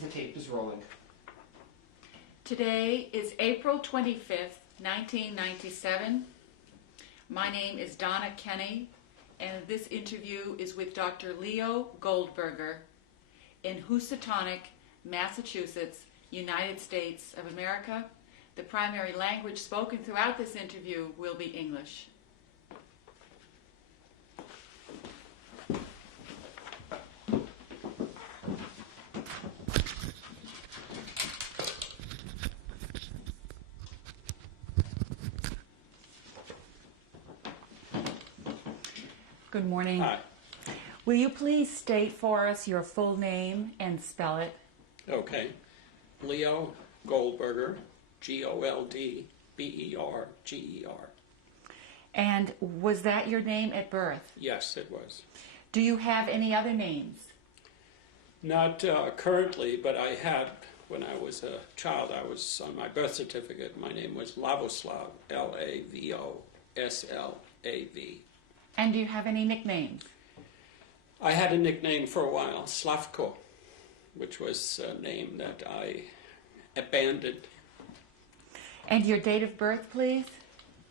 The tape is rolling. Today is April 25th, 1997. My name is Donna Kenny, and this interview is with Dr. Leo Goldberger in Housatonic, Massachusetts, United States of America. The primary language spoken throughout this interview will be English. Good morning. Hi. Will you please state for us your full name and spell it? Okay. Leo Goldberger, Goldberger. And was that your name at birth? Yes, it was. Do you have any other names? Not currently, but I had, when I was a child, I was on my birth certificate, my name was Lavoslav, Lavoslav. And do you have any nicknames? I had a nickname for a while, Slavko, which was a name that I abandoned. And your date of birth, please?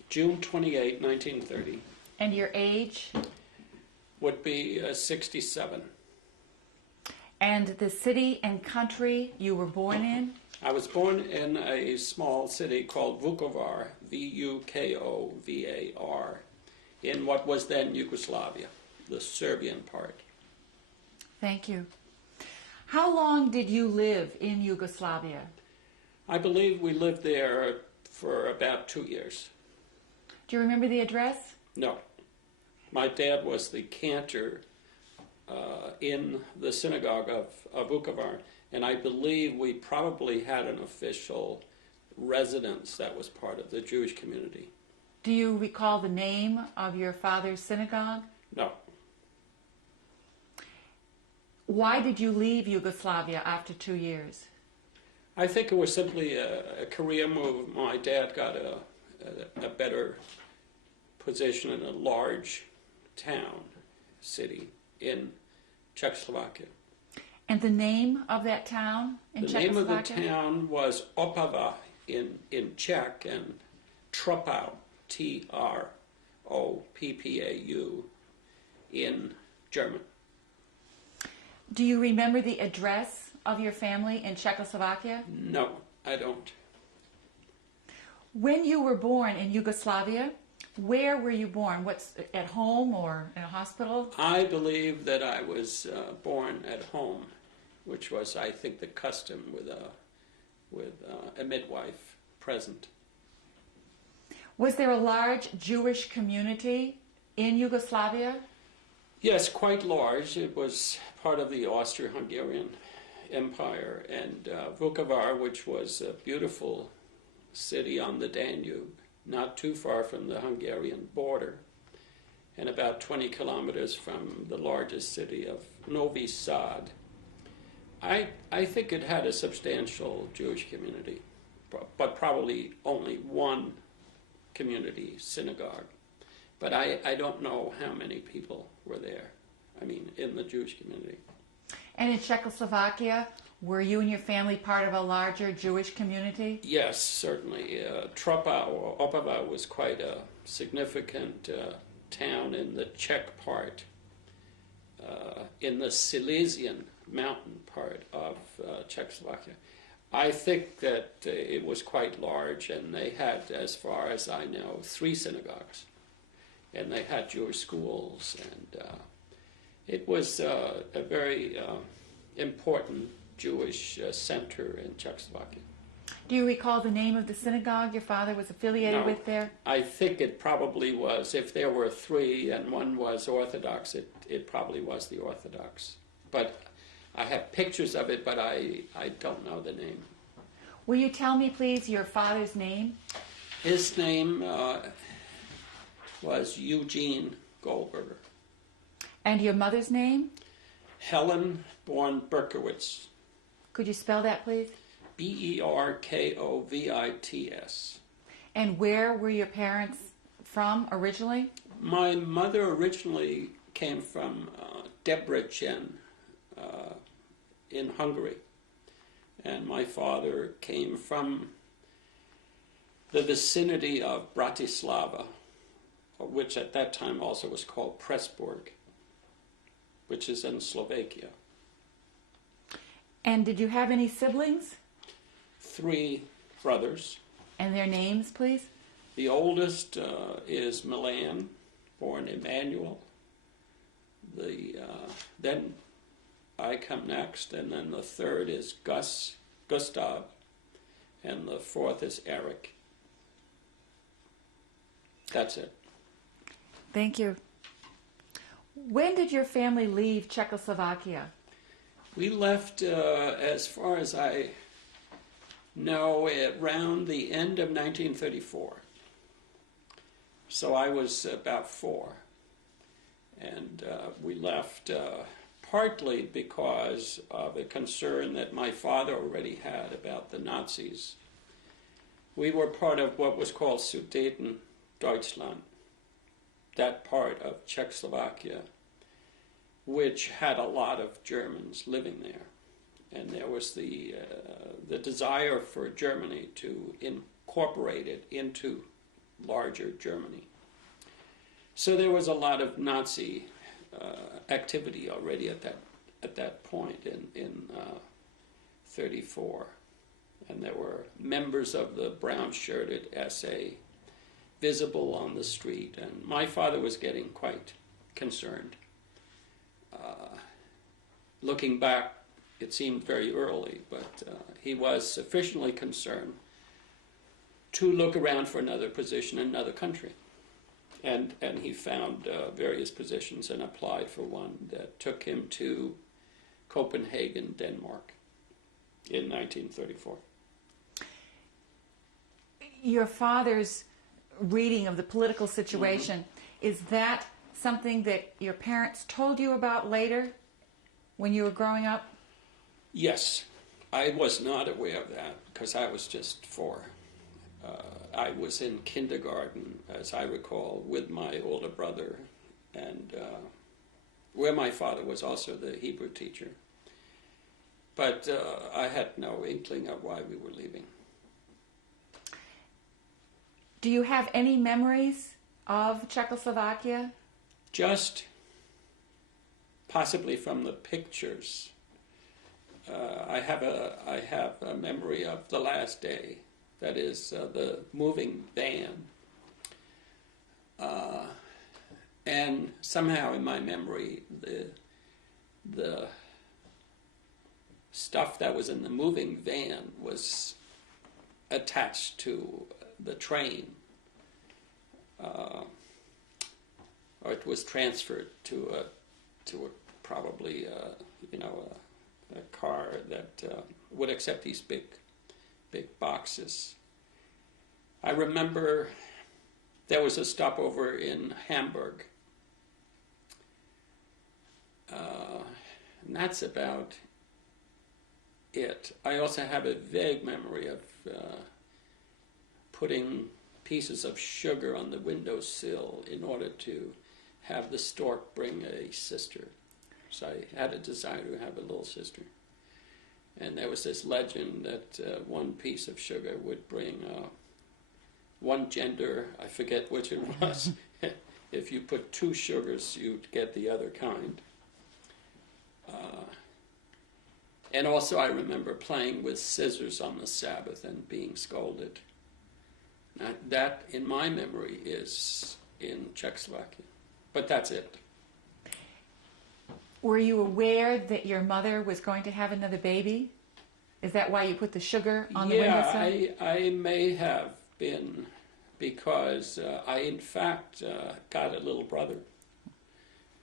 June 28, 1930. And your age? Would be 67. And the city and country you were born in? I was born in a small city called Vukovar, Vukovar, in what was then Yugoslavia, the Serbian part. Thank you. How long did you live in Yugoslavia? I believe we lived there for about 2 years. Do you remember the address? No. My dad was the cantor in the synagogue of Vukovar, and I believe we probably had an official residence that was part of the Jewish community. Do you recall the name of your father's synagogue? No. Why did you leave Yugoslavia after 2 years? I think it was simply a career move. My dad got a better position in a large town, city in Czechoslovakia. And the name of that town in Czechoslovakia? The name of the town was Opava in Czech and Troppau, Troppau, in German. Do you remember the address of your family in Czechoslovakia? No, I don't. When you were born in Yugoslavia, where were you born? At home or in a hospital? I believe that I was born at home, which was, I think, the custom with a midwife present. Was there a large Jewish community in Yugoslavia? Yes, quite large. It was part of the Austro-Hungarian Empire, and Vukovar, which was a beautiful city on the Danube, not too far from the Hungarian border, and about 20 kilometers from the largest city of Novi Sad. I think it had a substantial Jewish community, but probably only one community synagogue. But I don't know how many people were there, in the Jewish community. And in Czechoslovakia, were you and your family part of a larger Jewish community? Yes, certainly. Troppau, or Opava, was quite a significant town in the Czech part, in the Silesian mountain part of Czechoslovakia. I think that it was quite large, and they had, as far as I know, 3 synagogues. And they had Jewish schools, and it was a very important Jewish center in Czechoslovakia. Do you recall the name of the synagogue your father was affiliated with there? I think it probably was. If there were 3 and one was Orthodox, it probably was the Orthodox. But I have pictures of it, but I don't know the name. Will you tell me, please, your father's name? His name was Eugene Goldberger. And your mother's name? Helen born Berkowitz. Could you spell that, please? Berkovits. And where were your parents from originally? My mother originally came from Debrecen in Hungary. And my father came from the vicinity of Bratislava, which at that time also was called Pressburg, which is in Slovakia. And did you have any siblings? 3 brothers. And their names, please? The oldest is Milan, born Emmanuel. Then I come next, and then the third is Gustav, and the fourth is Eric. That's it. Thank you. When did your family leave Czechoslovakia? We left, as far as I know, around the end of 1934. So I was about 4. And we left partly because of a concern that my father already had about the Nazis. We were part of what was called Sudeten Deutschland, that part of Czechoslovakia, which had a lot of Germans living there. And there was the desire for Germany to incorporate it into larger Germany. So there was a lot of Nazi activity already at that point in 34, and there were members of the brown-shirted SA visible on the street, and my father was getting quite concerned. Looking back, it seemed very early, but he was sufficiently concerned to look around for another position in another country. And he found various positions and applied for one that took him to Copenhagen, Denmark, in 1934. Your father's reading of the political situation, is that something that your parents told you about later when you were growing up? Yes. I was not aware of that because I was just 4. I was in kindergarten, as I recall, with my older brother, and where my father was also the Hebrew teacher. But I had no inkling of why we were leaving. Do you have any memories of Czechoslovakia? Just possibly from the pictures. I have a memory of the last day. That is the moving van. And somehow in my memory, the stuff that was in the moving van was attached to the train. Or it was transferred to probably a car that would accept these big boxes. I remember there was a stopover in Hamburg. And that's about it. I also have a vague memory of putting pieces of sugar on the windowsill in order to have the stork bring a sister. So I had a desire to have a little sister. And there was this legend that one piece of sugar would bring one gender, I forget which it was. If you put 2 sugars, you'd get the other kind. And also I remember playing with scissors on the Sabbath and being scolded. Now, that, in my memory, is in Czechoslovakia. But that's it. Were you aware that your mother was going to have another baby? Is that why you put the sugar on the windowsill? Yeah, I may have been, because I, in fact, got a little brother,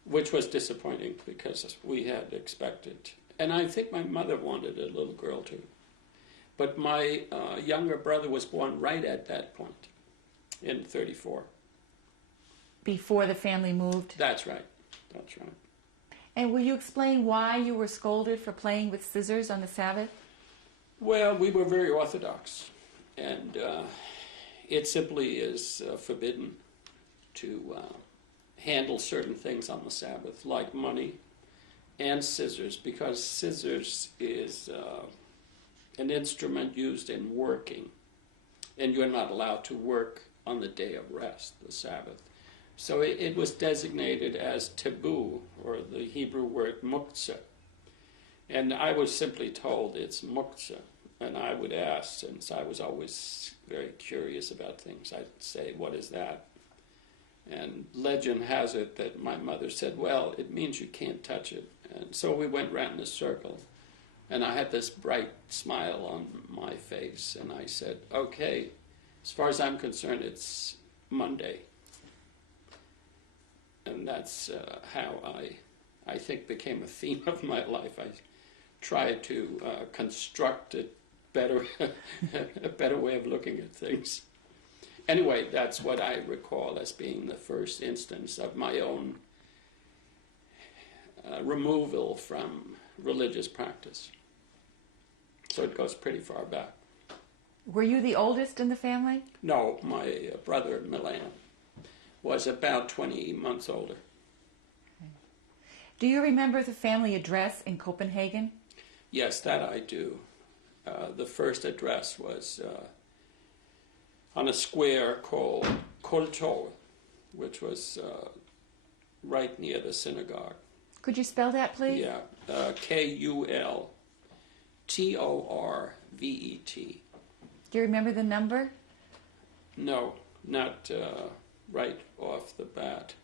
which was disappointing because we had expected. And I think my mother wanted a little girl too. But my younger brother was born right at that point, in 34. Before the family moved? That's right. That's right. And will you explain why you were scolded for playing with scissors on the Sabbath? Well, we were very orthodox, and it simply is forbidden to handle certain things on the Sabbath, like money and scissors, because scissors is an instrument used in working, and you're not allowed to work on the day of rest, the Sabbath. So it was designated as taboo, or the Hebrew word muktzah. And I was simply told it's muktzah. And I would ask, since I was always very curious about things, I'd say, what is that? And legend has it that my mother said, well, it means you can't touch it. And so we went round in a circle. And I had this bright smile on my face. And I said, okay, as far as I'm concerned, it's Monday. And that's how I think became a theme of my life. I tried to construct a better way of looking at things. Anyway, that's what I recall as being the first instance of my own removal from religious practice. So it goes pretty far back. Were you the oldest in the family? No, my brother Milan was about 20 months older. Do you remember the family address in Copenhagen? Yes, that I do. The first address was on a square called Kultorvet, which was right near the synagogue. Could you spell that, please? Yeah, Kultorvet. Do you remember the number? No, not right off the bat.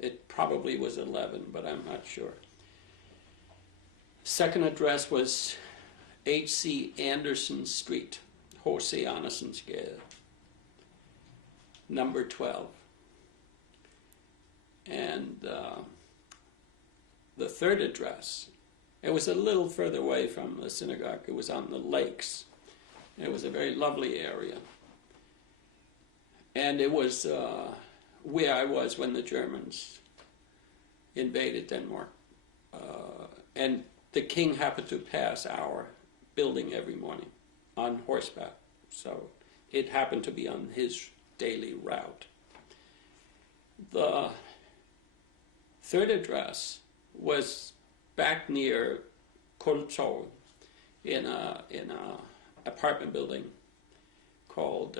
It probably was 11, but I'm not sure. Second address was H.C. Anderson Street, H.C. Andersens Gade, number 12. And the third address, it was a little further away from the synagogue. It was on the lakes. It was a very lovely area. And it was where I was when the Germans invaded Denmark. And the king happened to pass our building every morning on horseback. So it happened to be on his daily route. The third address was back near Kultorvet in a apartment building called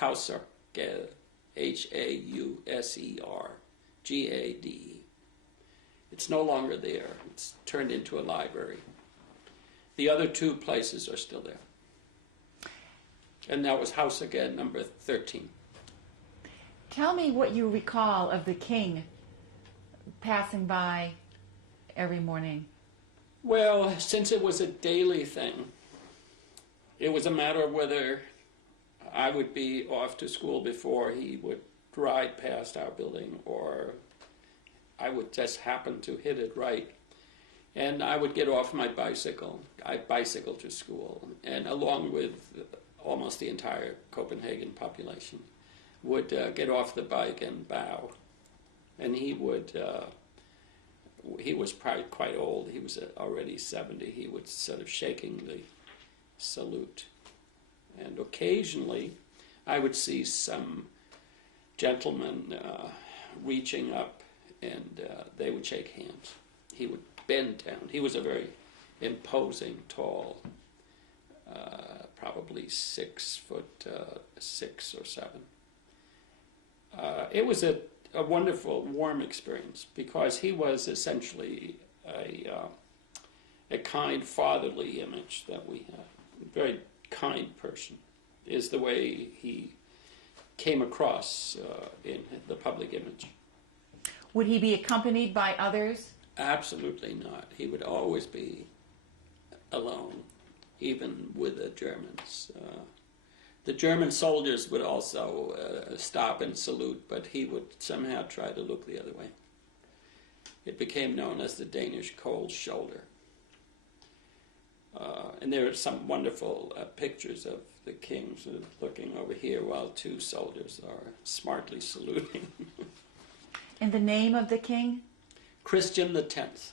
Hausergade, Hausergade. It's no longer there. It's turned into a library. The other two places are still there. And that was Hausergade number 13. Tell me what you recall of the king passing by every morning. Well, since it was a daily thing, it was a matter of whether I would be off to school before he would ride past our building, or I would just happen to hit it right. And I would get off my bicycle. I bicycled to school, and along with almost the entire Copenhagen population, would get off the bike and bow. And he was probably quite old. He was already 70. He was sort of shaking the salute. And occasionally, I would see some gentlemen reaching up, and they would shake hands. He would bend down. He was a very imposing, tall, probably 6'6" or 7". It was a wonderful, warm experience because he was essentially a kind, fatherly image that we had. A very kind person is the way he came across in the public image. Would he be accompanied by others? Absolutely not. He would always be alone, even with the Germans. The German soldiers would also stop and salute, but he would somehow try to look the other way. It became known as the Danish cold shoulder. And there are some wonderful pictures of the king sort of looking over here while two soldiers are smartly saluting. And the name of the king? Christian X.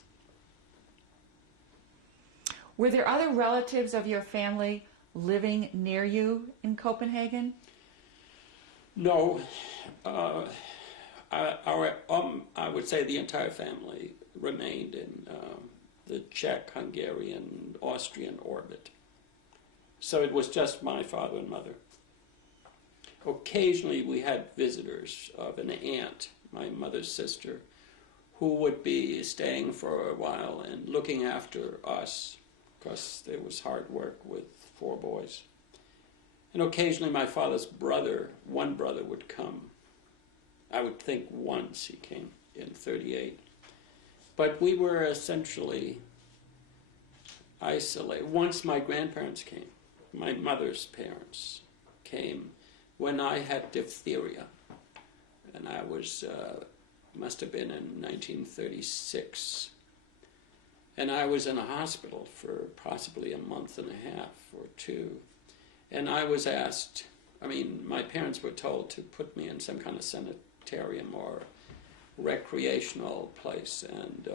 Were there other relatives of your family living near you in Copenhagen? No. I would say the entire family remained in the Czech, Hungarian, Austrian orbit. So it was just my father and mother. Occasionally we had visitors of an aunt, my mother's sister, who would be staying for a while and looking after us, because there was hard work with 4 boys. And occasionally my father's brother, one brother, would come. I would think once he came in 1938. But we were essentially isolated. Once my grandparents came, my mother's parents came when I had diphtheria. And I was, must have been in 1936. And I was in a hospital for possibly a month and a half or 2. And I was asked, my parents were told to put me in some kind of sanitarium or recreational place. And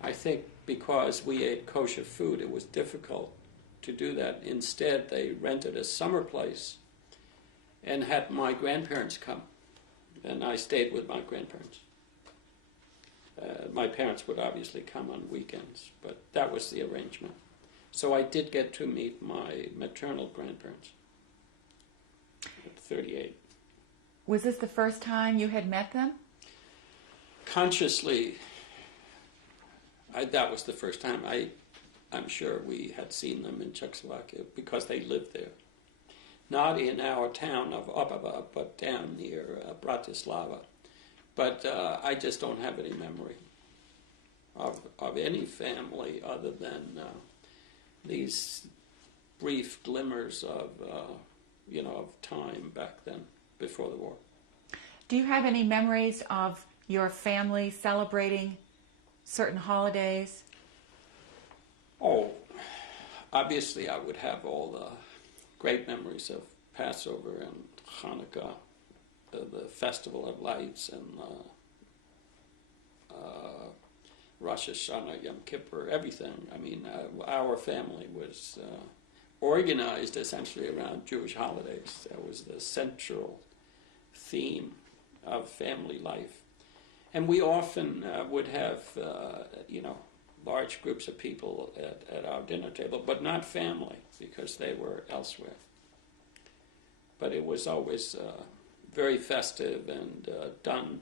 I think because we ate kosher food, it was difficult to do that. Instead, they rented a summer place and had my grandparents come. And I stayed with my grandparents. My parents would obviously come on weekends, but that was the arrangement. So I did get to meet my maternal grandparents at 1938. Was this the first time you had met them? Consciously, that was the first time. I'm sure we had seen them in Czechoslovakia because they lived there. Not in our town of Opava, but down near Bratislava. But I just don't have any memory of any family other than these brief glimmers of time back then, before the war. Do you have any memories of your family celebrating certain holidays? Oh, obviously I would have all the great memories of Passover and Hanukkah, the Festival of Lights, and Rosh Hashanah, Yom Kippur, everything. Our family was organized essentially around Jewish holidays. That was the central theme of family life. And we often would have, large groups of people at our dinner table, but not family, because they were elsewhere. But it was always very festive and done,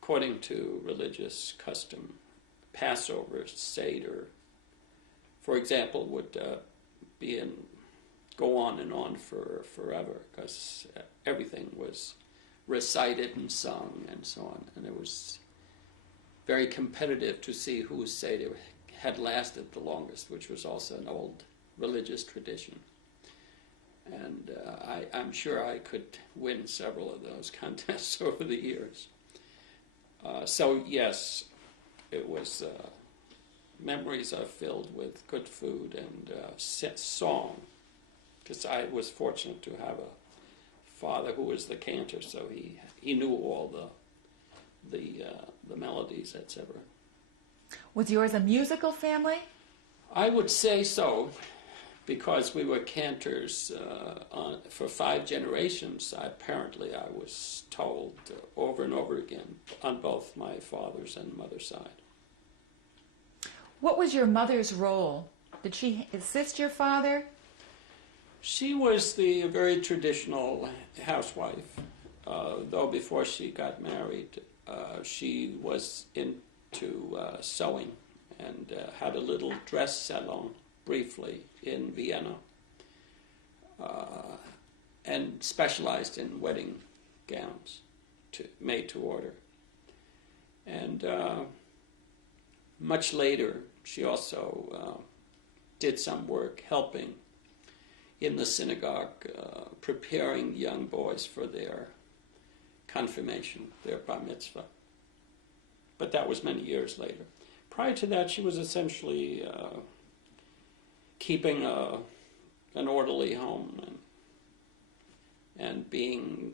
according to religious custom. Passover, Seder, for example, would go on and on forever, because everything was recited and sung and so on. And it was very competitive to see whose Seder had lasted the longest, which was also an old religious tradition. And I'm sure I could win several of those contests over the years. So yes, it was, memories are filled with good food and song, because I was fortunate to have a father who was the cantor, so he knew all the melodies, etc. Was yours a musical family? I would say so, because we were cantors for 5 generations. Apparently, I was told over and over again on both my father's and mother's side. What was your mother's role? Did she assist your father? She was the very traditional housewife, though before she got married, she was into sewing and had a little dress salon briefly in Vienna, and specialized in wedding gowns made to order. And much later, she also did some work helping in the synagogue, preparing young boys for their confirmation, their bar mitzvah. But that was many years later. Prior to that, she was essentially keeping an orderly home and being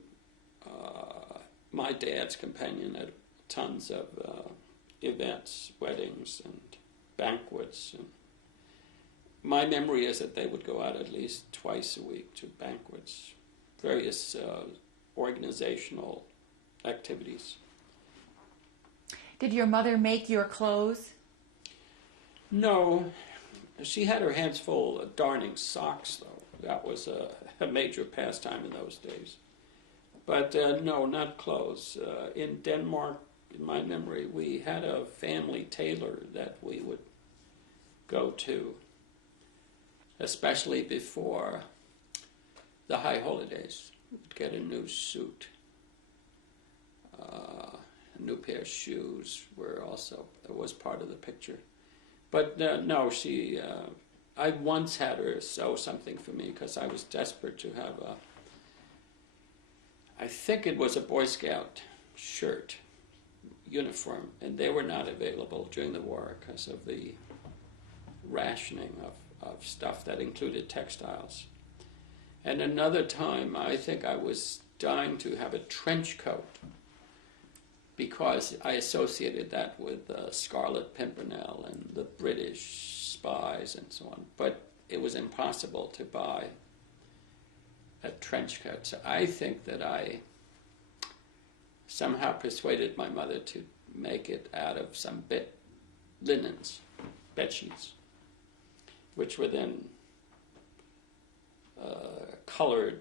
my dad's companion at tons of events, weddings, and banquets. And my memory is that they would go out at least twice a week to banquets, various organizational activities. Did your mother make your clothes? No, she had her hands full of darning socks, though. That was a major pastime in those days. But no, not clothes. In Denmark, in my memory, we had a family tailor that we would go to, especially before the high holidays. We'd get a new suit. A new pair of shoes was part of the picture. But no, I once had her sew something for me because I was desperate to have I think it was a Boy Scout shirt uniform, and they were not available during the war because of the rationing of stuff that included textiles. And another time, I think I was dying to have a trench coat because I associated that with Scarlet Pimpernel and the British spies and so on. But it was impossible to buy a trench coat. So I think that I somehow persuaded my mother to make it out of some linens, bed sheets, which were then colored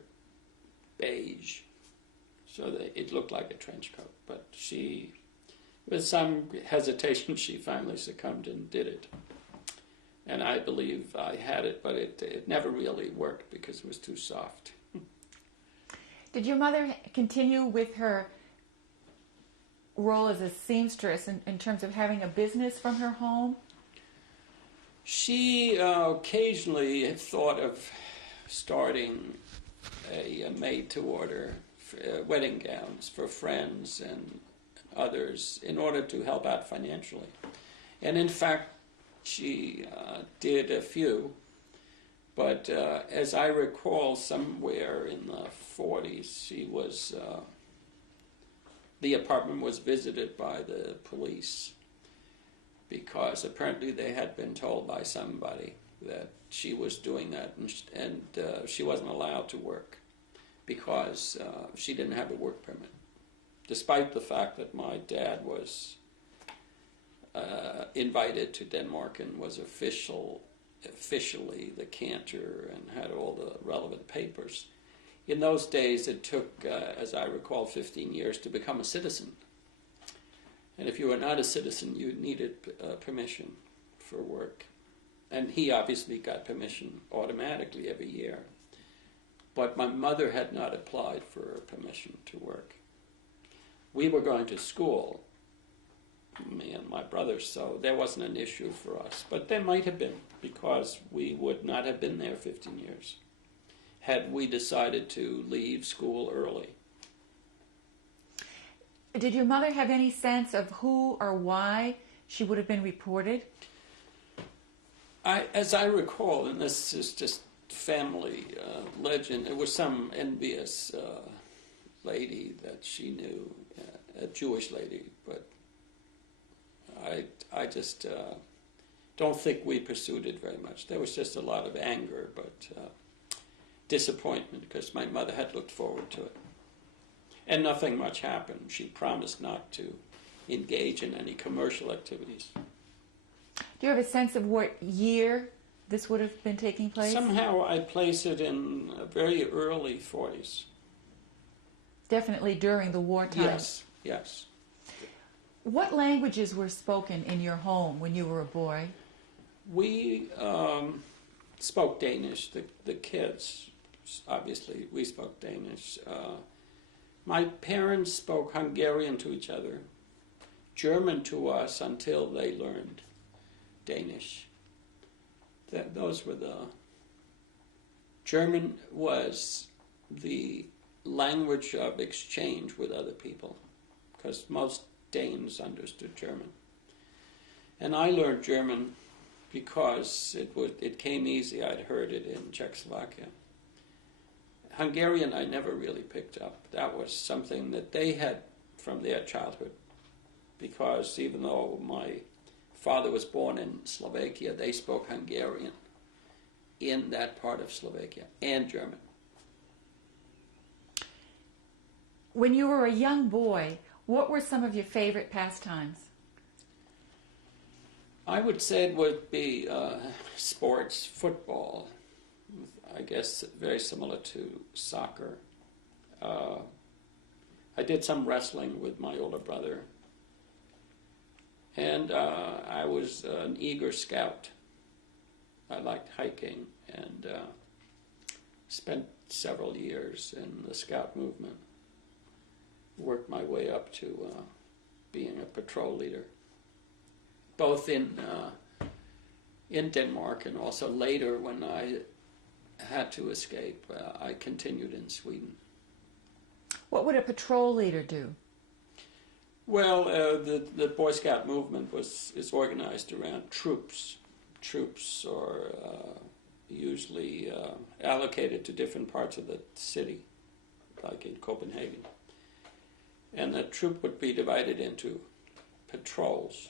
beige, so that it looked like a trench coat. But she, with some hesitation, she finally succumbed and did it. And I believe I had it, but it never really worked because it was too soft. Did your mother continue with her role as a seamstress in terms of having a business from her home? She occasionally thought of starting a made-to-order wedding gowns for friends and others in order to help out financially. And in fact, she did a few, but as I recall, somewhere in the 40s, the apartment was visited by the police because apparently they had been told by somebody that she was doing that, and she wasn't allowed to work because she didn't have a work permit, despite the fact that my dad was invited to Denmark and was officially the cantor and had all the relevant papers. In those days, it took, as I recall, 15 years to become a citizen. And if you were not a citizen, you needed permission for work. And he obviously got permission automatically every year. But my mother had not applied for permission to work. We were going to school, me and my brothers, so there wasn't an issue for us. But there might have been, because we would not have been there 15 years had we decided to leave school early. Did your mother have any sense of who or why she would have been reported? As I recall, and this is just family legend, it was some envious lady that she knew, a Jewish lady, but I just don't think we pursued it very much. There was just a lot of anger, but disappointment because my mother had looked forward to it. And nothing much happened. She promised not to engage in any commercial activities. Do you have a sense of what year this would have been taking place? Somehow I place it in very early 40s. Definitely during the wartime. Yes, yes. What languages were spoken in your home when you were a boy? We spoke Danish, the kids. Obviously, we spoke Danish. My parents spoke Hungarian to each other, German to us until they learned Danish. Those were German was the language of exchange with other people, because most Danes understood German. And I learned German because it came easy. I'd heard it in Czechoslovakia. Hungarian I never really picked up. That was something that they had from their childhood, because even though my father was born in Slovakia, they spoke Hungarian in that part of Slovakia, and German. When you were a young boy, what were some of your favorite pastimes? I would say it would be sports, football. I guess very similar to soccer. I did some wrestling with my older brother. And I was an eager scout. I liked hiking and spent several years in the scout movement. Worked my way up to being a patrol leader, both in Denmark and also later when I had to escape. I continued in Sweden. What would a patrol leader do? Well, the Boy Scout movement is organized around troops. Troops are usually allocated to different parts of the city, like in Copenhagen. And the troop would be divided into patrols,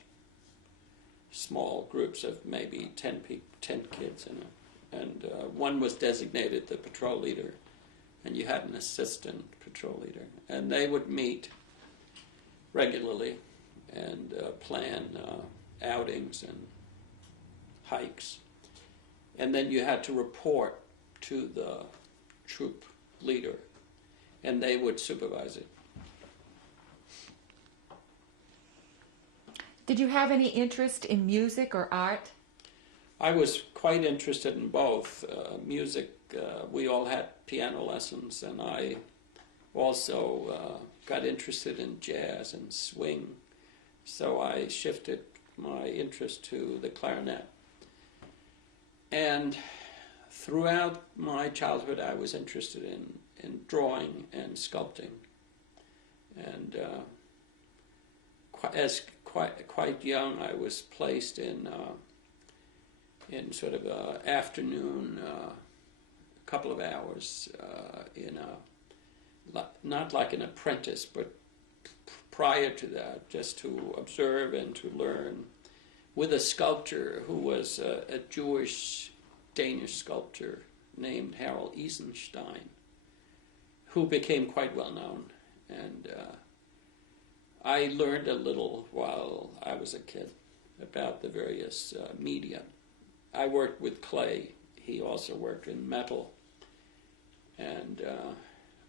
small groups of maybe 10 kids in it. And one was designated the patrol leader, and you had an assistant patrol leader. And they would meet regularly and plan outings and hikes. And then you had to report to the troop leader, and they would supervise it. Did you have any interest in music or art? I was quite interested in both. Music, we all had piano lessons, and I also got interested in jazz and swing, so I shifted my interest to the clarinet. And throughout my childhood, I was interested in drawing and sculpting. And quite young, I was placed in sort of an afternoon, couple of hours in not like an apprentice, but prior to that, just to observe and to learn with a sculptor who was a Jewish Danish sculptor named Harold Eisenstein, who became quite well known. And I learned a little while I was a kid about the various media. I worked with clay. He also worked in metal. And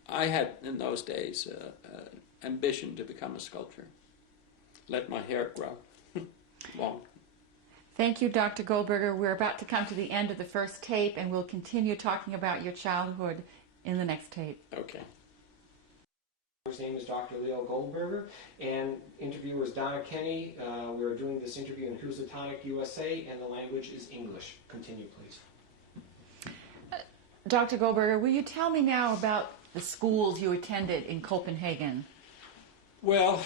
I had, in those days, ambition to become a sculptor. Let my hair grow long. Thank you, Dr. Goldberger. We're about to come to the end of the first tape, and we'll continue talking about your childhood in the next tape. Okay. His name is Dr. Leo Goldberger, and interviewer is Donna Kenny. We're doing this interview in Housatonic, USA, and the language is English. Continue, please. Dr. Goldberger, will you tell me now about the schools you attended in Copenhagen? Well,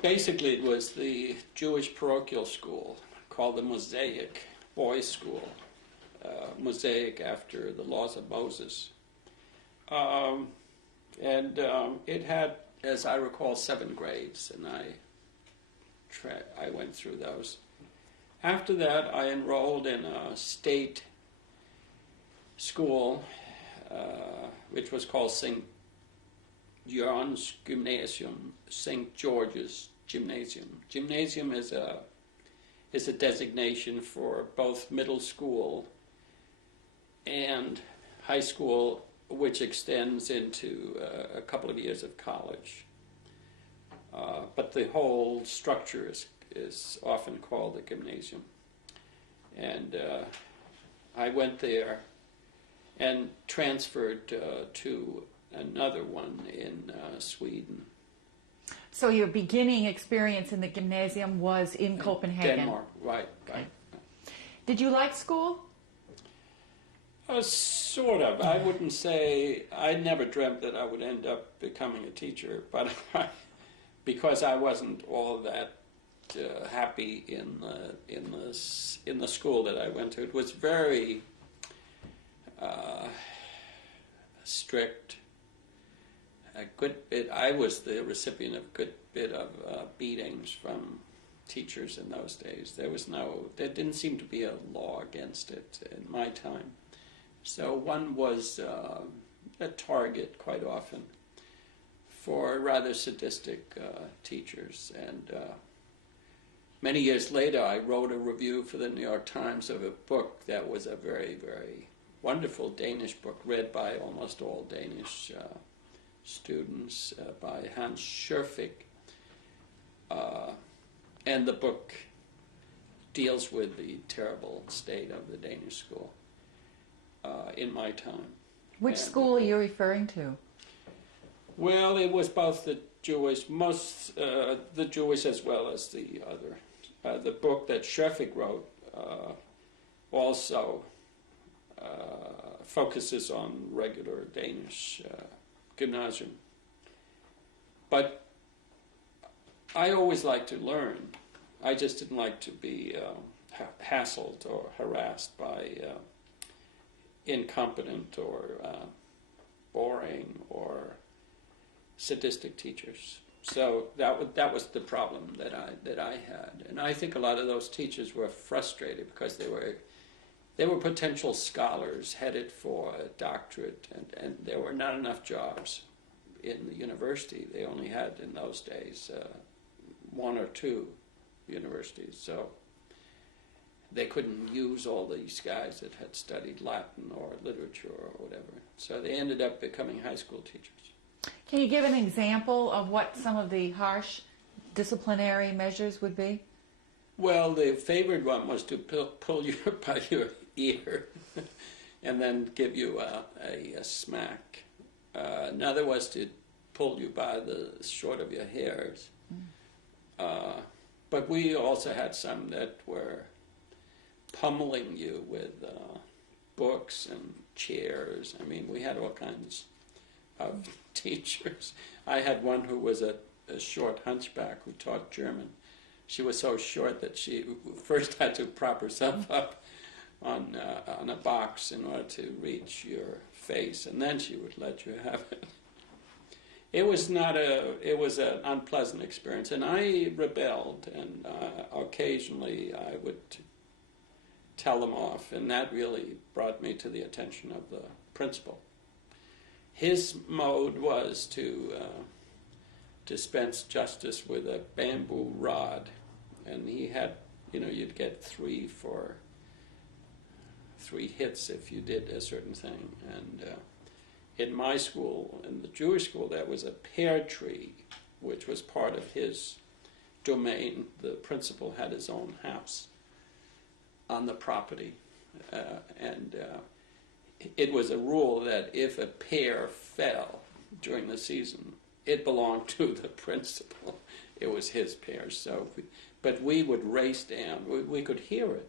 basically it was the Jewish parochial school called the Mosaic Boys' School. Mosaic after the laws of Moses. It had, as I recall, 7 grades, and I went through those. After that, I enrolled in a state school, which was called St. John's Gymnasium, St. George's Gymnasium. Gymnasium is a designation for both middle school and high school, which extends into a couple of years of college. But the whole structure is often called a gymnasium. And I went there and transferred to another one in Sweden. So your beginning experience in the gymnasium was in Copenhagen? Denmark, right. Did you like school? Sort of. I wouldn't say, I never dreamt that I would end up becoming a teacher, but because I wasn't all that happy in the school that I went to. It was very strict. A good bit. I was the recipient of a good bit of beatings from teachers in those days. There didn't seem to be a law against it in my time. So one was a target quite often for rather sadistic teachers, and many years later, I wrote a review for the New York Times of a book that was a very, very wonderful Danish book, read by almost all Danish students, by Hans Scherfig. And the book deals with the terrible state of the Danish school in my time. Which And, school are you referring to? Well, it was both the Jewish, the Jewish as well as the other. The book that Scherfig wrote also focuses on regular Danish gymnasium. But I always liked to learn. I just didn't like to be hassled or harassed by incompetent or boring or sadistic teachers. So that was the problem that I had, and I think a lot of those teachers were frustrated because they were potential scholars headed for a doctorate, and there were not enough jobs in the university. They only had in those days one or two universities, so they couldn't use all these guys that had studied Latin or literature or whatever. So they ended up becoming high school teachers. Can you give an example of what some of the harsh disciplinary measures would be? Well, the favored one was to pull you by your ear and then give you a smack. Another was to pull you by the short of your hairs. But we also had some that were pummeling you with books and chairs. I mean, we had all kinds of teachers. I had one who was a short hunchback who taught German. She was so short that she first had to prop herself up on a box in order to reach your face, and then she would let you have it. It was an unpleasant experience, and I rebelled, and occasionally I would tell them off, and that really brought me to the attention of the principal. His mode was to dispense justice with a bamboo rod, and he had, you'd get 3 hits if you did a certain thing, and in my school, in the Jewish school, there was a pear tree, which was part of his domain. The principal had his own house on the property, and it was a rule that if a pear fell during the season, it belonged to the principal. It was his pear. But we would race down. We could hear it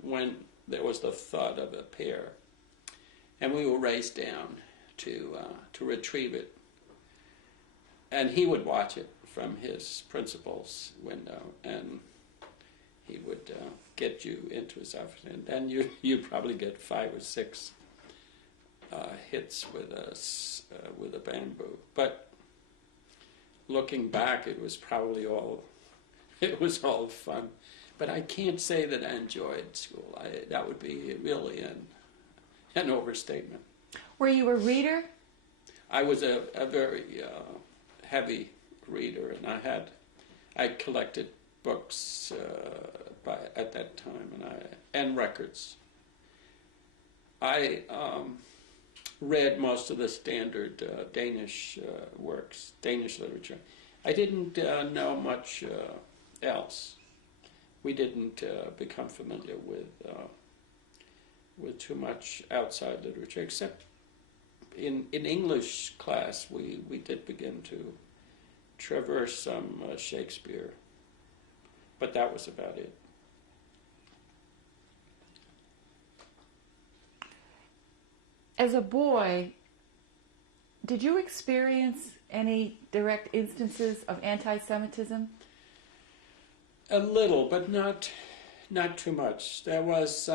when there was the thud of a pear, and we would race down to retrieve it. And he would watch it from his principal's window, and he would get you into his office, and then you'd probably get 5 or 6 hits with a bamboo. But looking back, it was probably all fun. But I can't say that I enjoyed school. That would be really an overstatement. Were you a reader? I was a very heavy reader, and I collected books at that time, and records. I read most of the standard Danish works, Danish literature. I didn't know much else. We didn't become familiar with too much outside literature, except in English class we did begin to traverse some Shakespeare, but that was about it. As a boy, did you experience any direct instances of anti-Semitism? A little, but not too much. There was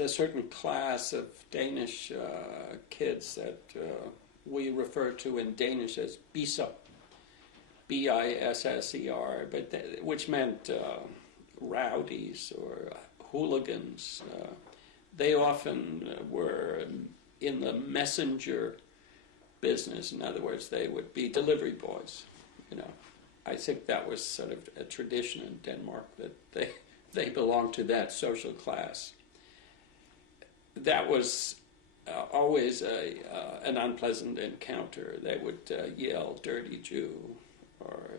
a certain class of Danish kids that we refer to in Danish as bisser, B-I-S-S-E-R, which meant rowdies or hooligans. They often were in the messenger business. In other words, they would be delivery boys, I think that was sort of a tradition in Denmark, that they belonged to that social class. That was always an unpleasant encounter. They would yell, "Dirty Jew," or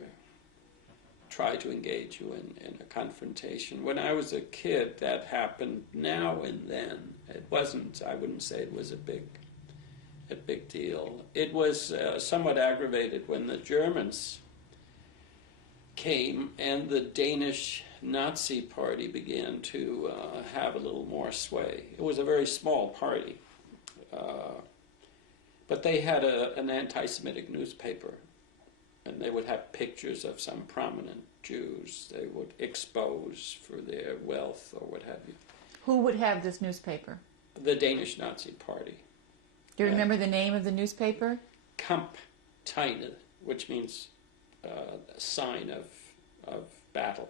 try to engage you in a confrontation. When I was a kid, that happened now and then. It wasn't, I wouldn't say it was a big deal. It was somewhat aggravated when the Germans came and the Danish Nazi Party began to have a little more sway. It was a very small party, but they had an anti-Semitic newspaper, and they would have pictures of some prominent Jews they would expose for their wealth or what have you. Who would have this newspaper? The Danish Nazi Party. Do you remember the name of the newspaper? Kamptegnet, which means sign of battle.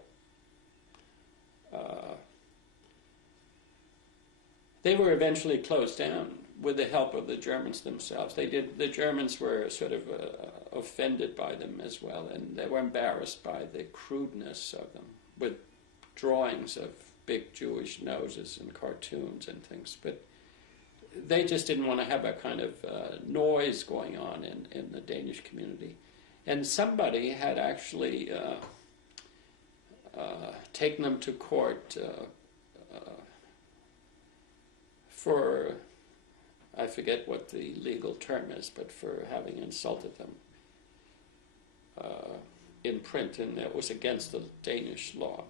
They were eventually closed down with the help of the Germans themselves. The Germans were sort of offended by them as well, and they were embarrassed by the crudeness of them, with drawings of big Jewish noses and cartoons and things. But they just didn't want to have a kind of noise going on in the Danish community. And somebody had actually taken them to court for, I forget what the legal term is, but for having insulted them in print, and it was against the Danish law.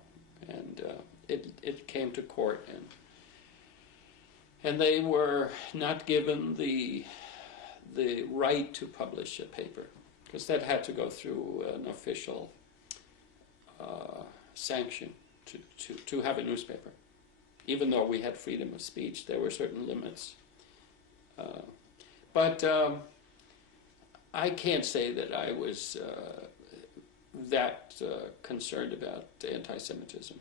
And it came to court, and they were not given the right to publish a paper, because that had to go through an official sanction to have a newspaper. Even though we had freedom of speech, there were certain limits. But I can't say that I was that concerned about anti-Semitism.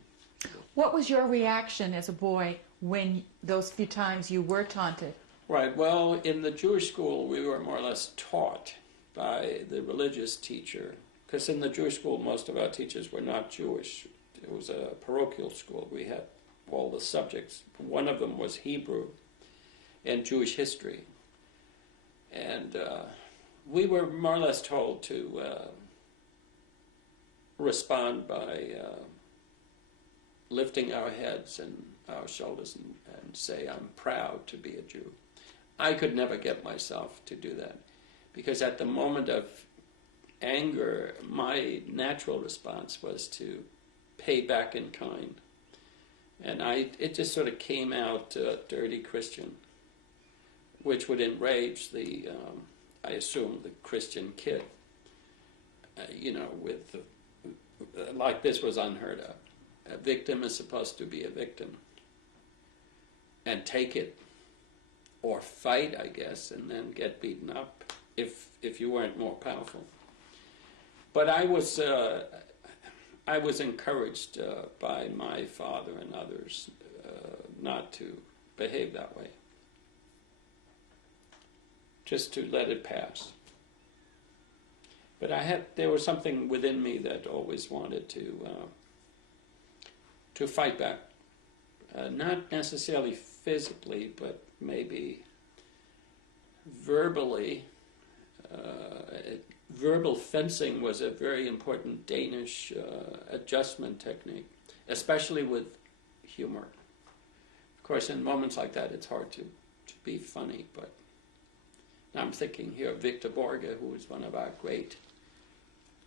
What was your reaction as a boy when those few times you were taunted? Right. Well, in the Jewish school, we were more or less taught by the religious teacher, because in the Jewish school, most of our teachers were not Jewish. It was a parochial school. We had all the subjects. One of them was Hebrew and Jewish history. And we were more or less told to respond by lifting our heads and our shoulders and say, "I'm proud to be a Jew." I could never get myself to do that, because at the moment of anger, my natural response was to pay back in kind. And it just sort of came out dirty Christian, which would enrage the, I assume, the Christian kid. Like this was unheard of. A victim is supposed to be a victim and take it, or fight, I guess, and then get beaten up if you weren't more powerful. But I was encouraged by my father and others not to behave that way, just to let it pass. But there was something within me that always wanted to fight back, not necessarily physically, but maybe verbally. Verbal fencing was a very important Danish adjustment technique, especially with humor. Of course, in moments like that, it's hard to be funny, but I'm thinking here of Victor Borge, who is one of our great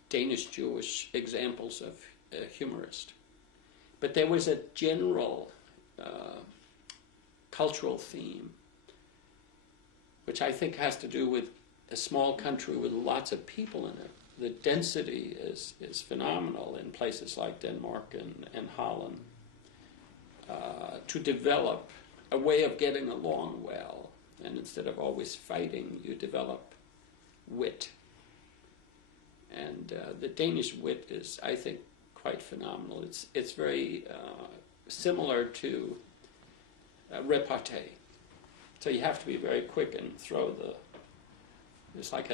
Danish-Jewish examples of a humorist. But there was a general cultural theme, which I think has to do with a small country with lots of people in it. The density is phenomenal in places like Denmark and Holland, to develop a way of getting along well. And instead of always fighting, you develop wit. And the Danish wit is, I think, quite phenomenal. It's very similar to repartee. So you have to be very quick and throw it's like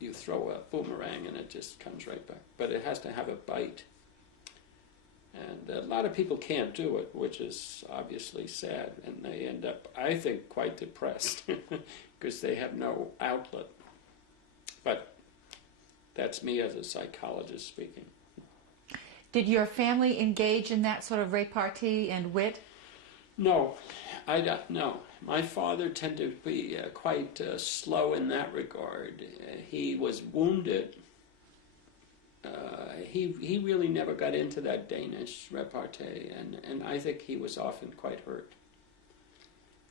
you throw a boomerang and it just comes right back. But it has to have a bite. And a lot of people can't do it, which is obviously sad. And they end up, I think, quite depressed because they have no outlet. But that's me as a psychologist speaking. Did your family engage in that sort of repartee and wit? No, I don't know. My father tended to be quite slow in that regard. He was wounded. He really never got into that Danish repartee, and I think he was often quite hurt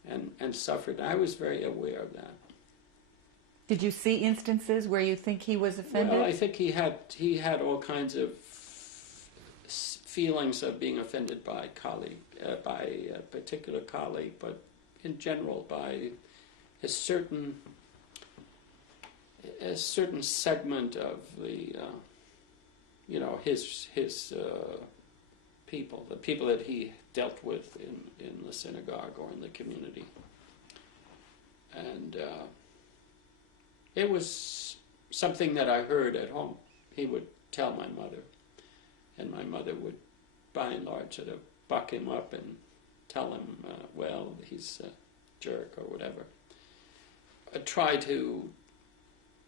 and suffered. I was very aware of that. Did you see instances where you think he was offended? Well, I think he had all kinds of feelings of being offended by a particular colleague, but in general by a certain segment of the his people, the people that he dealt with in the synagogue or in the community, and it was something that I heard at home. He would tell my mother, and my mother would, by and large, sort of buck him up and tell him, well, he's a jerk or whatever. Try to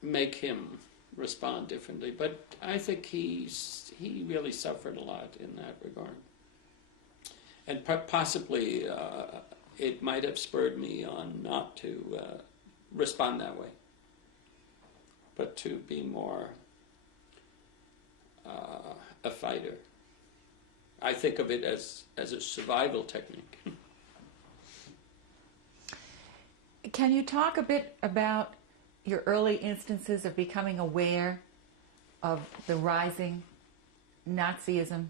make him respond differently. But I think he really suffered a lot in that regard. And possibly it might have spurred me on not to respond that way, but to be more a fighter. I think of it as a survival technique. Can you talk a bit about your early instances of becoming aware of the rising Nazism?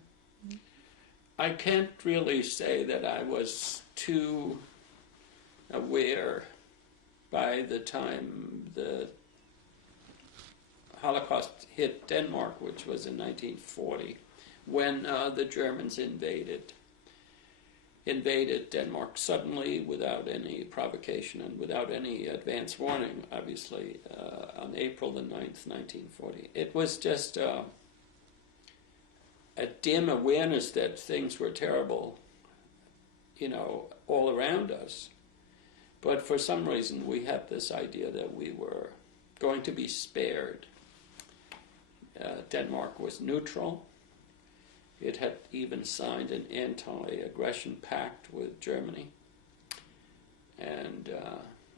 I can't really say that I was too aware by the time the Holocaust hit Denmark, which was in 1940, when the Germans invaded Denmark suddenly without any provocation and without any advance warning, obviously, on April the 9th, 1940. It was just a dim awareness that things were terrible, all around us. But for some reason, we had this idea that we were going to be spared. Denmark was neutral. It had even signed an anti-aggression pact with Germany. And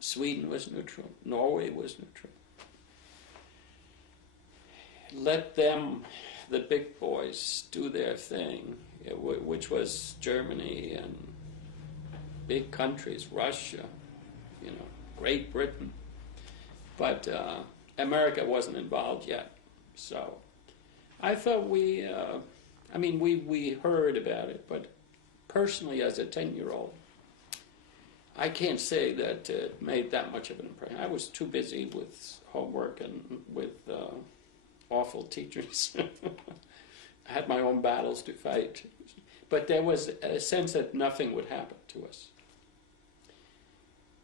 Sweden was neutral. Norway was neutral. Let them, the big boys, do their thing, which was Germany and big countries, Russia, Great Britain. But America wasn't involved yet. So I thought we heard about it, but personally as a 10-year-old, I can't say that it made that much of an impression. I was too busy with homework and with awful teachers. I had my own battles to fight. But there was a sense that nothing would happen to us.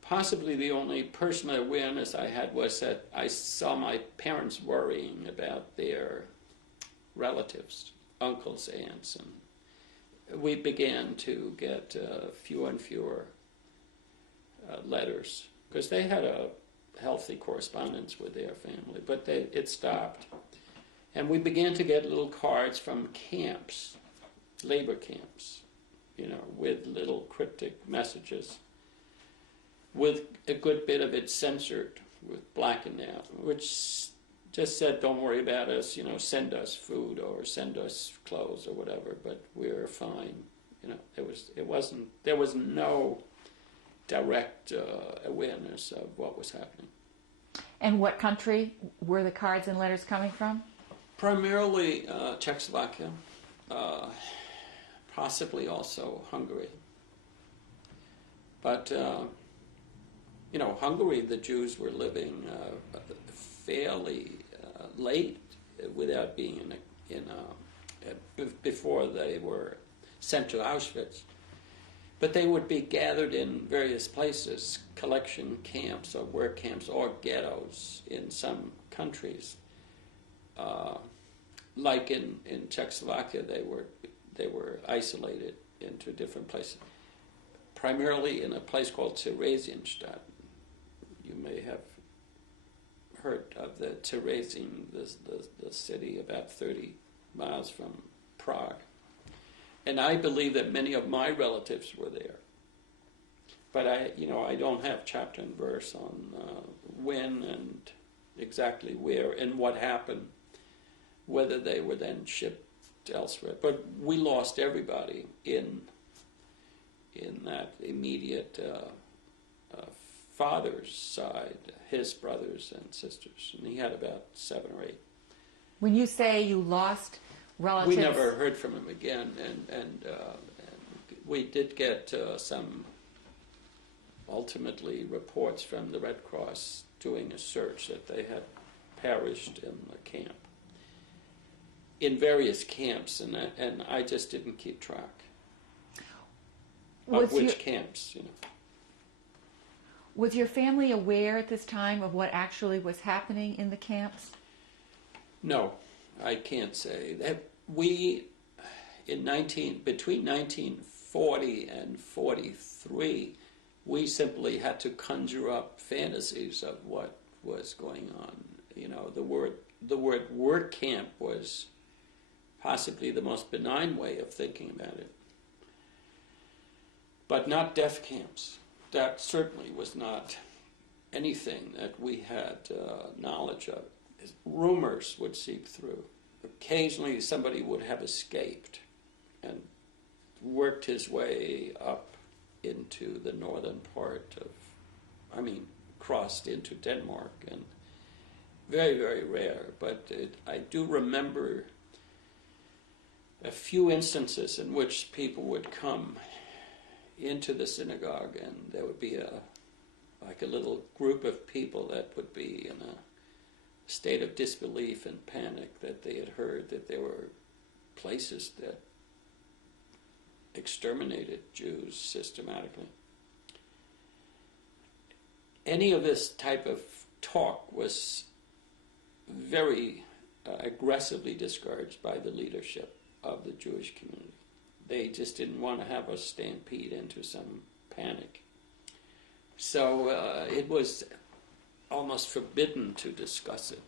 Possibly the only personal awareness I had was that I saw my parents worrying about their relatives, uncles, aunts, and we began to get fewer and fewer letters because they had a healthy correspondence with their family, but it stopped. And we began to get little cards from camps, labor camps, with little cryptic messages, with a good bit of it censored, with blackened out, which just said, don't worry about us, send us food or send us clothes or whatever, but we're fine. There was no direct awareness of what was happening. And what country were the cards and letters coming from? Primarily Czechoslovakia, possibly also Hungary. But, Hungary, the Jews were living fairly late without being before they were sent to Auschwitz. But they would be gathered in various places, collection camps or work camps or ghettos in some countries. Like in Czechoslovakia, they were isolated into different places, primarily in a place called Theresienstadt. You may have heard of the Terezin, the city about 30 miles from Prague. And I believe that many of my relatives were there. But I don't have chapter and verse on when and exactly where and what happened, whether they were then shipped elsewhere. But we lost everybody in that immediate father's side, his brothers and sisters, and he had about 7 or 8. When you say you lost relatives, We never heard from him again, and we did get some, ultimately, reports from the Red Cross doing a search that they had perished in the camp, in various camps, and I just didn't keep track of which camps, Was your family aware at this time of what actually was happening in the camps? No, I can't say that. Between 1940 and 43, we simply had to conjure up fantasies of what was going on. The word work camp was possibly the most benign way of thinking about it, but not death camps. That certainly was not anything that we had knowledge of. Rumors would seep through. Occasionally somebody would have escaped and worked his way up into the northern part crossed into Denmark, and very, very rare. But I do remember a few instances in which people would come into the synagogue, and there would be a little group of people that would be in a state of disbelief and panic that they had heard that there were places that exterminated Jews systematically. Any of this type of talk was very aggressively discouraged by the leadership of the Jewish community. They just didn't want to have us stampede into some panic. So it was almost forbidden to discuss it.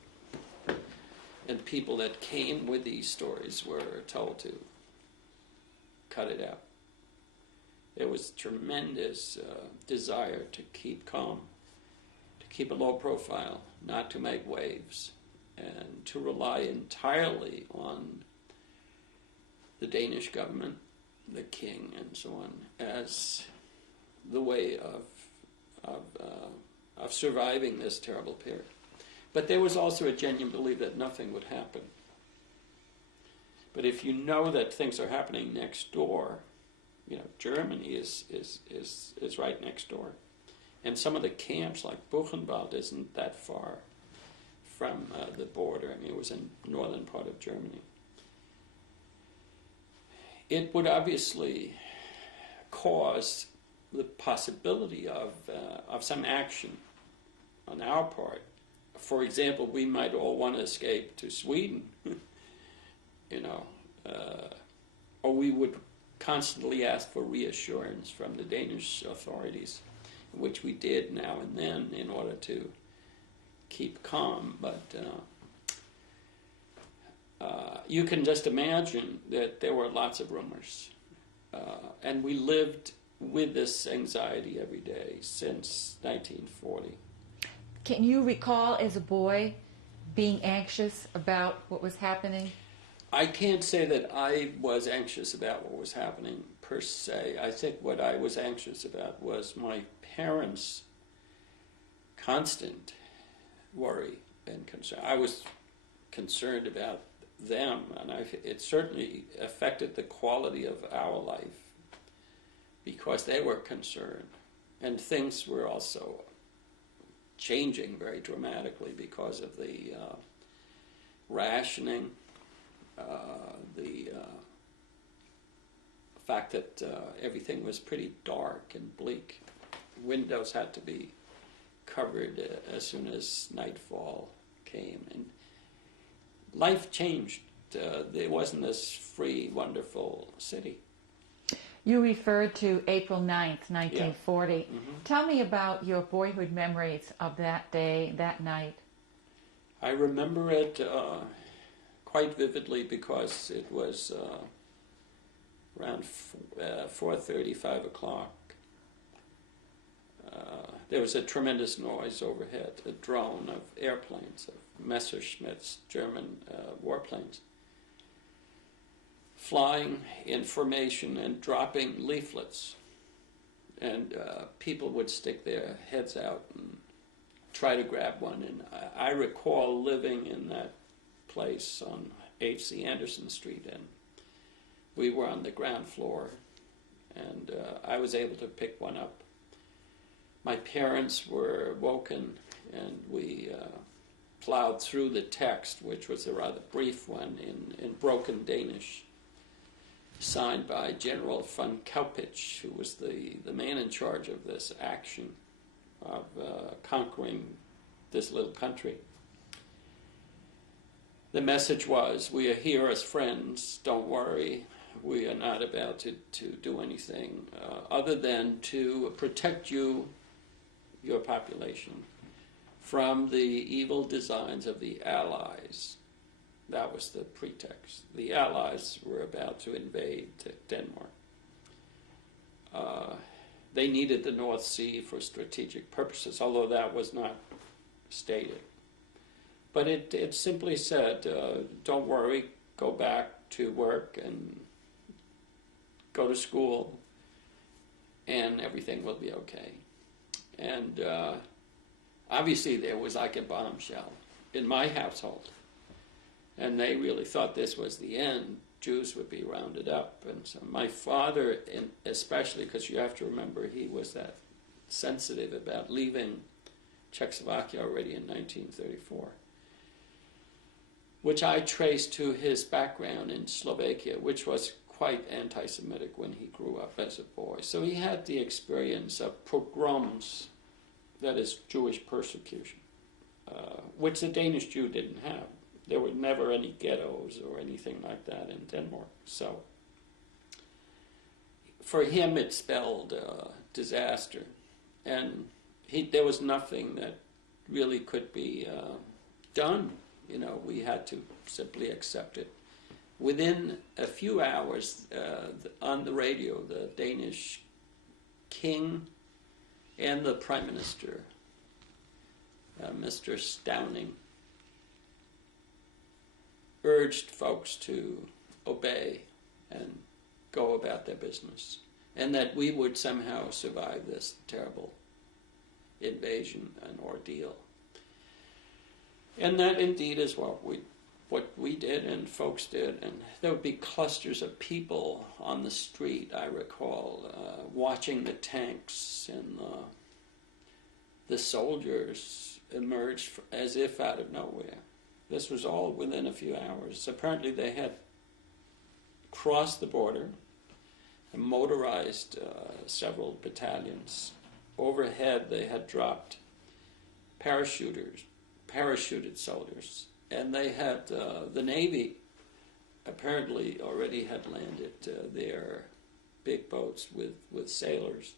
And people that came with these stories were told to cut it out. There was tremendous desire to keep calm, to keep a low profile, not to make waves, and to rely entirely on the Danish government, the king, and so on, as the way of surviving this terrible period. But there was also a genuine belief that nothing would happen. But if you know that things are happening next door, Germany is right next door, and some of the camps like Buchenwald isn't that far from the border. It was in the northern part of Germany. It would obviously cause the possibility of some action on our part. For example, we might all want to escape to Sweden, or we would constantly ask for reassurance from the Danish authorities, which we did now and then in order to keep calm. But you can just imagine that there were lots of rumors. And we lived with this anxiety every day since 1940. Can you recall as a boy being anxious about what was happening? I can't say that I was anxious about what was happening per se. I think what I was anxious about was my parents' constant worry and concern. I was concerned about them, and it certainly affected the quality of our life because they were concerned. And things were also changing very dramatically because of the rationing, the fact that everything was pretty dark and bleak. Windows had to be covered as soon as nightfall came, and life changed. There wasn't this free, wonderful city. You referred to April 9th, 1940. Yeah. Tell me about your boyhood memories of that day, that night. I remember it quite vividly because it was around 4:30, 5 o'clock. There was a tremendous noise overhead, a drone of airplanes, of Messerschmitts, German warplanes, flying in formation and dropping leaflets. And people would stick their heads out and try to grab one. And I recall living in that place on H.C. Anderson Street, and we were on the ground floor, and I was able to pick one up. My parents were woken, and we plowed through the text, which was a rather brief one in broken Danish, signed by General von Kaupitsch, who was the man in charge of this action of conquering this little country. The message was, we are here as friends, don't worry, we are not about to do anything other than to protect you, your population, from the evil designs of the Allies. That was the pretext. The Allies were about to invade Denmark. They needed the North Sea for strategic purposes, although that was not stated. But it simply said, don't worry, go back to work and go to school, and everything will be okay. And obviously there was like a bombshell in my household. And they really thought this was the end. Jews would be rounded up. And so my father, especially, because you have to remember he was that sensitive about leaving Czechoslovakia already in 1934, which I traced to his background in Slovakia, which was quite anti-Semitic when he grew up as a boy. So he had the experience of pogroms, that is Jewish persecution, which the Danish Jew didn't have. There were never any ghettos or anything like that in Denmark. So for him it spelled disaster. And there was nothing that really could be done. You know, we had to simply accept it. Within a few hours, on the radio, the Danish king and the prime minister, Mr. Stauning, urged folks to obey and go about their business, and that we would somehow survive this terrible invasion and ordeal. And that indeed is what we did and folks did. And there would be clusters of people on the street, I recall, watching the tanks, and the soldiers emerged as if out of nowhere. This was all within a few hours. Apparently they had crossed the border and motorized several battalions. Overhead they had dropped parachuted soldiers. And they had, the Navy apparently already had landed their big boats with sailors.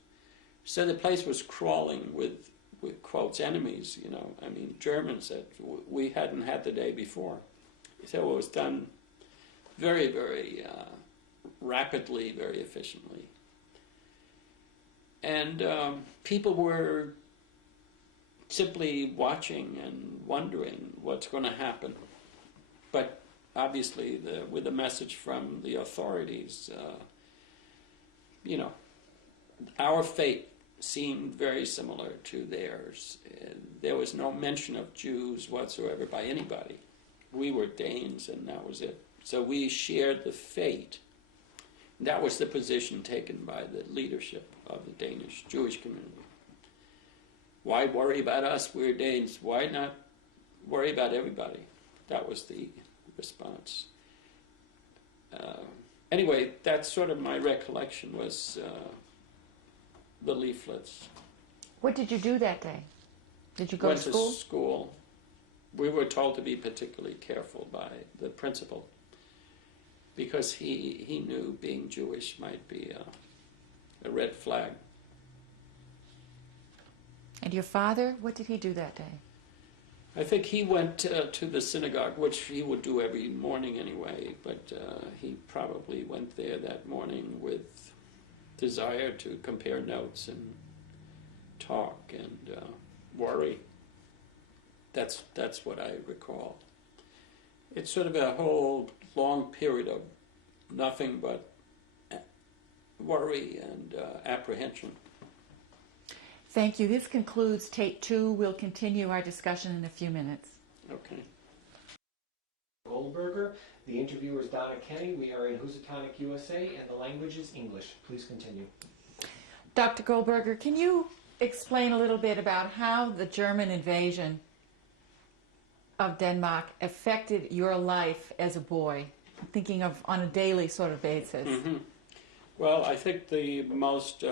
So the place was crawling with quotes, enemies, you know. I mean, Germans that we hadn't had the day before. So it was done very, very rapidly, very efficiently. And people were simply watching and wondering what's going to happen. But obviously, with a message from the authorities, you know, our fate seemed very similar to theirs. There was no mention of Jews whatsoever by anybody. We were Danes, and that was it. So we shared the fate. That was the position taken by the leadership of the Danish Jewish community. Why worry about us? We're Danes. Why not worry about everybody? That was the response. Anyway, that's sort of my recollection, was the leaflets. What did you do that day? Did you go Went to school? to school. we were told to be particularly careful by the principal because he knew being Jewish might be a red flag. And your father, what did he do that day? I think he went to the synagogue, which he would do every morning anyway, but he probably went there that morning with desire to compare notes and talk and worry. That's what I recall. It's sort of a whole long period of nothing but worry and apprehension. Thank you. This concludes tape 2. We'll continue our discussion in a few minutes. Okay. Goldberger. The interviewer is Donna Kenny. We are in Housatonic, USA, and the language is English. Please continue. Dr. Goldberger, can you explain a little bit about how the German invasion of Denmark affected your life as a boy, thinking of on a daily sort of basis? Mm-hmm. Well, I think the most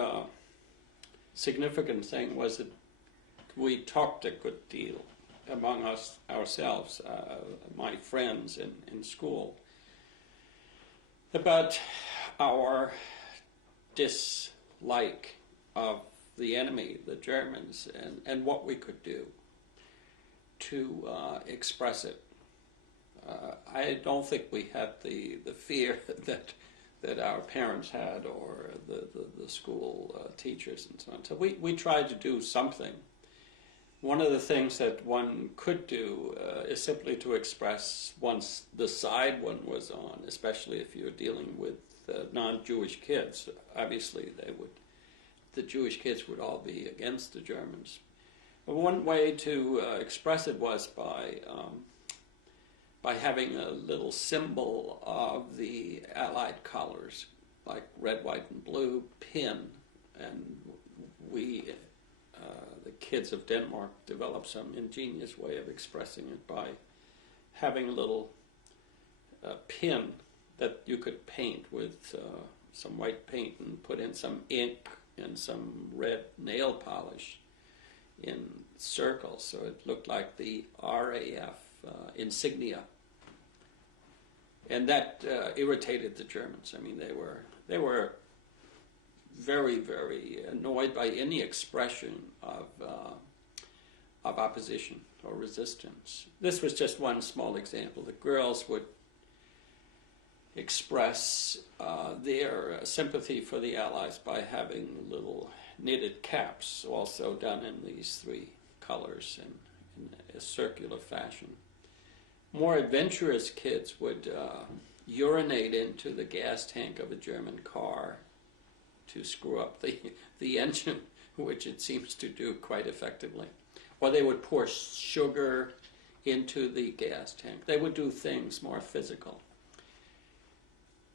significant thing was that we talked a good deal among us ourselves, my friends in school, about our dislike of the enemy, the Germans, and what we could do to express it. I don't think we had the fear that our parents had or the school teachers and so on. So we tried to do something. One of the things that one could do is simply to express the side one was on, especially if you're dealing with non-Jewish kids. Obviously, the Jewish kids would all be against the Germans. But one way to express it was by having a little symbol of the Allied colors, like red, white, and blue, pin, and we, the kids of Denmark, developed some ingenious way of expressing it by having a little pin that you could paint with some white paint and put in some ink and some red nail polish in circles, so it looked like the RAF insignia. And that irritated the Germans. I mean, they were very, very annoyed by any expression of opposition or resistance. This was just one small example. The girls would express their sympathy for the Allies by having little knitted caps, also done in these 3 colors in a circular fashion. More adventurous kids would urinate into the gas tank of a German car to screw up the engine, which it seems to do quite effectively. Or they would pour sugar into the gas tank. They would do things more physical.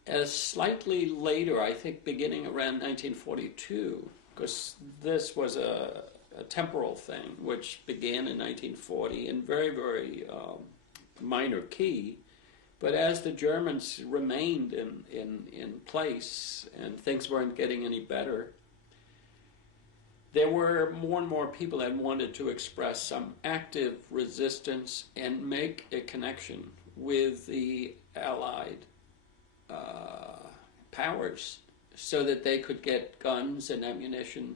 As slightly later, I think beginning around 1942, because this was a temporal thing, which began in 1940 in very, very minor key, but as the Germans remained in place and things weren't getting any better, there were more and more people that wanted to express some active resistance and make a connection with the Allied powers so that they could get guns and ammunition,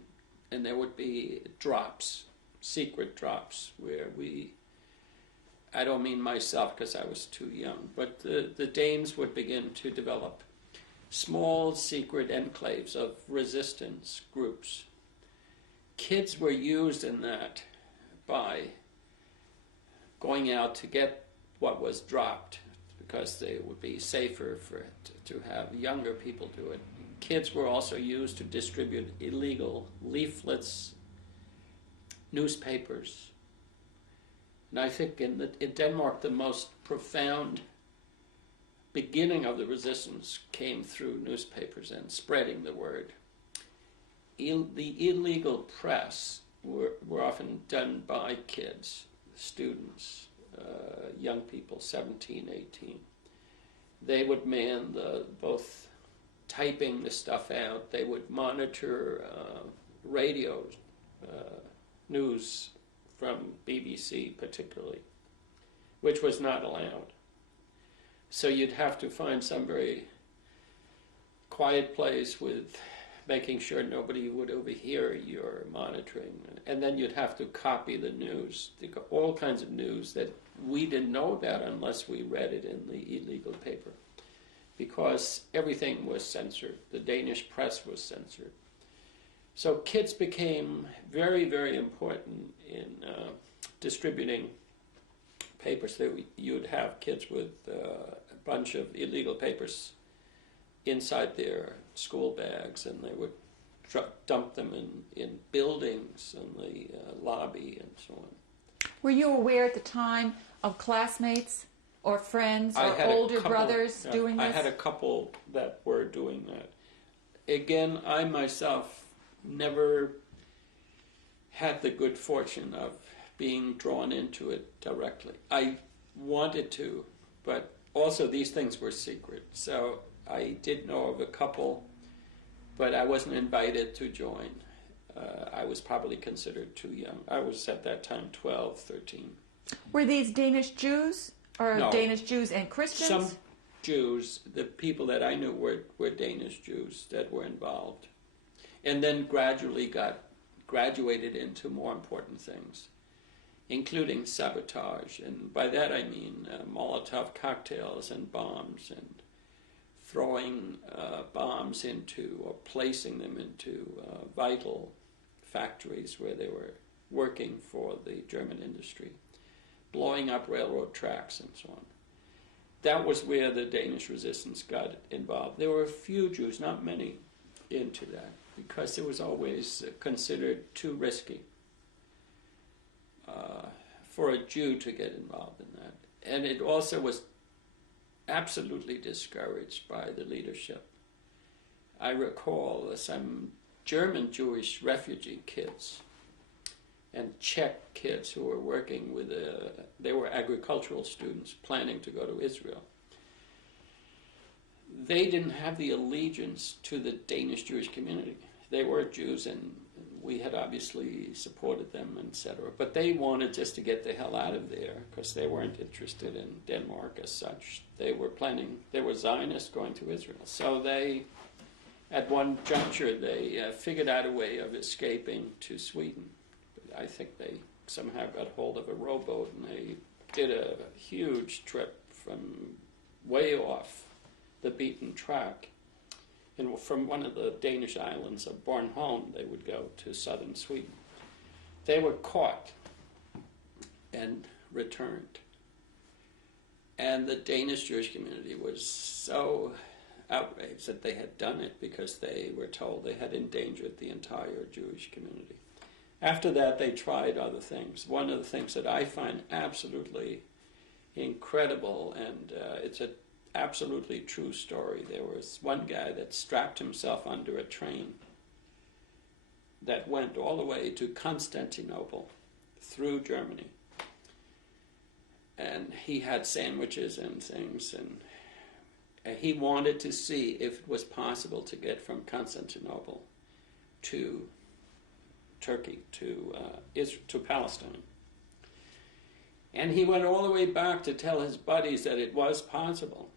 and there would be drops, secret drops, where I don't mean myself because I was too young, but the Danes would begin to develop small secret enclaves of resistance groups. Kids were used in that by going out to get what was dropped because they would be safer for it to have younger people do it. Kids were also used to distribute illegal leaflets, newspapers. And I think in Denmark, the most profound beginning of the resistance came through newspapers and spreading the word. The illegal press were often done by kids, students, young people, 17, 18. They would man both typing the stuff out. They would monitor radio news from BBC particularly. which was not allowed. So you'd have to find some very quiet place with making sure nobody would overhear your monitoring. And then you'd have to copy the news, all kinds of news that we didn't know about unless we read it in the illegal paper, because everything was censored. The Danish press was censored. So kids became very, very important in distributing papers. You'd have kids with a bunch of illegal papers inside their school bags, and they would dump them in buildings in the lobby and so on. Were you aware at the time of classmates or friends or older brothers doing this? I had a couple that were doing that. Again, I myself never had the good fortune of being drawn into it directly. I wanted to, but also these things were secret. So I did know of a couple, but I wasn't invited to join. I was probably considered too young. I was at that time 12, 13. Were these Danish Jews or No. Danish Jews and Christians? Some Jews, the people that I knew were Danish Jews that were involved. And then gradually graduated into more important things, including sabotage. And by that I mean Molotov cocktails and bombs, and throwing bombs into or placing them into vital factories where they were working for the German industry, blowing up railroad tracks and so on. That was where the Danish resistance got involved. There were a few Jews, not many, into that, because it was always considered too risky for a Jew to get involved in that. And it also was absolutely discouraged by the leadership. I recall some German Jewish refugee kids and Czech kids who were working with, they were agricultural students planning to go to Israel. They didn't have the allegiance to the Danish Jewish community. They were Jews, and we had obviously supported them, etc. But they wanted just to get the hell out of there because they weren't interested in Denmark as such. They were Zionists going to Israel. So they, at one juncture, they figured out a way of escaping to Sweden. I think they somehow got hold of a rowboat, and they did a huge trip from way off the beaten track. And from one of the Danish islands of Bornholm, they would go to southern Sweden. They were caught and returned. And the Danish Jewish community was so outraged that they had done it because they were told they had endangered the entire Jewish community. After that, they tried other things. One of the things that I find absolutely incredible, and it's an absolutely true story. There was one guy that strapped himself under a train that went all the way to Constantinople through Germany. And he had sandwiches and things, and he wanted to see if it was possible to get from Constantinople to Turkey, to Palestine. And he went all the way back to tell his buddies that it was possible.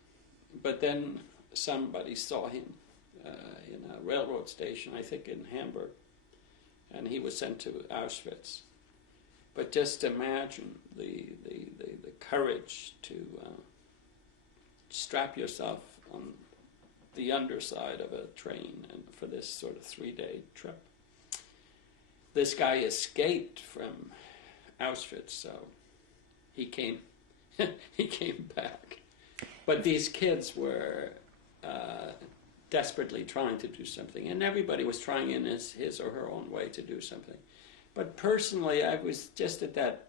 But then somebody saw him in a railroad station, I think in Hamburg, and he was sent to Auschwitz. But just imagine the courage to strap yourself on the underside of a train and for this sort of 3-day trip. This guy escaped from Auschwitz, so he came back. But these kids were desperately trying to do something, and everybody was trying in his or her own way to do something. But personally, I was just at that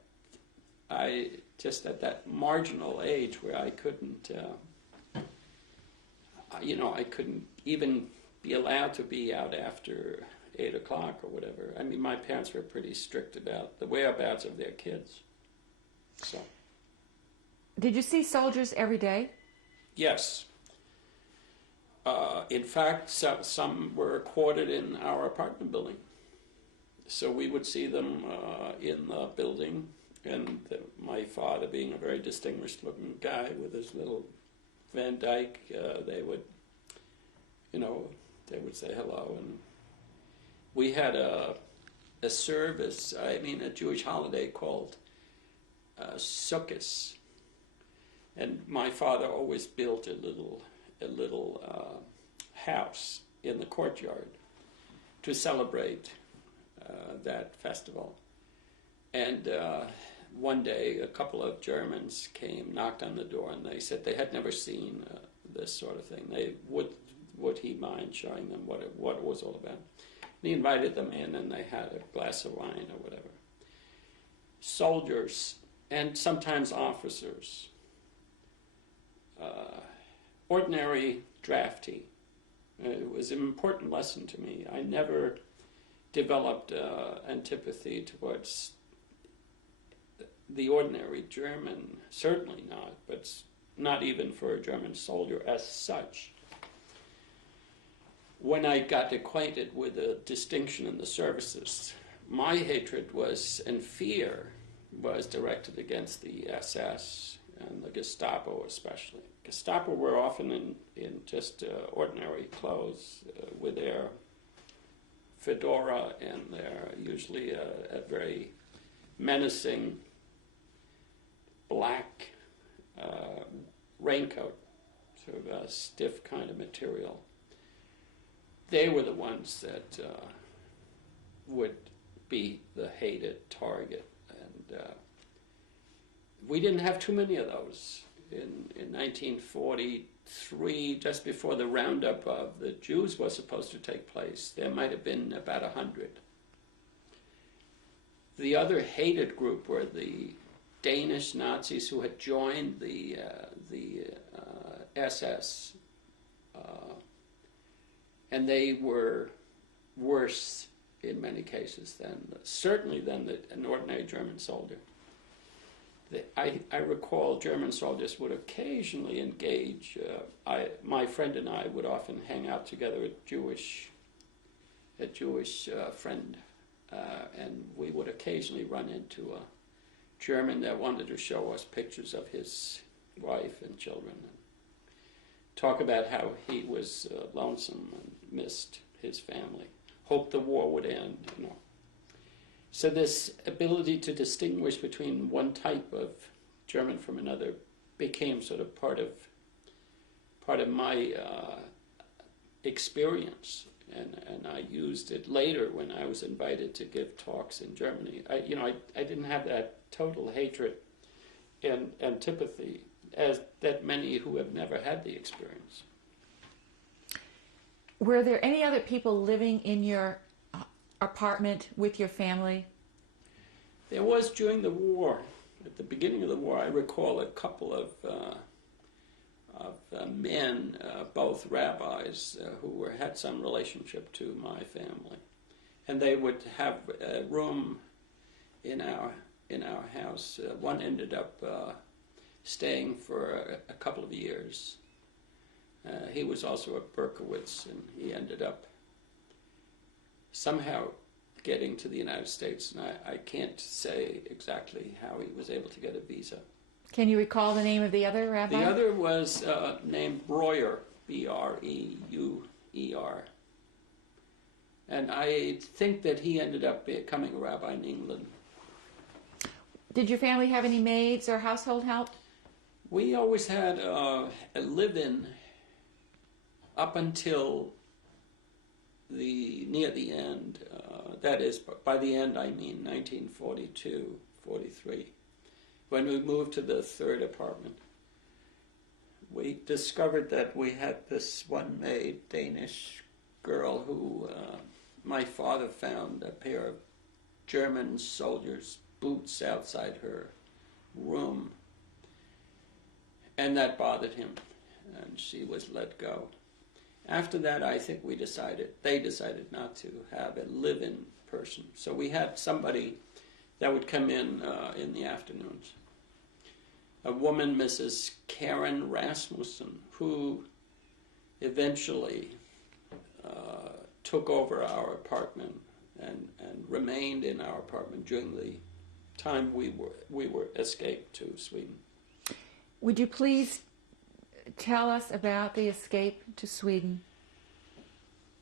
marginal age where I couldn't, I couldn't even be allowed to be out after 8 o'clock or whatever. I mean, my parents were pretty strict about the whereabouts of their kids. So. Did you see soldiers every day? Yes. In fact, some were quartered in our apartment building. So we would see them in the building, And my father, being a very distinguished-looking guy with his little Van Dyke, they would say hello. And we had a service, a Jewish holiday called Sukkot. And my father always built a little house in the courtyard to celebrate that festival. And one day, a couple of Germans came, knocked on the door, and they said they had never seen this sort of thing. Would he mind showing them what it was all about? And he invited them in, and they had a glass of wine or whatever. Soldiers and sometimes officers, ordinary draftee. It was an important lesson to me. I never developed antipathy towards the ordinary German, certainly not, but not even for a German soldier as such. When I got acquainted with the distinction in the services, my hatred and fear was directed against the SS and the Gestapo especially. Gestapo were often in just ordinary clothes with their fedora and their usually a very menacing black raincoat, sort of a stiff kind of material. They were the ones that would be the hated target. And we didn't have too many of those. In 1943, just before the roundup of the Jews was supposed to take place, there might have been about 100. The other hated group were the Danish Nazis who had joined the SS, and they were worse in many cases certainly than an ordinary German soldier. I recall German soldiers would occasionally engage. My friend and I would often hang out together at a Jewish friend, and we would occasionally run into a German that wanted to show us pictures of his wife and children, and talk about how he was lonesome and missed his family, hoped the war would end, So this ability to distinguish between one type of German from another became sort of part of my experience, and I used it later when I was invited to give talks in Germany. I didn't have that total hatred and antipathy as that many who have never had the experience. Were there any other people living in your apartment with your family? There was during the war. At the beginning of the war, I recall a couple of men, both rabbis, who had some relationship to my family, and they would have a room in our house. One ended up staying for a couple of years. He was also a Berkowitz, and he ended up somehow getting to the United States, and I can't say exactly how he was able to get a visa. Can you recall the name of the other rabbi? The other was named Breuer, Breuer. And I think that he ended up becoming a rabbi in England. Did your family have any maids or household help? We always had a live-in up until near the end. That is, by the end I mean 1942, 43. When we moved to the third apartment, we discovered that we had this one maid, Danish girl, who my father found a pair of German soldiers' boots outside her room, and that bothered him, and she was let go. After that, I think they decided not to have a live-in person. So we had somebody that would come in the afternoons. A woman, Mrs. Karen Rasmussen, who eventually took over our apartment and remained in our apartment during time we were escaped to Sweden. Would you please tell us about the escape to Sweden?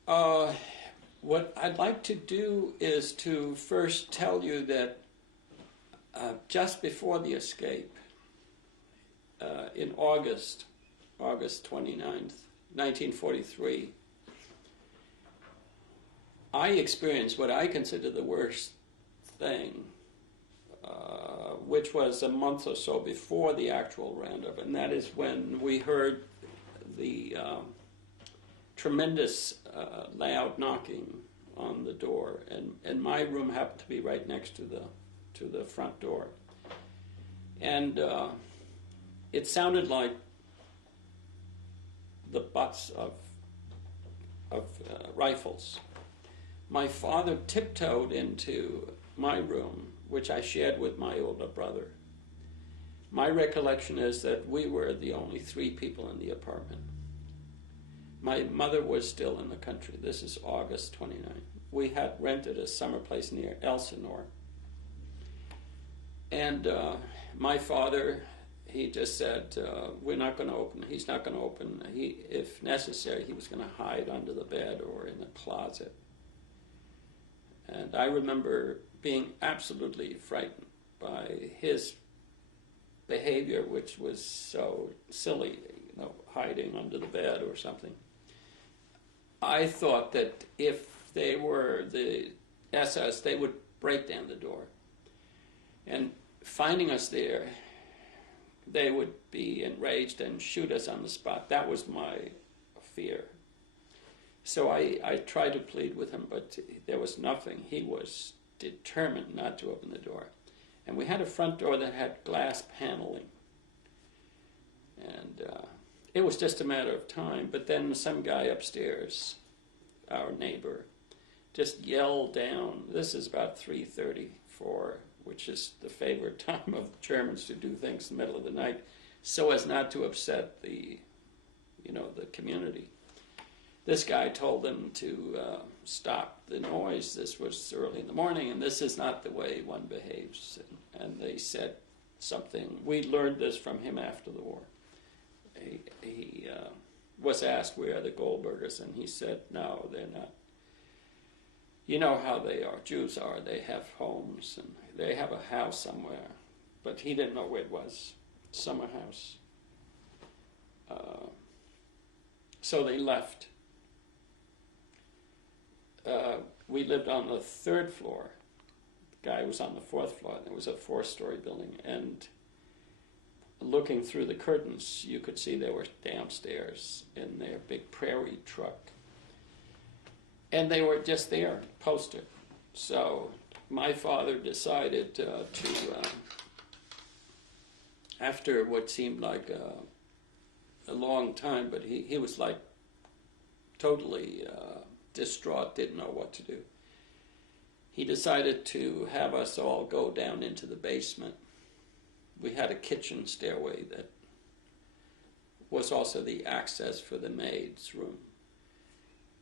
What I'd like to do is to first tell you that just before the escape, in August 29th, 1943, I experienced what I consider the worst thing, which was a month or so before the actual roundup, and that is when we heard the tremendous loud knocking on the door, and my room happened to be right next to the front door, and it sounded like the butts of rifles. My father tiptoed into my room, which I shared with my older brother. My recollection is that we were the only 3 people in the apartment. My mother was still in the country. This is August 29th. We had rented a summer place near Elsinore. And my father, he just said, we're not going to open. He's not going to open. If necessary, he was going to hide under the bed or in the closet. And I remember being absolutely frightened by his behavior, which was so silly, hiding under the bed or something. I thought that if they were the SS, they would break down the door. And finding us there, they would be enraged and shoot us on the spot. That was my fear. So I tried to plead with him, but there was nothing. He was determined not to open the door. And we had a front door that had glass paneling. And it was just a matter of time. But then some guy upstairs, our neighbor, just yelled down. This is about 3:34, which is the favorite time of the Germans to do things in the middle of the night, so as not to upset the community. This guy told them to stop the noise. This was early in the morning, and this is not the way one behaves. And they said something. We learned this from him after the war. He was asked, where are the Goldbergers? And he said, no, they're not. You know how they are. Jews are. They have homes, and they have a house somewhere. But he didn't know where it was. Summer house. So they left. We lived on the 3rd floor. The guy was on the 4th floor. It was a 4-story building. And looking through the curtains, you could see they were downstairs in their big prairie truck. And they were just there, posted. So my father decided to, after what seemed like a long time, but he was like totally distraught, didn't know what to do. He decided to have us all go down into the basement. We had a kitchen stairway that was also the access for the maid's room.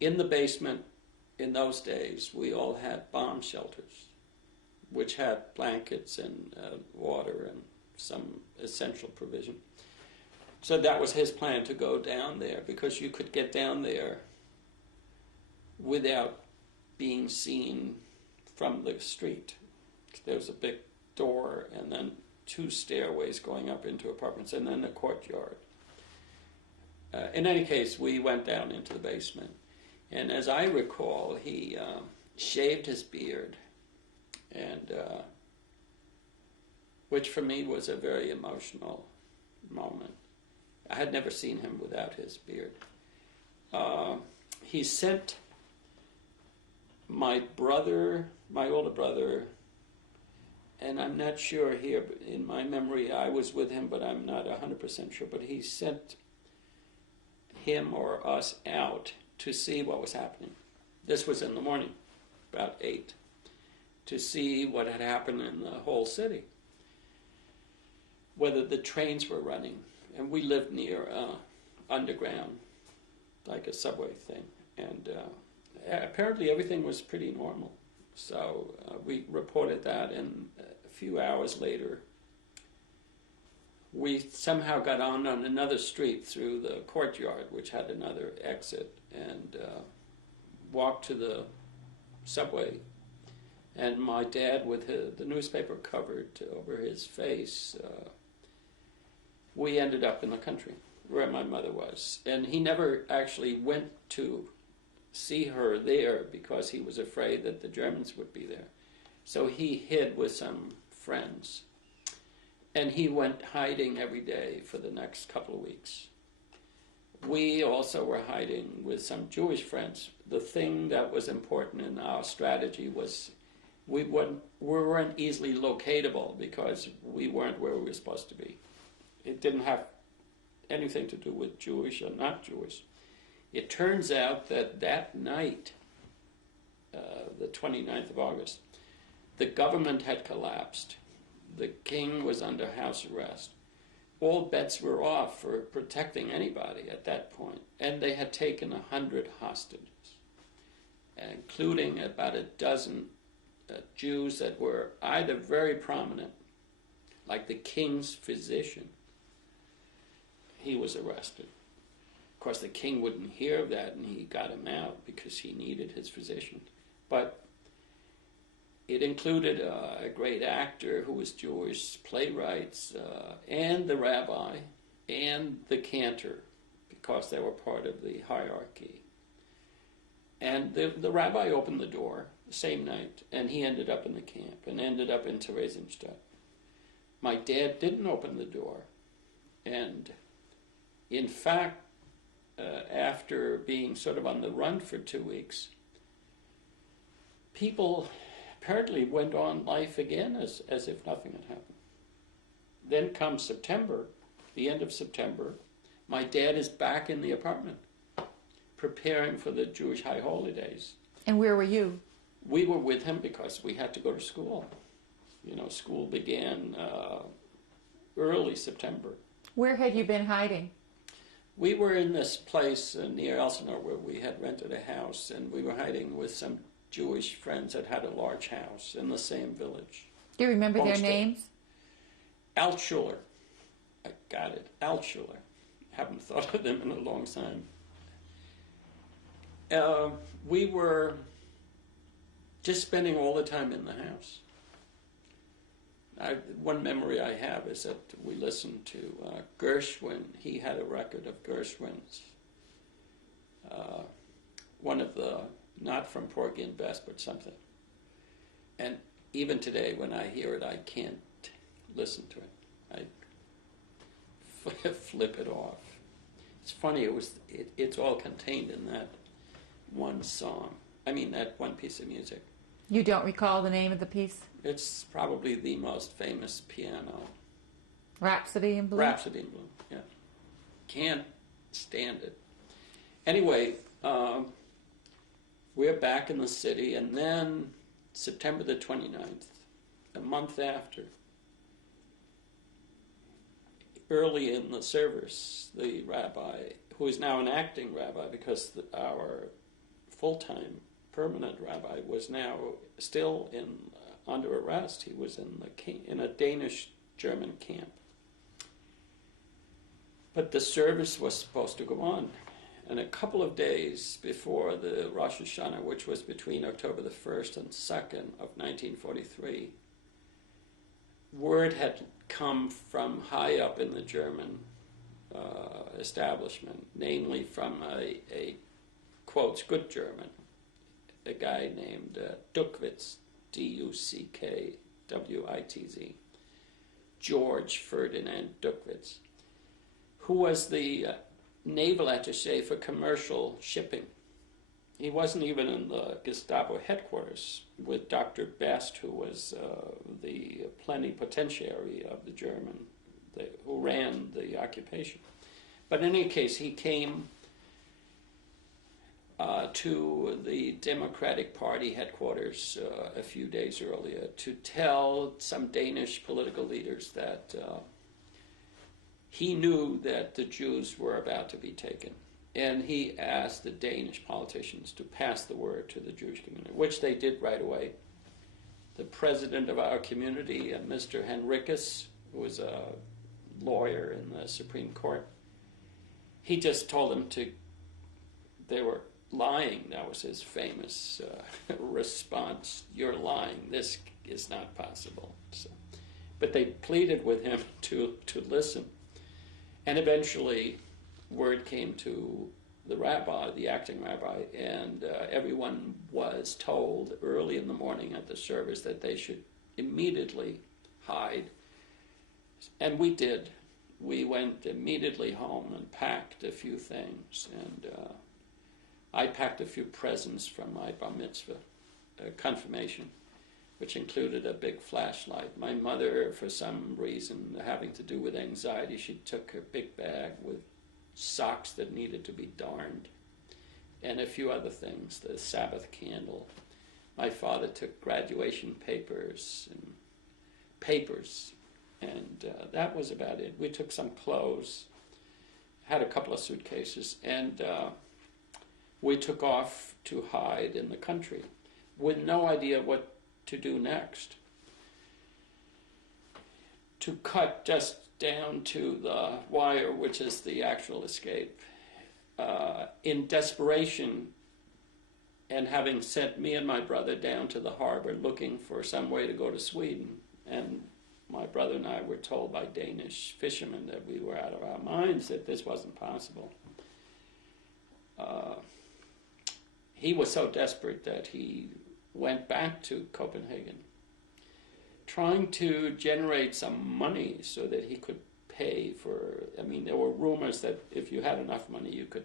In the basement, in those days, we all had bomb shelters, which had blankets and water and some essential provision. So that was his plan, to go down there, because you could get down there without being seen from the street. There was a big door and then 2 stairways going up into apartments and then a courtyard. In any case, we went down into the basement. And as I recall, he shaved his beard, and which for me was a very emotional moment. I had never seen him without his beard. He sent my brother, my older brother, and I'm not sure here, but in my memory I was with him, but I'm not 100% sure, but he sent him or us out to see what was happening. This was in the morning, about 8, to see what had happened in the whole city, whether the trains were running. And we lived near underground, like a subway thing, and apparently everything was pretty normal. So we reported that, and few hours later, we somehow got on another street through the courtyard, which had another exit, and walked to the subway. And my dad, with the newspaper covered over his face, we ended up in the country where my mother was. And he never actually went to see her there because he was afraid that the Germans would be there. So he hid with some friends. And he went hiding every day for the next couple of weeks. We also were hiding with some Jewish friends. The thing that was important in our strategy was we weren't easily locatable because we weren't where we were supposed to be. It didn't have anything to do with Jewish or not Jewish. It turns out that night, the 29th of August, the government had collapsed. The king was under house arrest. All bets were off for protecting anybody at that point, and they had taken 100 hostages, including about a dozen Jews that were either very prominent, like the king's physician. He was arrested. Of course, the king wouldn't hear of that, and he got him out because he needed his physician. But it included a great actor who was Jewish, playwrights, and the rabbi, and the cantor, because they were part of the hierarchy. And the rabbi opened the door the same night, and he ended up in the camp and ended up in Theresienstadt. My dad didn't open the door, and in fact, after being sort of on the run for 2 weeks, people apparently went on life again as if nothing had happened. Then comes September, the end of September, my dad is back in the apartment, preparing for the Jewish high holidays. And where were you? We were with him because we had to go to school. You know, school began early September. Where had you been hiding? We were in this place near Elsinore where we had rented a house, and we were hiding with some Jewish friends that had a large house in the same village. Do you remember their Homestead. names? Altschuler. I got it. Altschuler. Haven't thought of them in a long time. We were just spending all the time in the house. One memory I have is that we listened to Gershwin. He had a record of Gershwin's, one of the, not from Porgy and Bess, but something. And even today, when I hear it, I can't listen to it. I flip it off. It's funny, it's all contained in that one song. I mean, that one piece of music. You don't recall the name of the piece? It's probably the most famous piano. Rhapsody in Blue? Rhapsody in Blue, yeah. Can't stand it. Anyway, we're back in the city, and then September the 29th, a month after, early in the service, the rabbi, who is now an acting rabbi because our full-time permanent rabbi was now still under arrest. He was in a Danish-German camp. But the service was supposed to go on. And a couple of days before the Rosh Hashanah, which was between October the 1st and 2nd of 1943, word had come from high up in the German establishment, namely from a quotes, good German, a guy named Duckwitz, D-U-C-K-W-I-T-Z, George Ferdinand Duckwitz, who was the naval attaché for commercial shipping. He wasn't even in the Gestapo headquarters with Dr. Best, who was the plenipotentiary of the German, who ran the occupation. But in any case, he came to the Democratic Party headquarters a few days earlier to tell some Danish political leaders that he knew that the Jews were about to be taken. And he asked the Danish politicians to pass the word to the Jewish community, which they did right away. the president of our community, Mr. Henricus, who was a lawyer in the Supreme Court, he just told them they were lying. That was his famous response. You're lying. This is not possible. So, but they pleaded with him to listen. And eventually word came to the rabbi, the acting rabbi, and everyone was told early in the morning at the service that they should immediately hide. And we did. We went immediately home and packed a few things. And I packed a few presents from my bar mitzvah confirmation, which included a big flashlight. My mother, for some reason having to do with anxiety, she took her big bag with socks that needed to be darned, and a few other things, the Sabbath candle. My father took graduation papers, and that was about it. We took some clothes, had a couple of suitcases, and we took off to hide in the country with no idea what to do next. To cut just down to the wire, which is the actual escape. In desperation, and having sent me and my brother down to the harbor looking for some way to go to Sweden, and my brother and I were told by Danish fishermen that we were out of our minds, that this wasn't possible. He was so desperate that he went back to Copenhagen, trying to generate some money so that he could pay for, there were rumors that if you had enough money, you could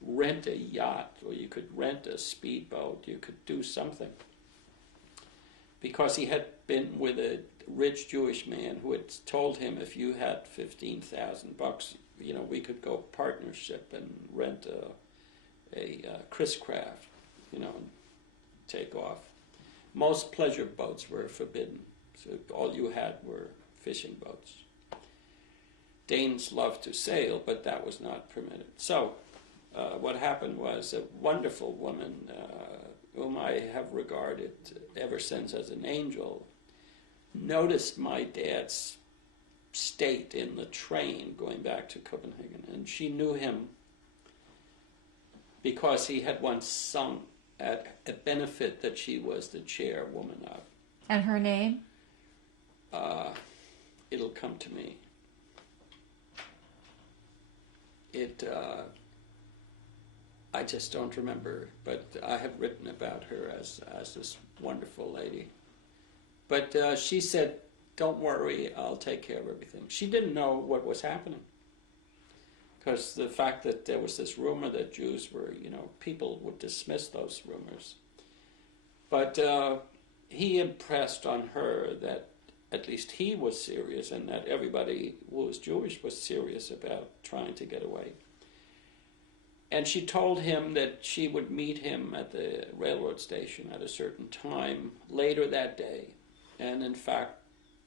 rent a yacht, or you could rent a speedboat, you could do something. Because he had been with a rich Jewish man who had told him, if you had $15,000, we could go partnership and rent a Chris Craft, and take off. Most pleasure boats were forbidden, so all you had were fishing boats. Danes loved to sail, but that was not permitted. So what happened was a wonderful woman whom I have regarded ever since as an angel noticed my dad's state in the train going back to Copenhagen, and she knew him because he had once sung at a benefit that she was the chairwoman of. And her name? It'll come to me. I just don't remember, but I have written about her as this wonderful lady. But she said, don't worry, I'll take care of everything. She didn't know what was happening. Because the fact that there was this rumor that Jews were, people would dismiss those rumors. But he impressed on her that at least he was serious, and that everybody who was Jewish was serious about trying to get away. And she told him that she would meet him at the railroad station at a certain time later that day. And in fact,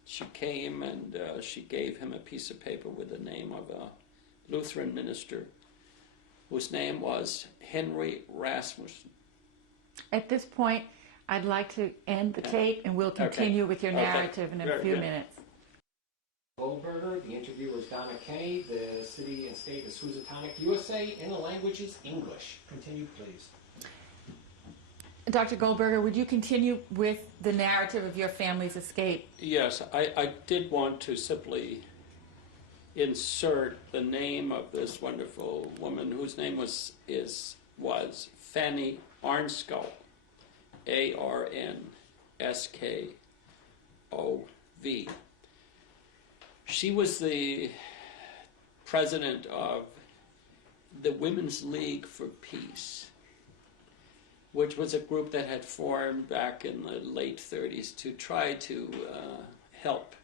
she came and she gave him a piece of paper with the name of a Lutheran minister whose name was Henry Rasmussen. At this point, I'd like to end the tape, and we'll continue with your narrative in a few minutes. Goldberger, the interviewer is Donna Kenny, the city and state is Housatonic, USA, and the language is English. Continue, please. Dr. Goldberger, would you continue with the narrative of your family's escape? Yes, I did want to simply insert the name of this wonderful woman whose name was Fanny Arnskov, Arnskov. She was the president of the Women's League for Peace, which was a group that had formed back in the late 30s to try to help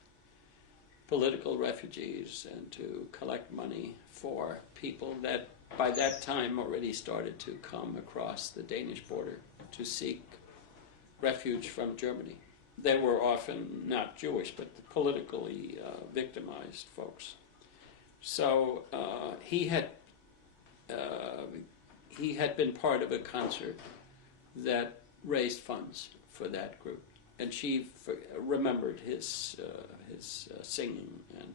political refugees and to collect money for people that by that time already started to come across the Danish border to seek refuge from Germany. They were often not Jewish, but politically victimized folks. So he had been part of a concert that raised funds for that group. and she remembered his singing. And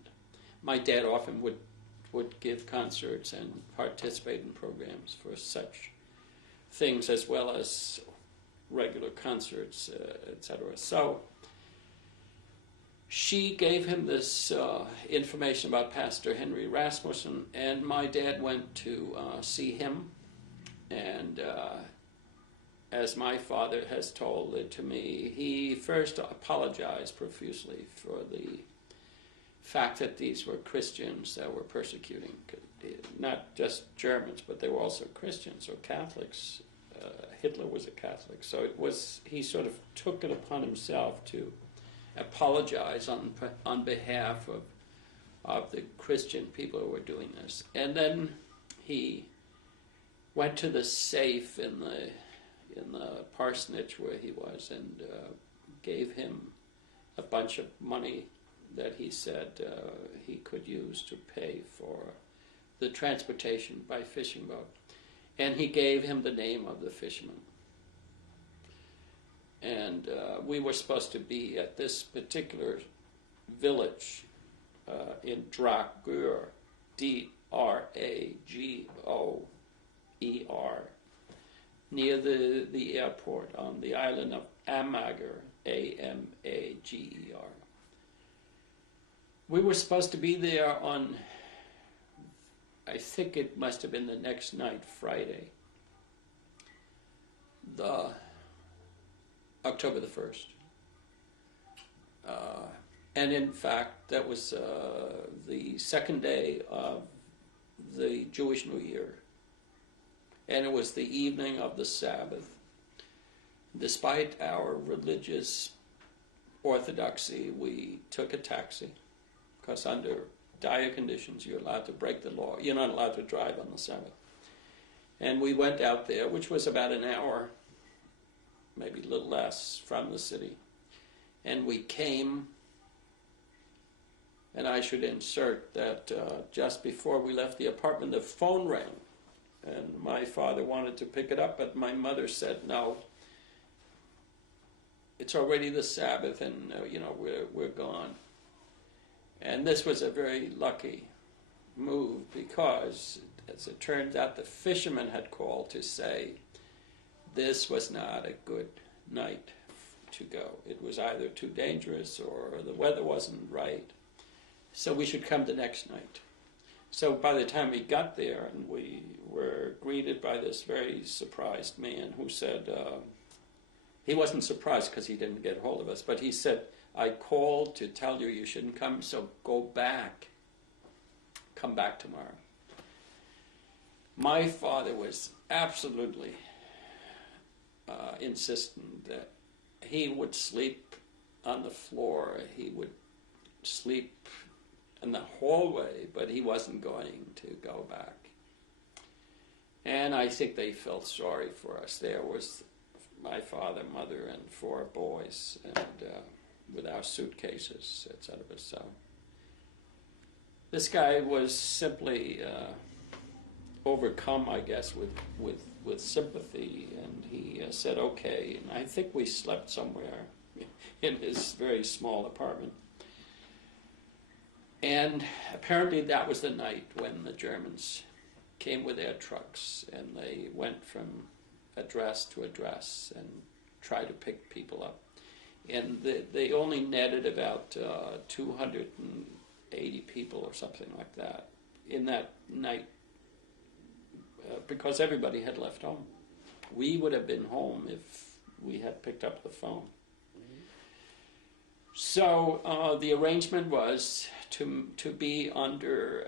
my dad often would give concerts and participate in programs for such things, as well as regular concerts, etc. So she gave him this information about Pastor Henry Rasmussen, and my dad went to see him. And as my father has told it to me, he first apologized profusely for the fact that these were Christians that were persecuting, not just Germans, but they were also Christians or Catholics. Hitler was a Catholic, so he sort of took it upon himself to apologize on behalf of the Christian people who were doing this. And then he went to the safe in the parsonage where he was, and gave him a bunch of money that he said he could use to pay for the transportation by fishing boat. And he gave him the name of the fisherman. And we were supposed to be at this particular village in Dragoer, Dragoer, near the airport on the island of Amager, Amager. We were supposed to be there on, I think it must have been the next night, Friday, the October the 1st. And in fact, that was the second day of the Jewish New Year. And it was the evening of the Sabbath. Despite our religious orthodoxy, we took a taxi, because under dire conditions, you're allowed to break the law. You're not allowed to drive on the Sabbath. And we went out there, which was about an hour, maybe a little less, from the city. And we came, and I should insert that just before we left the apartment, the phone rang. And my father wanted to pick it up, but my mother said, no, it's already the Sabbath, and we're gone. And this was a very lucky move, because, as it turns out, the fisherman had called to say this was not a good night to go. It was either too dangerous or the weather wasn't right, so we should come the next night. So by the time we got there, and we were greeted by this very surprised man who said, he wasn't surprised because he didn't get hold of us, but he said, I called to tell you you shouldn't come, so go back. Come back tomorrow. My father was absolutely insistent that he would sleep on the floor. He would sleep in the hallway, but he wasn't going to go back. And I think they felt sorry for us. There was my father, mother, and 4 boys, and with our suitcases, etc. So this guy was simply overcome, I guess, with sympathy, and he said, okay. And I think we slept somewhere in his very small apartment. And apparently that was the night when the Germans came with their trucks, and they went from address to address and tried to pick people up. And they only netted about 280 people or something like that in that night, because everybody had left home. We would have been home if we had picked up the phone. So the arrangement was to be under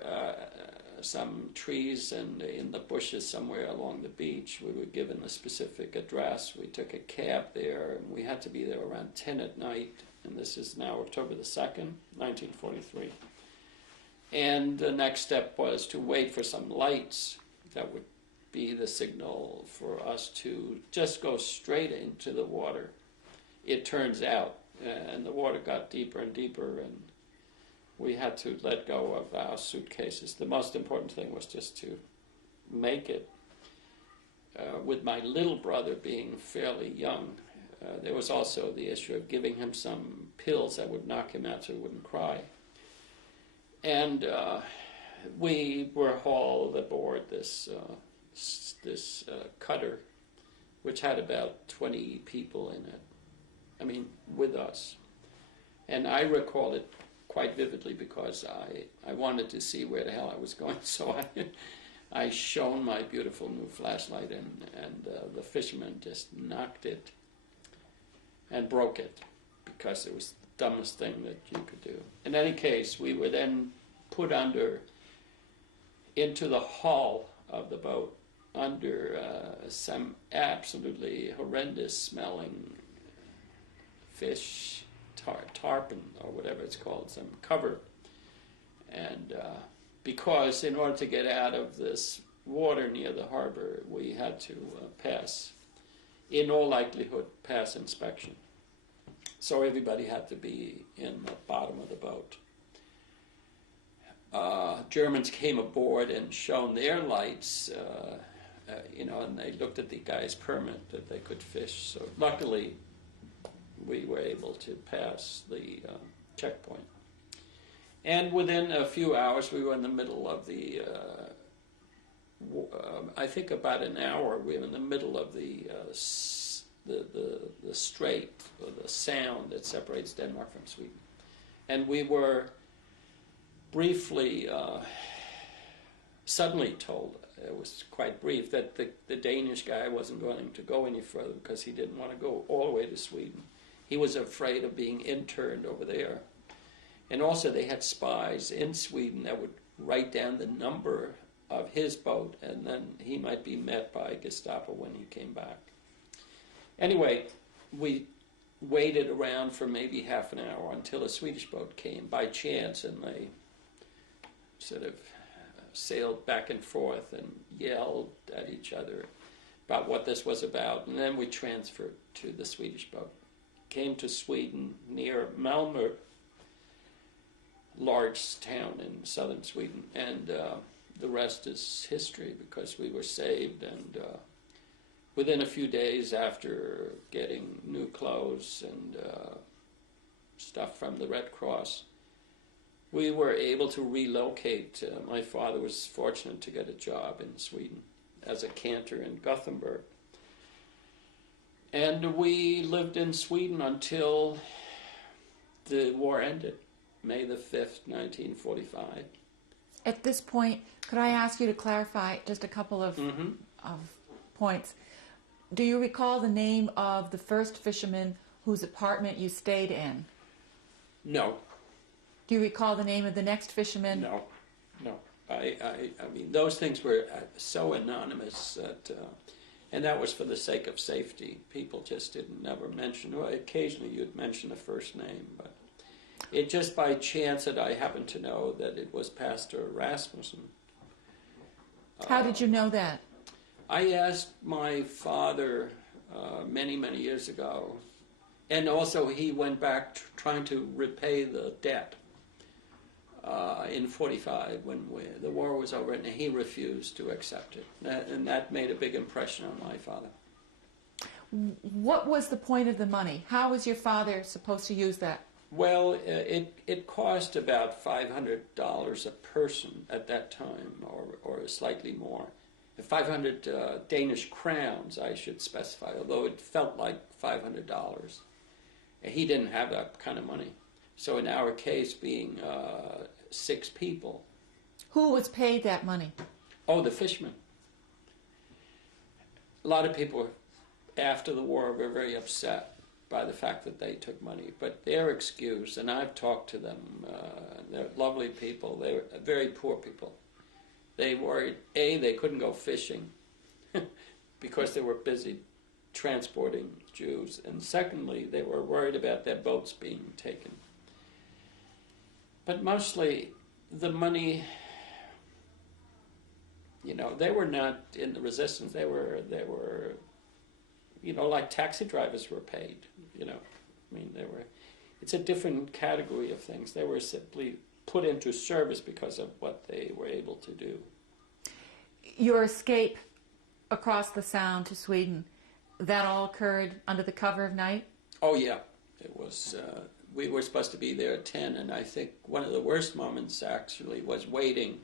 some trees and in the bushes somewhere along the beach. We were given a specific address. We took a cab there, and we had to be there around 10 at night. And this is now October the 2nd, 1943. And the next step was to wait for some lights that would be the signal for us to just go straight into the water. It turns out, and the water got deeper and deeper, and we had to let go of our suitcases. The most important thing was just to make it. With my little brother being fairly young, There was also the issue of giving him some pills that would knock him out so he wouldn't cry. And we were hauled aboard this cutter, which had about 20 people in it. I mean, with us. And I recall it quite vividly because I wanted to see where the hell I was going. So I shone my beautiful new flashlight, and the fisherman just knocked it and broke it because it was the dumbest thing that you could do. In any case, we were then put into the hull of the boat under some absolutely horrendous smelling fish, tarpon or whatever it's called, some cover. And because in order to get out of this water near the harbor, we had to in all likelihood, pass inspection. So everybody had to be in the bottom of the boat. Germans came aboard and shone their lights, and they looked at the guy's permit that they could fish. So luckily, we were able to pass the checkpoint. And within a few hours, we were in the middle of the, I think about an hour, we were in the middle of the strait, or the sound that separates Denmark from Sweden. And we were briefly, suddenly told, it was quite brief, that the Danish guy wasn't going to go any further because he didn't want to go all the way to Sweden. He was afraid of being interned over there. And also they had spies in Sweden that would write down the number of his boat, and then he might be met by Gestapo when he came back. Anyway, we waited around for maybe half an hour until a Swedish boat came by chance, and they sort of sailed back and forth and yelled at each other about what this was about. And then we transferred to the Swedish boat. Came to Sweden near Malmö, large town in southern Sweden, and the rest is history because we were saved. And within a few days after getting new clothes and stuff from the Red Cross, we were able to relocate. My father was fortunate to get a job in Sweden as a cantor in Gothenburg. And we lived in Sweden until the war ended, May the 5th, 1945. At this point, could I ask you to clarify just a couple of points? Do you recall the name of the first fisherman whose apartment you stayed in? No. Do you recall the name of the next fisherman? No. I mean, those things were so anonymous that, and that was for the sake of safety. People just never mention. Well, occasionally you'd mention a first name, but it just by chance that I happened to know that it was Pastor Rasmussen. How did you know that? I asked my father many, many years ago, and also he went back trying to repay the debt in 45 when the war was over, and he refused to accept it. And that made a big impression on my father. What was the point of the money? How was your father supposed to use that? Well, it cost about $500 a person at that time, or slightly more. 500 Danish crowns, I should specify, although it felt like $500. He didn't have that kind of money. So in our case, being 6 people. Who was paid that money? Oh, the fishermen. A lot of people after the war were very upset by the fact that they took money. But their excuse, and I've talked to them, they're lovely people, they were very poor people. They worried, A, they couldn't go fishing because they were busy transporting Jews, and secondly, they were worried about their boats being taken. But mostly, the money, they were not in the resistance. They were, like taxi drivers were paid. It's a different category of things. They were simply put into service because of what they were able to do. Your escape across the Sound to Sweden, that all occurred under the cover of night? Oh yeah, it was. We were supposed to be there at 10, and I think one of the worst moments actually was waiting.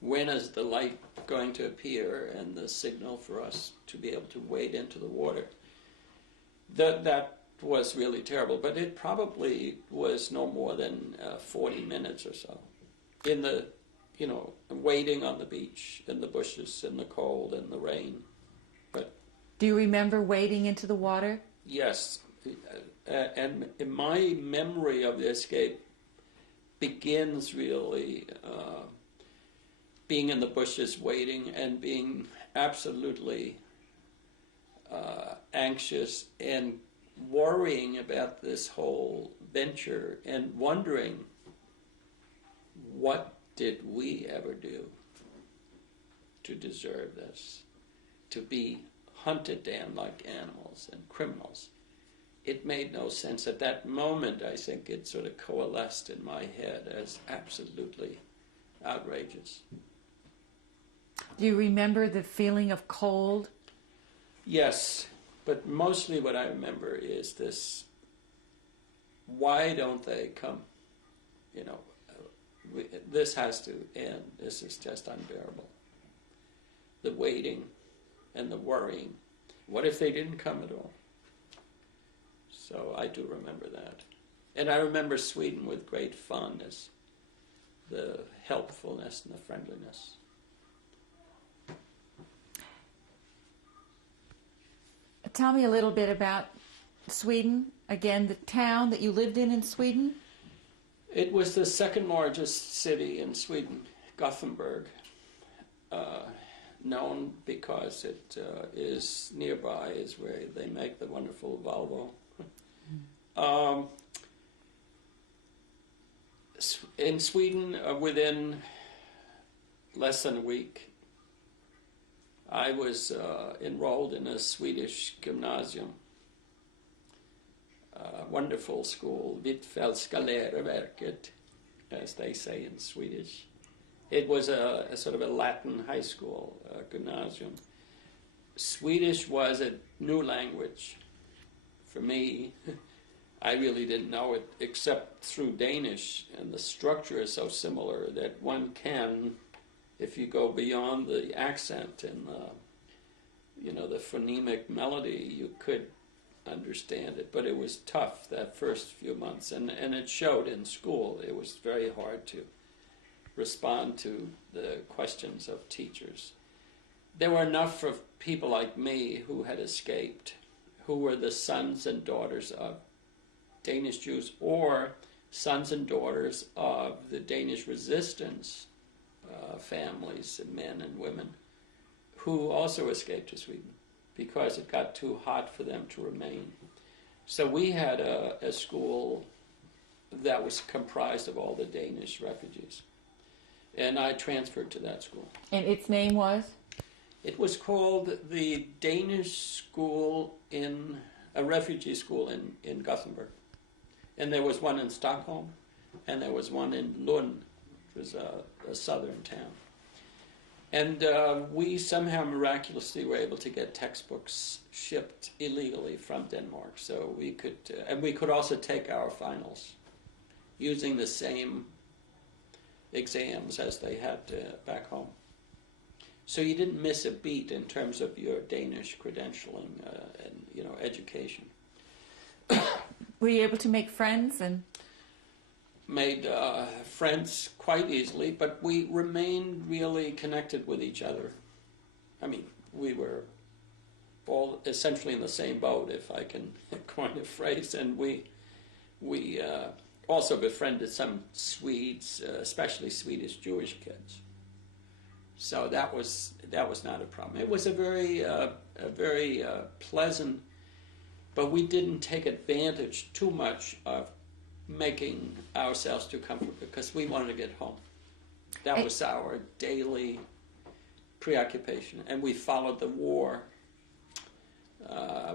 When is the light going to appear, and the signal for us to be able to wade into the water? That was really terrible, but it probably was no more than 40 minutes or so in the, waiting on the beach, in the bushes, in the cold, in the rain. But Do you remember wading into the water? yes, and my memory of the escape begins really being in the bushes waiting and being absolutely anxious and worrying about this whole venture and wondering, what did we ever do to deserve this? To be hunted down like animals and criminals. It made no sense. At that moment, I think it sort of coalesced in my head as absolutely outrageous. Do you remember the feeling of cold? Yes, but mostly what I remember is this, why don't they come? This has to end. This is just unbearable. The waiting and the worrying. What if they didn't come at all? So I do remember that. And I remember Sweden with great fondness, the helpfulness and the friendliness. Tell me a little bit about Sweden. Again, the town that you lived in Sweden. It was the second largest city in Sweden, Gothenburg, known because it is nearby, is where they make the wonderful Volvo. In Sweden, within less than a week, I was enrolled in a Swedish gymnasium, wonderful school, Hvitfeldtska läroverket, as they say in Swedish. It was a sort of a Latin high school, gymnasium. Swedish was a new language for me. I really didn't know it except through Danish, and the structure is so similar that one can, if you go beyond the accent and the phonemic melody, you could understand it. But it was tough that first few months, and it showed in school. It was very hard to respond to the questions of teachers. There were enough of people like me who had escaped, who were the sons and daughters of Danish Jews or sons and daughters of the Danish resistance families, men and women, who also escaped to Sweden because it got too hot for them to remain. So we had a school that was comprised of all the Danish refugees. And I transferred to that school. And its name was? It was called the Danish School a refugee school in Gothenburg. And there was one in Stockholm, and there was one in Lund, which was a southern town. And we somehow miraculously were able to get textbooks shipped illegally from Denmark. So we could, and we could also take our finals using the same exams as they had back home. So you didn't miss a beat in terms of your Danish credentialing and education. Were you able to make friends and made friends quite easily, but we remained really connected with each other. I mean, we were all essentially in the same boat, if I can coin a phrase, and we also befriended some Swedes, especially Swedish Jewish kids. So that was not a problem. It was a very pleasant, but we didn't take advantage too much of making ourselves too comfortable because we wanted to get home. That was our daily preoccupation, and we followed the war.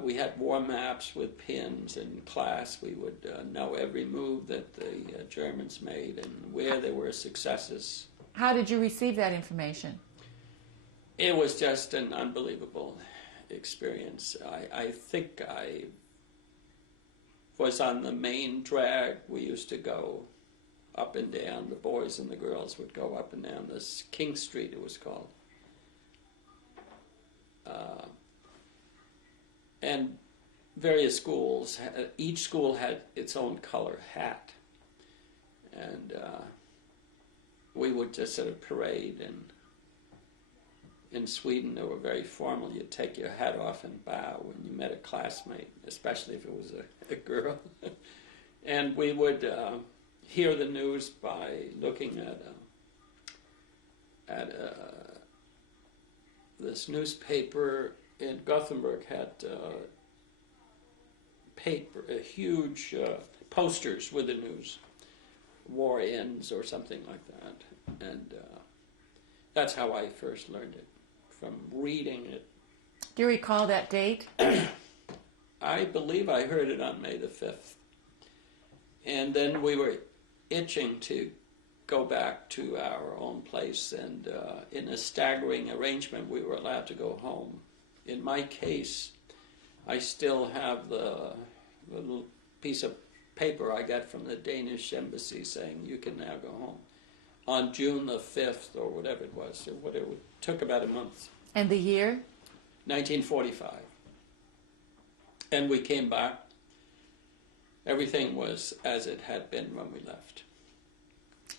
We had war maps with pins in class. We would know every move that the Germans made and where there were successes. how did you receive that information? It was just an unbelievable experience. I think I was on the main drag. We used to go up and down. The boys and the girls would go up and down this King Street, it was called. And various schools, each school had its own color hat. And we would just sort of parade, and in Sweden they were very formal. You'd take your hat off and bow when you met a classmate, especially if it was a girl. And we would hear the news by looking at this newspaper in Gothenburg had huge posters with the news. War ends or something like that. And that's how I first learned it, from reading it. Do you recall that date? I believe I heard it on May the 5th. And then we were itching to go back to our own place, and in a staggering arrangement we were allowed to go home. In my case, I still have the little piece of paper I got from the Danish embassy saying you can now go home on June the 5th or whatever it was. It took about a month. And the year? 1945. And we came back. Everything was as it had been when we left.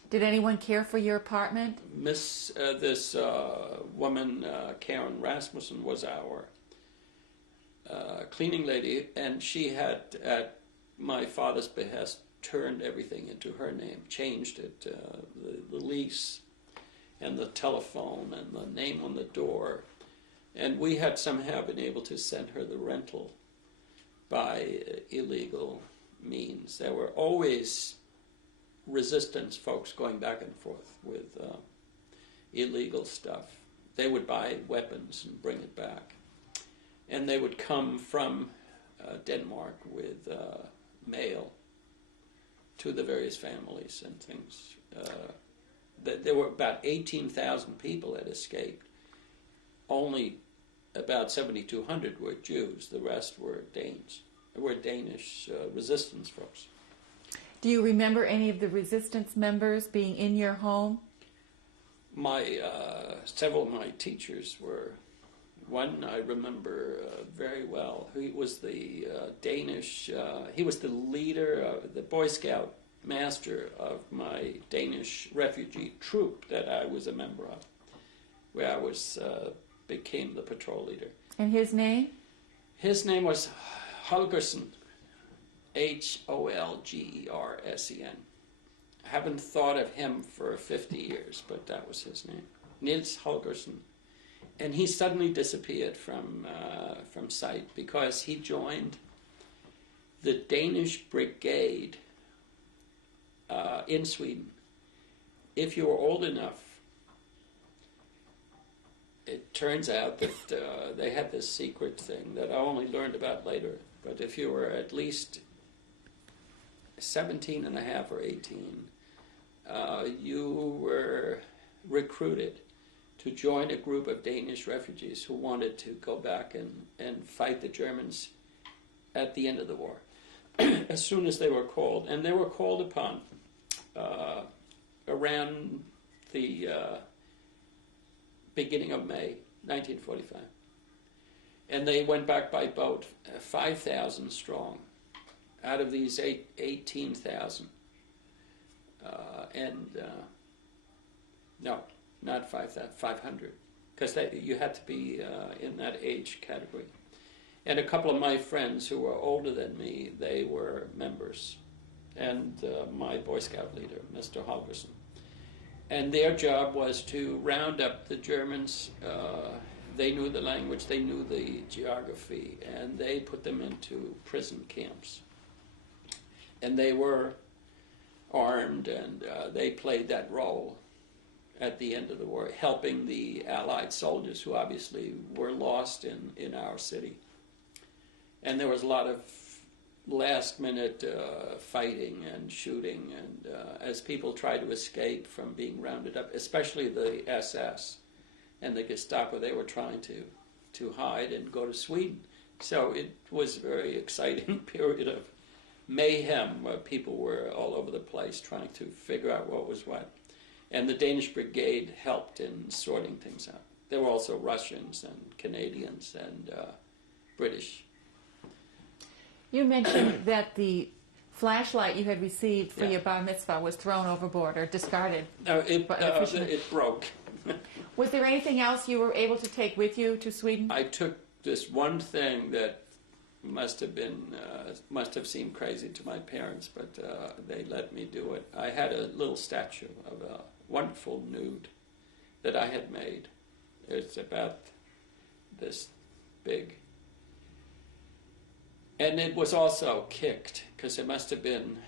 Did anyone care for your apartment? This woman, Karen Rasmussen, was our cleaning lady, and she had, at my father's behest, turned everything into her name, changed it, the lease and the telephone and the name on the door. And we had somehow been able to send her the rental by illegal means. There were always resistance folks going back and forth with illegal stuff. They would buy weapons and bring it back. And they would come from Denmark with mail to the various families and things. There were about 18,000 people that escaped. Only about 7,200 were Jews. The rest were Danes. Were Danish resistance folks. Do you remember any of the resistance members being in your home? Several of my teachers were. One I remember very well. He was the Danish. He was the leader, the Boy Scout master of my Danish refugee troop that I was a member of, where I became the patrol leader. And his name? His name was Holgersen, Holgersen. I haven't thought of him for 50 years, but that was his name, Niels Holgersen. And he suddenly disappeared from sight because he joined the Danish brigade in Sweden. If you were old enough, it turns out that they had this secret thing that I only learned about later. But if you were at least 17 and a half or 18, you were recruited to join a group of Danish refugees who wanted to go back and fight the Germans at the end of the war, as soon as they were called. And they were called upon around the beginning of May 1945. And they went back by boat, 5,000 strong, out of these 18,000. No, not 5,000, 500, because you had to be in that age category. And a couple of my friends who were older than me, they were members, and my Boy Scout leader, Mr. Holgersen. And their job was to round up the Germans. They knew the language, they knew the geography, and they put them into prison camps. And they were armed, and they played that role at the end of the war, helping the Allied soldiers who obviously were lost in our city. And there was a lot of last-minute fighting and shooting, and as people tried to escape from being rounded up, especially the SS and the Gestapo, they were trying to to hide and go to Sweden. So it was a very exciting period of mayhem where people were all over the place trying to figure out what was what. And the Danish brigade helped in sorting things out. There were also Russians and Canadians and British. You mentioned that the flashlight you had received for Yeah. your bar mitzvah was thrown overboard or discarded. No, But officially- it broke. Was there anything else you were able to take with you to Sweden? I took this one thing that must have seemed crazy to my parents, but they let me do it. I had a little statue of a wonderful nude that I had made. It's about this big. And it was also kicked, because it must have been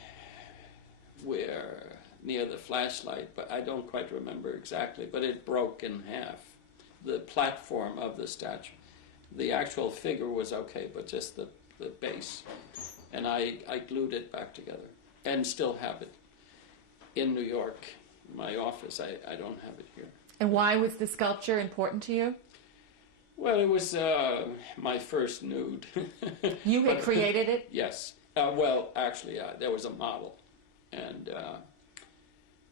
near the flashlight, but I don't quite remember exactly, but it broke in half. The platform of the statue. The actual figure was okay, but just the base. And I glued it back together, and still have it in New York, my office. I don't have it here. And why was the sculpture important to you? Well, it was my first nude. You had created it? Yes. Well, actually, there was a model, and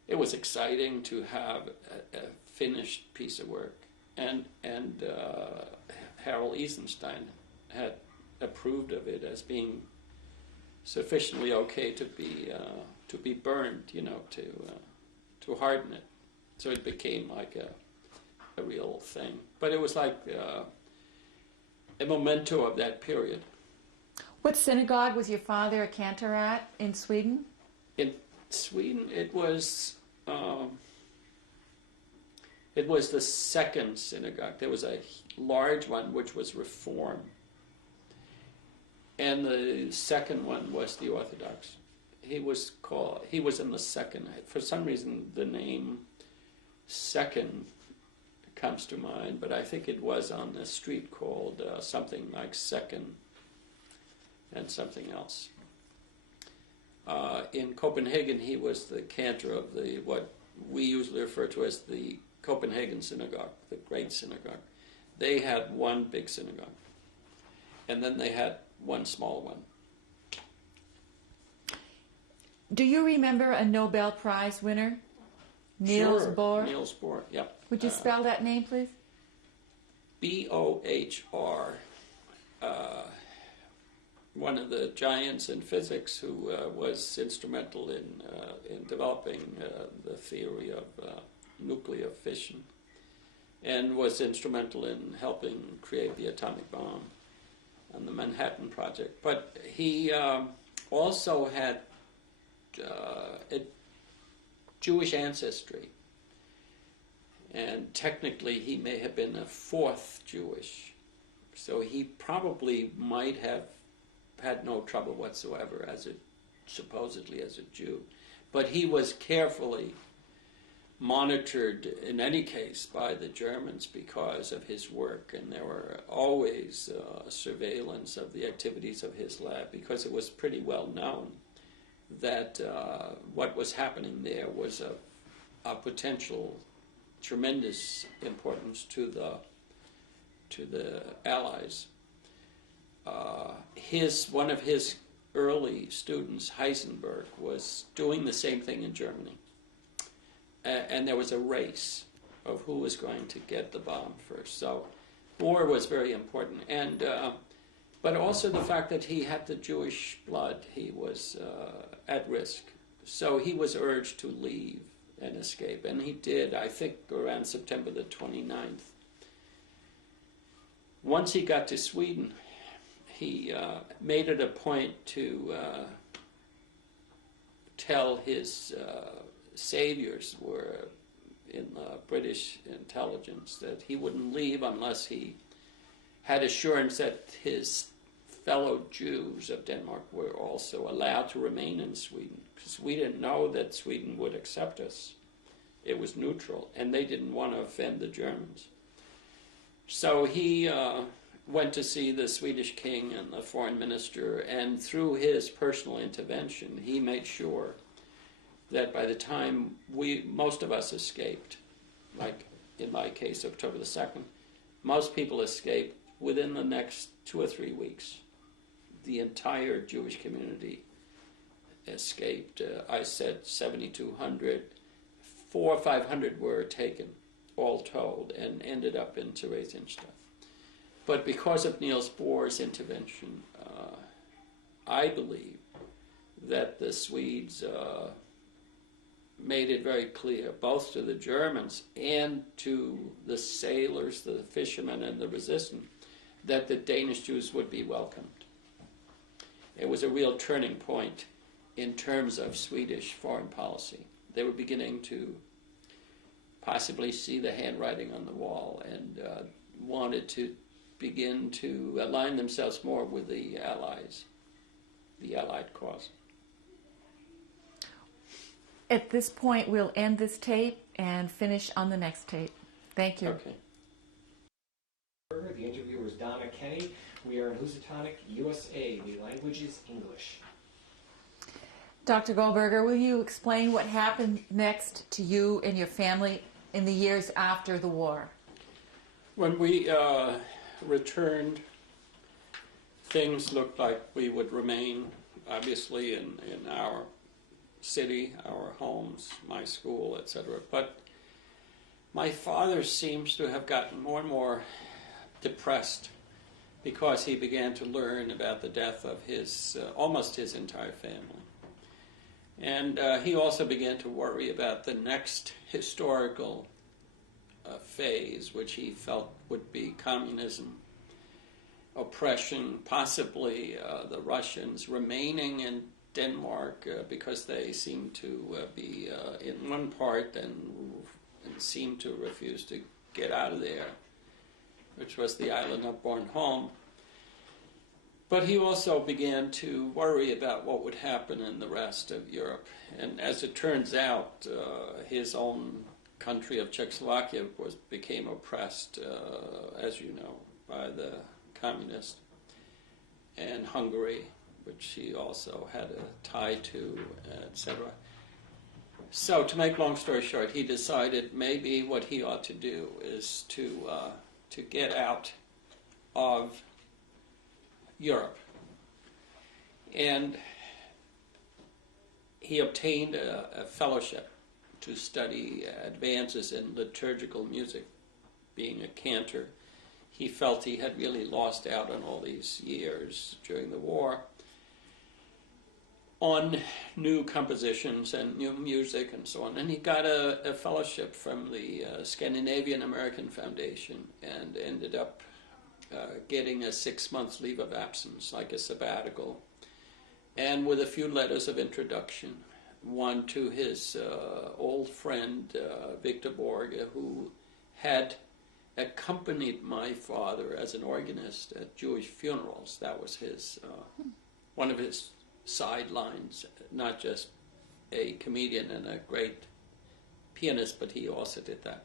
it was exciting to have a finished piece of work. And Harold Eisenstein had approved of it as being sufficiently okay to be burned, to harden it. So it became like a real thing. But it was like a memento of that period. What synagogue was your father a cantor at in Sweden? In Sweden, it was the second synagogue. There was a large one which was Reform, and the second one was the Orthodox. He was in the second. For some reason, the name second comes to mind, but I think it was on a street called something like Second and something else. In Copenhagen, he was the cantor of what we usually refer to as the Copenhagen Synagogue, the Great Synagogue. They had one big synagogue, and then they had one small one. Do you remember a Nobel Prize winner? Niels Sure. Bohr? Niels Bohr, yep. Would you spell that name, please? Bohr. One of the giants in physics who was instrumental in developing the theory of nuclear fission, and was instrumental in helping create the atomic bomb and the Manhattan Project. But he also had a Jewish ancestry, and technically he may have been a fourth Jewish, so he probably might have had no trouble whatsoever supposedly as a Jew. But he was carefully monitored in any case by the Germans because of his work, and there were always surveillance of the activities of his lab, because it was pretty well known that what was happening there was of potential tremendous importance to the Allies. One of his early students, Heisenberg, was doing the same thing in Germany. And there was a race of who was going to get the bomb first. So Bohr was very important. And but also the fact that he had the Jewish blood, he was at risk. So he was urged to leave and escape. And he did, I think, around September the 29th. Once he got to Sweden, he made it a point to tell his saviors were in the British intelligence that he wouldn't leave unless he had assurance that his fellow Jews of Denmark were also allowed to remain in Sweden, because we didn't know that Sweden would accept us. It was neutral, and they didn't want to offend the Germans. So he went to see the Swedish king and the foreign minister, and through his personal intervention, he made sure that by the time most of us escaped, like in my case, October the 2nd, most people escaped within the next 2 or 3 weeks, the entire Jewish community escaped. I said 7,200. 400 or 500 were taken, all told, and ended up in Theresienstadt. But because of Niels Bohr's intervention, I believe that the Swedes made it very clear, both to the Germans and to the sailors, the fishermen, and the resistance, that the Danish Jews would be welcomed. It was a real turning point in terms of Swedish foreign policy. They were beginning to possibly see the handwriting on the wall and wanted to begin to align themselves more with the Allies, the Allied cause. At this point, we'll end this tape and finish on the next tape. Thank you. Okay. The interviewer is Donna Kenny. We are in Housatonic, USA. The language is English. Dr. Goldberger, will you explain what happened next to you and your family in the years after the war? When we returned, things looked like we would remain, obviously, in our city, our homes, my school, etc. But my father seems to have gotten more and more depressed because he began to learn about the death of his almost his entire family. And he also began to worry about the next historical phase, which he felt would be communism, oppression, possibly the Russians remaining in Denmark because they seem to be in one part and seem to refuse to get out of there, which was the island of Bornholm. But he also began to worry about what would happen in the rest of Europe. And as it turns out, his own country of Czechoslovakia became oppressed, as you know, by the communists, and Hungary, which he also had a tie to, etc. So to make long story short, he decided maybe what he ought to do is to get out of Europe. And he obtained a fellowship to study advances in liturgical music, being a cantor. He felt he had really lost out on all these years during the war on new compositions and new music and so on. And he got a fellowship from the Scandinavian American Foundation and ended up getting a 6-month leave of absence, like a sabbatical, and with a few letters of introduction. One to his old friend, Victor Borge, who had accompanied my father as an organist at Jewish funerals. That was his one of his sidelines, not just a comedian and a great pianist, but he also did that.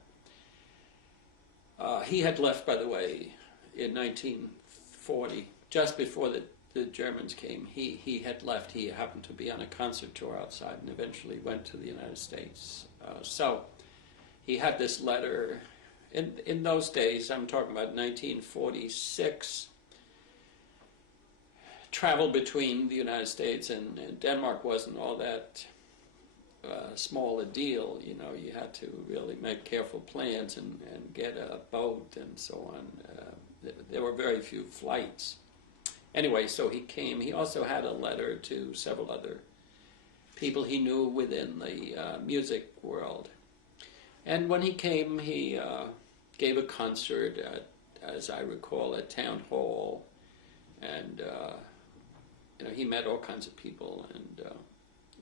He had left, by the way, in 1940, just before the Germans came. He had left. He happened to be on a concert tour outside and eventually went to the United States. So he had this letter. In those days, I'm talking about 1946, travel between the United States and Denmark wasn't all that small a deal. You know, you had to really make careful plans and get a boat and so on. There were very few flights. Anyway, so he came. He also had a letter to several other people he knew within the music world. And when he came, he gave a concert at, as I recall, at Town Hall, and he met all kinds of people, and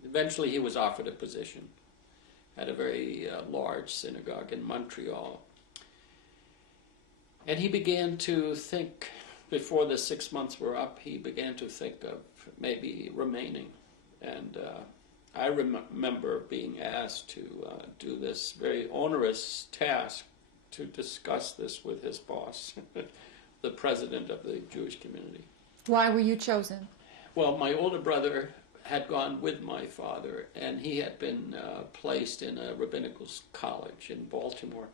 eventually he was offered a position at a very large synagogue in Montreal. And he began to think, before the 6 months were up, he began to think of maybe remaining. And I remember being asked to do this very onerous task to discuss this with his boss, the president of the Jewish community. Why were you chosen? Well, my older brother had gone with my father, and he had been placed in a rabbinical college in Baltimore.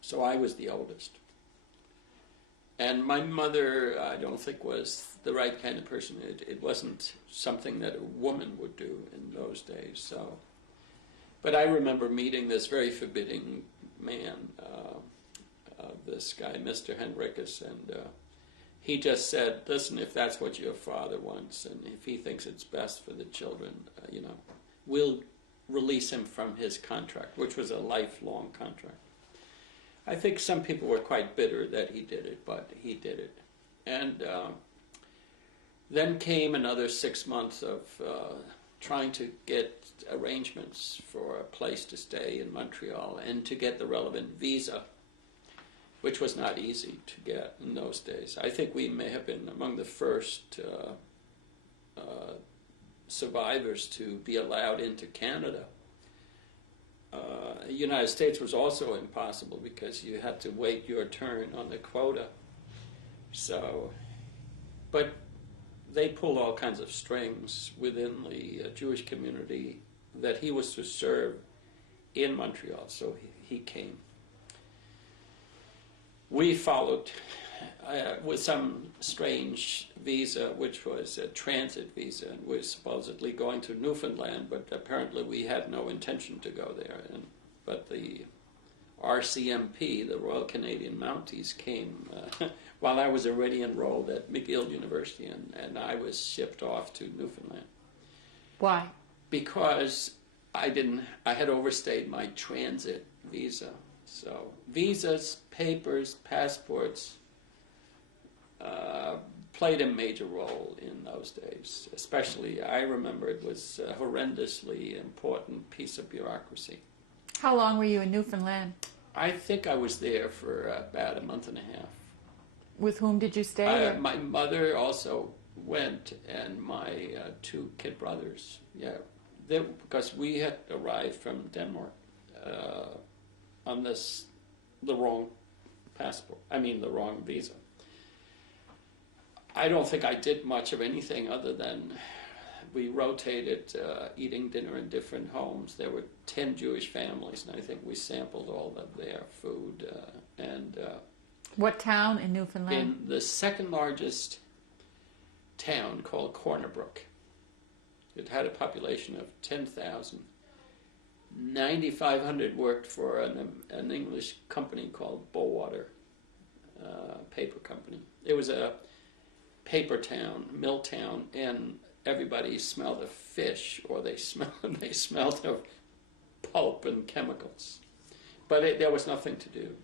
So I was the oldest. And my mother, I don't think, was the right kind of person. It wasn't something that a woman would do in those days. So, but I remember meeting this very forbidding man, this guy, Mr. Henricus, and he just said, "Listen, if that's what your father wants, and if he thinks it's best for the children, we'll release him from his contract," which was a lifelong contract. I think some people were quite bitter that he did it, but he did it. And then came another 6 months of trying to get arrangements for a place to stay in Montreal and to get the relevant visa, which was not easy to get in those days. I think we may have been among the first survivors to be allowed into Canada. The United States was also impossible because you had to wait your turn on the quota. So, but they pulled all kinds of strings within the Jewish community that he was to serve in Montreal, so he came. We followed with some strange visa, which was a transit visa, and we were supposedly going to Newfoundland, but apparently we had no intention to go there. But the RCMP, the Royal Canadian Mounties, came while I was already enrolled at McGill University, and I was shipped off to Newfoundland. Why? Because I had overstayed my transit visa. So visas, papers, passports played a major role in those days. Especially, I remember it was a horrendously important piece of bureaucracy. How long were you in Newfoundland? I think I was there for about a month and a half. With whom did you stay? My mother also went, and my two kid brothers. Yeah, because we had arrived from Denmark on the wrong passport. I mean, the wrong visa. I don't think I did much of anything other than we rotated eating dinner in different homes. There were 10 Jewish families, and I think we sampled all of their food. What town in Newfoundland? In the second largest town called Corner Brook. It had a population of 10,000. 9,500 worked for an English company called Bowater, paper company. It was a paper town, mill town, and everybody smelled of fish, or they smelled of pulp and chemicals. But there was nothing to do.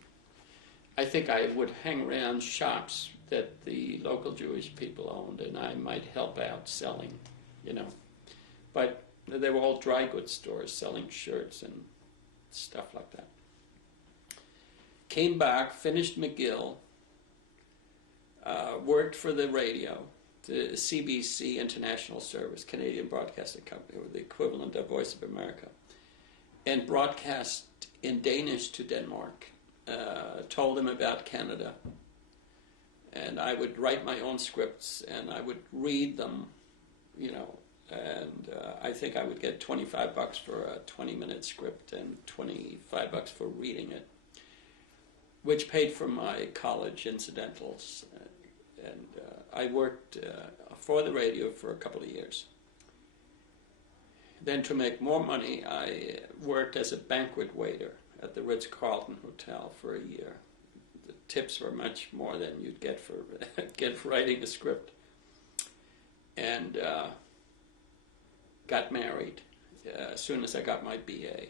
I think I would hang around shops that the local Jewish people owned, and I might help out selling, But they were all dry goods stores selling shirts and stuff like that. Came back, finished McGill, worked for the radio, the CBC International Service, Canadian Broadcasting Company, or the equivalent of Voice of America, and broadcast in Danish to Denmark. Told them about Canada, and I would write my own scripts, and I would read them, and I think I would get $25 for a 20-minute script and $25 for reading it, which paid for my college incidentals. And I worked for the radio for a couple of years. Then to make more money, I worked as a banquet waiter at the Ritz-Carlton Hotel for a year. The tips were much more than you'd get for writing a script. And got married as soon as I got my BA.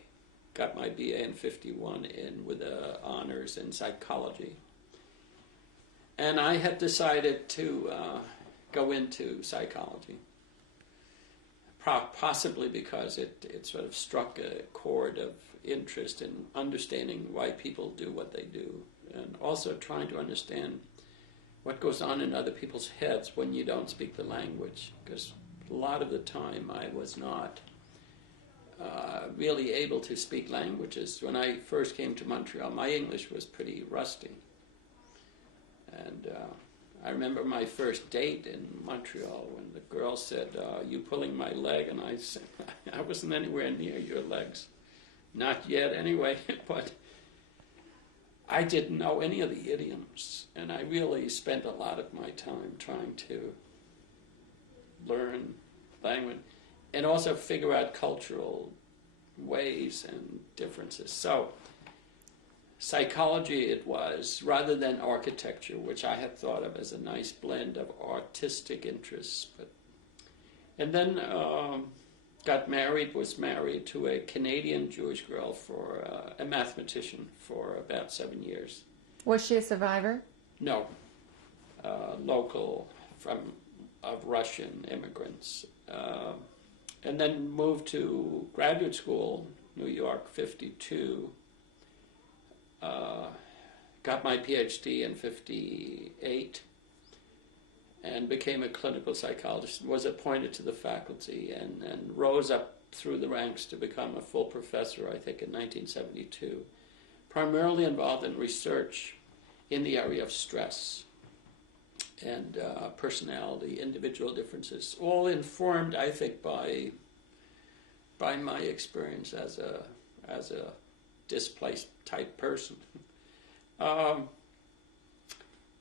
Got my BA in 1951 with honors in psychology. And I had decided to go into psychology, possibly because it sort of struck a chord of interest in understanding why people do what they do, and also trying to understand what goes on in other people's heads when you don't speak the language, because a lot of the time I was not really able to speak languages. When I first came to Montreal, my English was pretty rusty. And I remember my first date in Montreal when the girl said, "You pulling my leg?" And I said, "I wasn't anywhere near your legs. Not yet anyway." But I didn't know any of the idioms, and I really spent a lot of my time trying to learn language and also figure out cultural ways and differences. So psychology it was, rather than architecture, which I had thought of as a nice blend of artistic interests. And then was married to a Canadian Jewish girl, for a mathematician, for about 7 years. Was she a survivor? No, local of Russian immigrants. And then moved to graduate school, New York, 52. Got my PhD in 58 and became a clinical psychologist, was appointed to the faculty and rose up through the ranks to become a full professor, I think, in 1972, primarily involved in research in the area of stress and personality, individual differences, all informed, I think, by my experience as a displaced type person.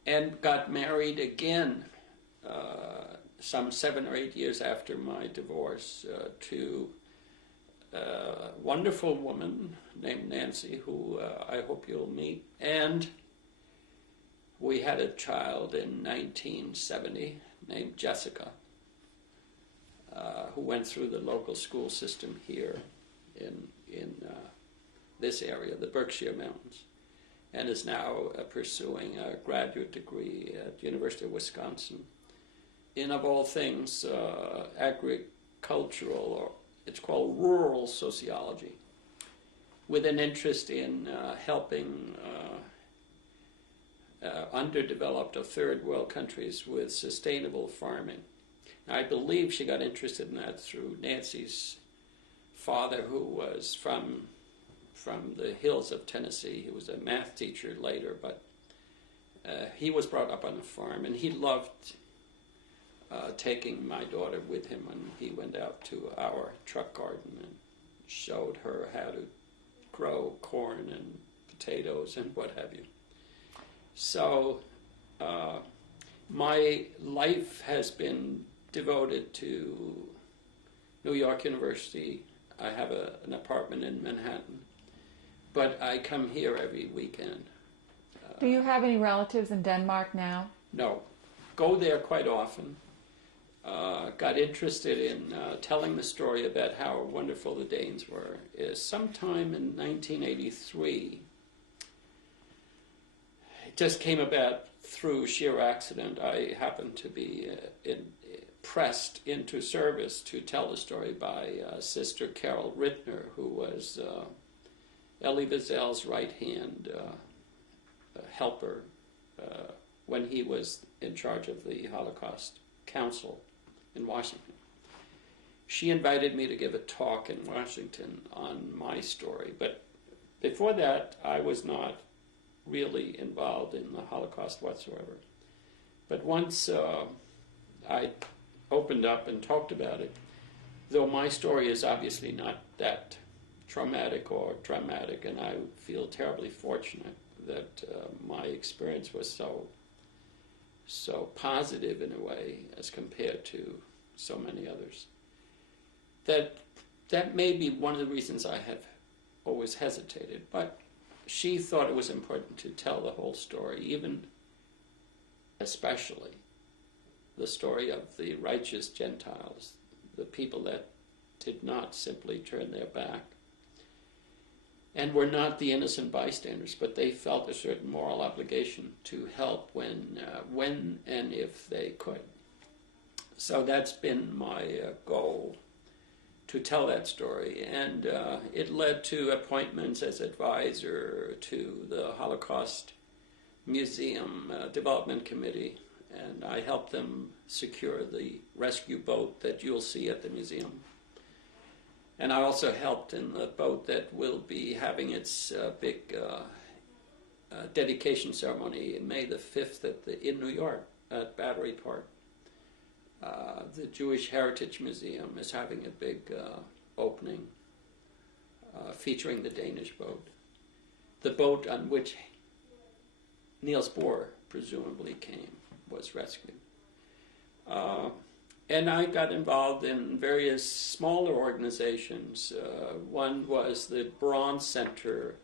And got married again some 7 or 8 years after my divorce to a wonderful woman named Nancy, who I hope you'll meet. And we had a child in 1970 named Jessica, who went through the local school system here in this area, the Berkshire Mountains, and is now pursuing a graduate degree at the University of Wisconsin in, of all things, agricultural, or it's called rural sociology, with an interest in helping underdeveloped or third world countries with sustainable farming. Now, I believe she got interested in that through Nancy's father, who was from the hills of Tennessee. He was a math teacher later, but he was brought up on a farm, and he loved taking my daughter with him when he went out to our truck garden and showed her how to grow corn and potatoes and what have you. So my life has been devoted to New York University. I have an apartment in Manhattan, but I come here every weekend. Do you have any relatives in Denmark now? No. Go there quite often. Got interested in telling the story about how wonderful the Danes were. Sometime in 1983, it just came about through sheer accident. I happened to be pressed into service to tell the story by Sister Carol Rittner, who was Elie Wiesel's right-hand helper when he was in charge of the Holocaust Council in Washington. She invited me to give a talk in Washington on my story, but before that I was not really involved in the Holocaust whatsoever. But once I opened up and talked about it, though my story is obviously not that traumatic or dramatic, and I feel terribly fortunate that my experience was so positive in a way as compared to so many others, that may be one of the reasons I have always hesitated. But she thought it was important to tell the whole story, even especially the story of the righteous Gentiles, the people that did not simply turn their back and were not the innocent bystanders, but they felt a certain moral obligation to help when and if they could. So that's been my goal, to tell that story. And it led to appointments as advisor to the Holocaust Museum Development Committee, and I helped them secure the rescue boat that you'll see at the museum. And I also helped in the boat that will be having its big dedication ceremony May the 5th in New York at Battery Park. The Jewish Heritage Museum is having a big opening featuring the Danish boat. The boat on which Niels Bohr presumably was rescued. And I got involved in various smaller organizations. One was the Braun Center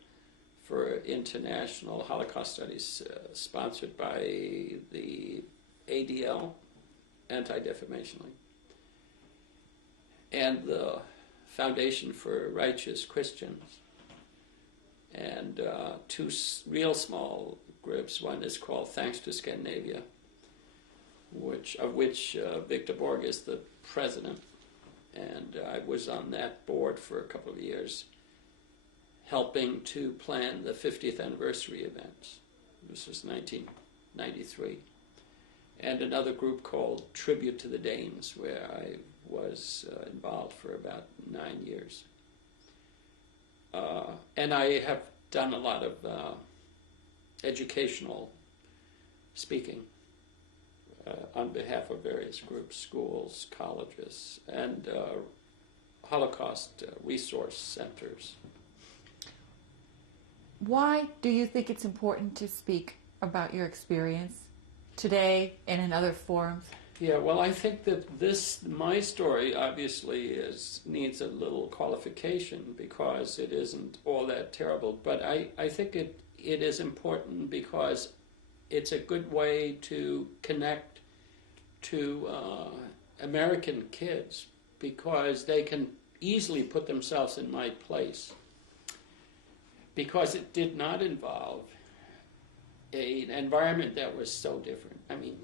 for International Holocaust Studies, sponsored by the ADL, Anti-Defamation League, and the Foundation for Righteous Christians, and two real small groups. One is called Thanks to Scandinavia, of which Victor Borg is the president, and I was on that board for a couple of years, helping to plan the 50th anniversary events. This was 1993. And another group called Tribute to the Danes, where I was involved for about 9 years. And I have done a lot of educational speaking on behalf of various groups, schools, colleges, and Holocaust resource centers. Why do you think it's important to speak about your experience today and in other forums? Yeah, well, I think that my story obviously needs a little qualification because it isn't all that terrible, but I think it is important because it's a good way to connect to American kids because they can easily put themselves in my place, because it did not involve an environment that was so different. I mean,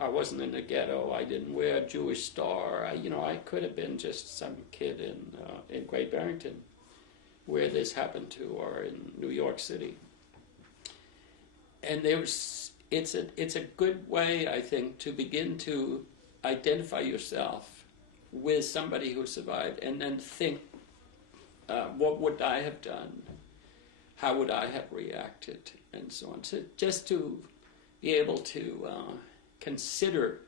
I wasn't in a ghetto. I didn't wear a Jewish star. I could have been just some kid in Great Barrington, where this happened to, or in New York City. And it's a good way, I think, to begin to identify yourself with somebody who survived, and then think, what would I have done? How would I have reacted? And so on. So just to be able to consider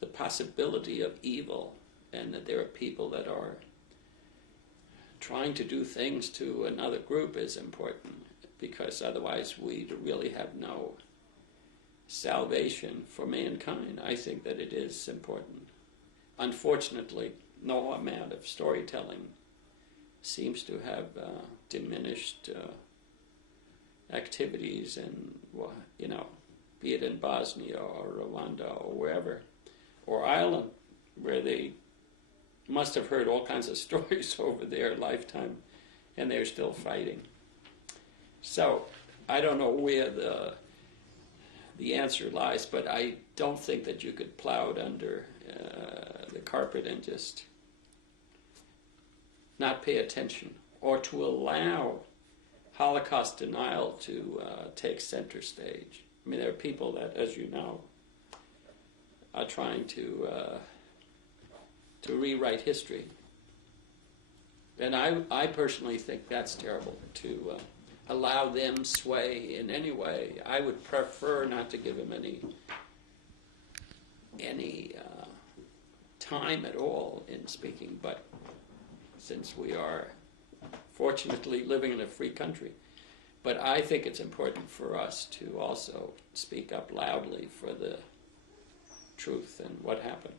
the possibility of evil, and that there are people that are trying to do things to another group is important, because otherwise we really have no salvation for mankind. I think that it is important. Unfortunately, no amount of storytelling seems to have diminished activities in, be it in Bosnia or Rwanda or wherever, or Ireland, where they must have heard all kinds of stories over their lifetime, and they're still fighting. So I don't know where the answer lies, but I don't think that you could plow it under the carpet and just not pay attention, or to allow Holocaust denial to take center stage. I mean, there are people that, as you know, are trying to rewrite history. And I personally think that's terrible, to allow them sway in any way. I would prefer not to give them any time at all in speaking, but since we are fortunately living in a free country. But I think it's important for us to also speak up loudly for the truth and what happened.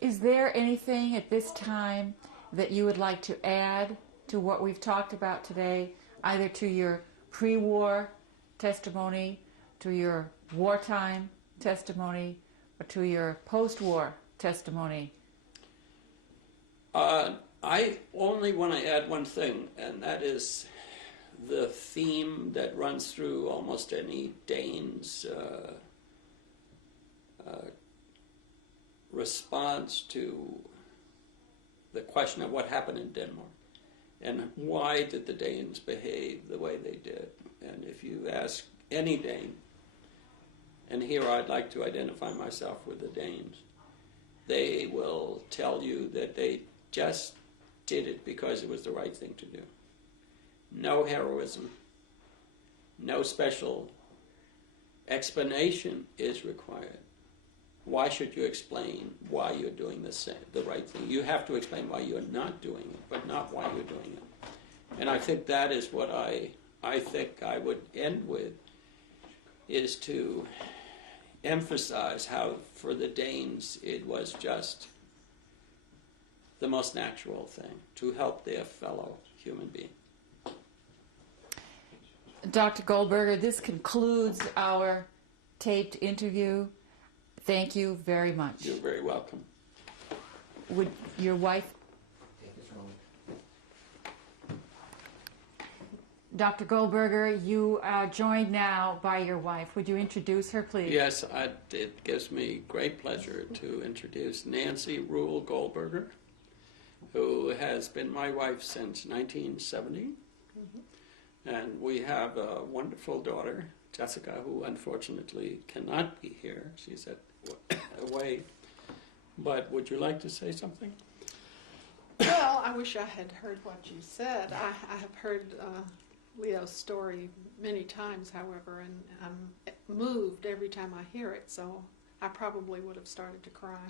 Is there anything at this time that you would like to add to what we've talked about today, either to your pre-war testimony, to your wartime testimony, or to your post-war testimony? I only want to add one thing, and that is the theme that runs through almost any Dane's response to the question of what happened in Denmark and why did the Danes behave the way they did. And if you ask any Dane, and here I'd like to identify myself with the Danes, they will tell you that they just did it because it was the right thing to do. No heroism, no special explanation is required. Why should you explain why you're doing the right thing? You have to explain why you're not doing it, but not why you're doing it. And I think that is what I think I would end with, is to emphasize how for the Danes it was just the most natural thing to help their fellow human being. Dr. Goldberger, this concludes our taped interview. Thank you very much. You're very welcome. Would your wife, Take this wrong. Dr. Goldberger, you are joined now by your wife. Would you introduce her, please? Yes, it gives me great pleasure to introduce Nancy Rule Goldberger, who has been my wife since 1970. And we have a wonderful daughter, Jessica, who unfortunately cannot be here. She's away. But would you like to say something? Well, I wish I had heard what you said. I have heard Leo's story many times, however, and I'm moved every time I hear it, so I probably would have started to cry.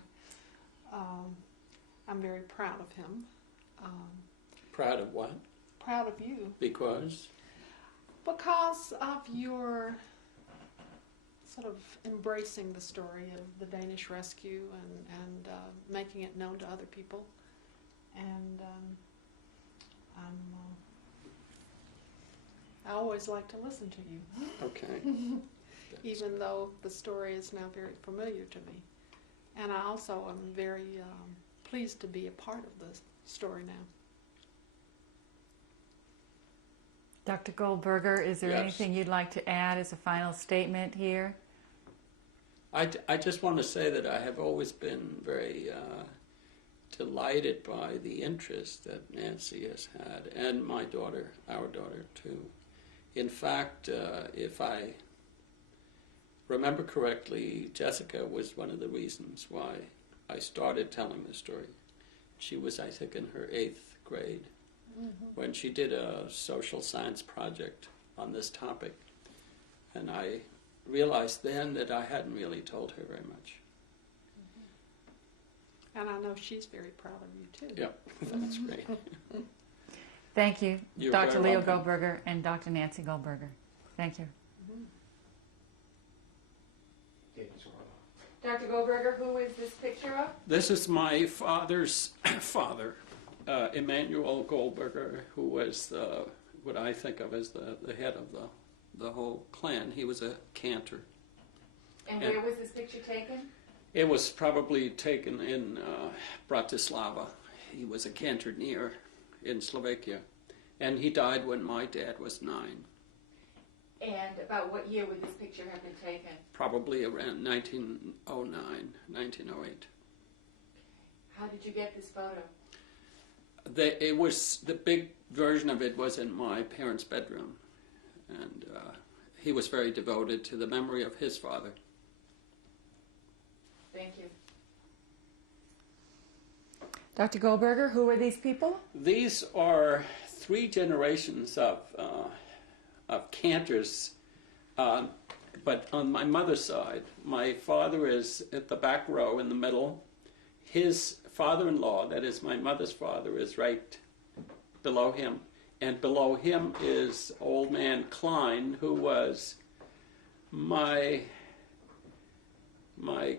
I'm very proud of him. Proud of what? Proud of you. Because? Because of your sort of embracing the story of the Danish rescue and making it known to other people. And I always like to listen to you, Okay. even though the story is now very familiar to me. And I also am very pleased to be a part of the story now. Dr. Goldberger, is there Yes. anything you'd like to add as a final statement here? I just want to say that I have always been very delighted by the interest that Nancy has had, and my daughter, our daughter too. In fact, if I remember correctly, Jessica was one of the reasons why I started telling the story. She was, I think, in her 8th grade when she did a social science project on this topic. And I realized then that I hadn't really told her very much. And I know she's very proud of you, too. Yep, that's great. Thank you, You're Dr. very Leo welcome. Goldberger and Dr. Nancy Goldberger. Thank you. Take this wrong. Dr. Goldberger, who is this picture of? This is my father's father, Emanuel Goldberger, who was what I think of as the head of the whole clan. He was a cantor. And Yeah. where was this picture taken? It was probably taken in Bratislava. He was a cantoneer in Slovakia. And he died when my dad was 9, And about what year would this picture have been taken? probably around 1909, 1908. How did you get this photo? It was, the big version of it was in my parents' bedroom. And he was very devoted to the memory of his father. Thank you. Dr. Goldberger, who are these people? These are 3 generations of cantors, but on my mother's side, my father is at the back row in the middle. His father-in-law, that is my mother's father, is right below him. And below him is old man Klein, who was my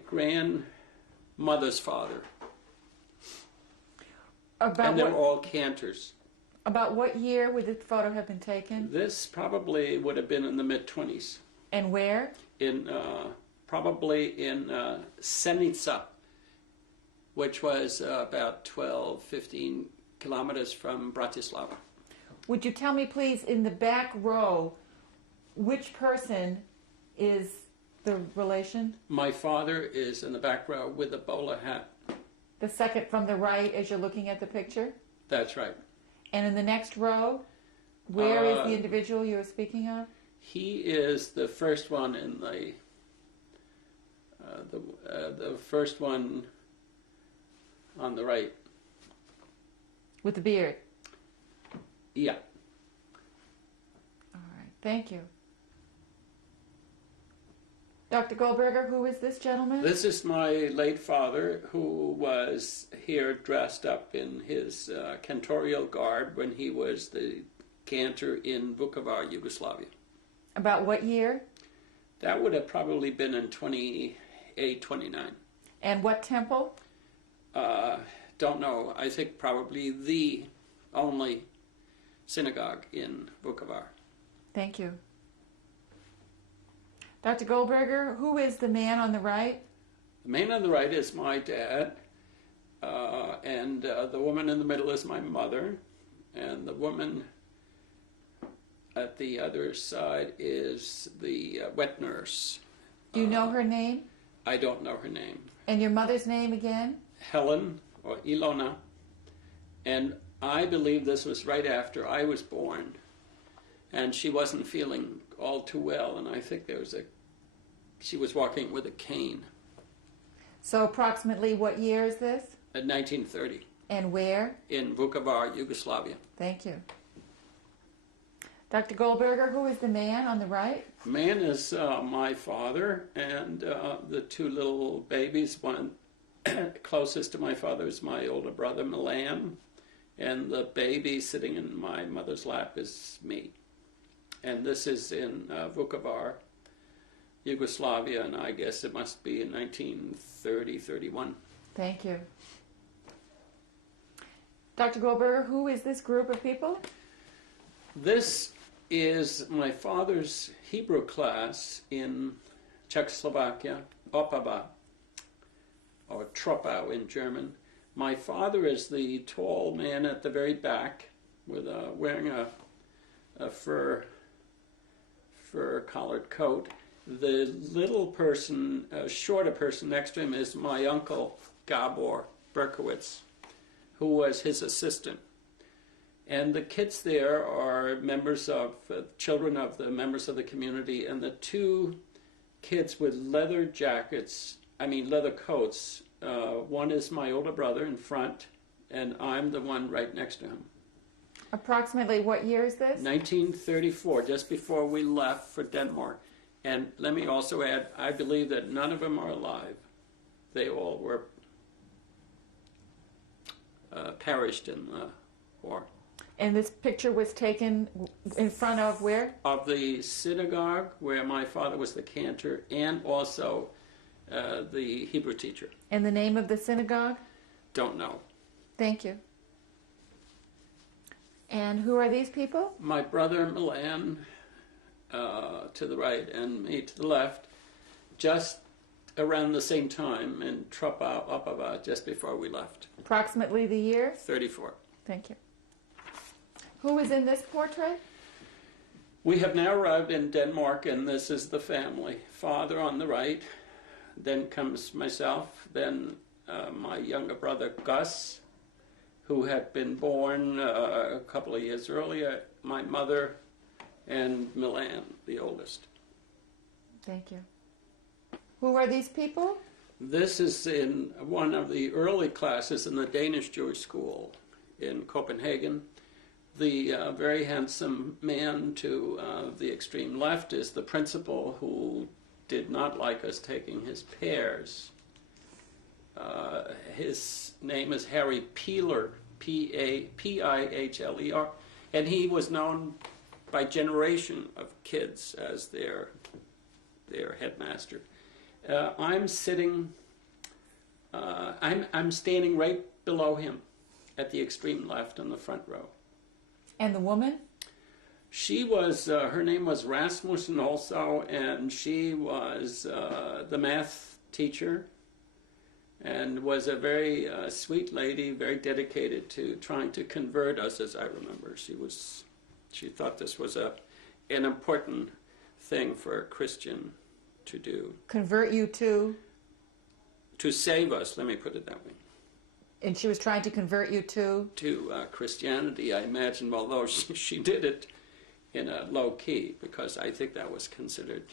grandmother's father. And they're all cantors. About what year would this photo have been taken? This probably would have been in the mid-20s. And where? Probably in Senica, which was about 12, 15 kilometers from Bratislava. Would you tell me, please, in the back row, which person is the relation? My father is in the back row with a bowler hat. The second from the right as you're looking at the picture? That's right. And in the next row, where is the individual you were speaking of? He is the first one in the first one on the right. With the beard. Yeah. All right, thank you. Dr. Goldberger, who is this gentleman? This is my late father, who was here dressed up in his cantorial garb when he was the cantor in Vukovar, Yugoslavia. About what year? That would have probably been in 28, 29. And what temple? Don't know. I think probably the only synagogue in Vukovar. Thank you. Dr. Goldberger, who is the man on the right? The man on the right is my dad, and the woman in the middle is my mother, and the woman at the other side is the wet nurse. Do you know her name? I don't know her name. And your mother's name again? Helen, or Ilona, and I believe this was right after I was born, and she wasn't feeling all too well, and I think she was walking with a cane. So approximately what year is this? In 1930, And where? in Vukovar, Yugoslavia. Thank you. Dr. Goldberger, who is the man on the right? The man is my father, and the two little babies, one closest to my father is my older brother, Milan, and the baby sitting in my mother's lap is me. And this is in Vukovar, Yugoslavia, and I guess it must be in 1930, 31. Thank you. Dr. Goldberger, who is this group of people? This is my father's Hebrew class in Czechoslovakia, Opava, or Troppau in German. My father is the tall man at the very back with wearing a fur collared coat. The little person, shorter person next to him is my uncle, Gabor Berkowitz, who was his assistant. And the kids there are members of, children of the members of the community, and the two kids with leather coats. One is my older brother in front, and I'm the one right next to him. Approximately what year is this? 1934, just before we left for Denmark. And let me also add, I believe that none of them are alive. They all were perished in the war. And this picture was taken in front of where? Of the synagogue where my father was the cantor, and also the Hebrew teacher. And the name of the synagogue? Don't know. Thank you. And who are these people? My brother Milan to the right and me to the left, just around the same time in Troppau, Opava, just before we left. Approximately the year? 34. Thank you. Who is in this portrait? We have now arrived in Denmark, and this is the family. Father on the right, then comes myself, then my younger brother Gus, who had been born a couple of years earlier, my mother, and Milan, the oldest. Thank you. Who are these people? This is in one of the early classes in the Danish Jewish School in Copenhagen. The very handsome man to the extreme left is the principal, who did not like us taking his pairs. His name is Harry Piehler, P-I-H-L-E-R, and he was known by generation of kids as their headmaster. I'm sitting, I'm standing right below him at the extreme left in the front row. And the woman? She was, her name was Rasmussen also, and she was the math teacher and was a very sweet lady, very dedicated to trying to convert us, as I remember. She thought this was an important thing for a Christian to do. Convert you to? To save us, let me put it that way. And she was trying to convert you to? To Christianity, I imagine, although she did it in a low key, because I think that was considered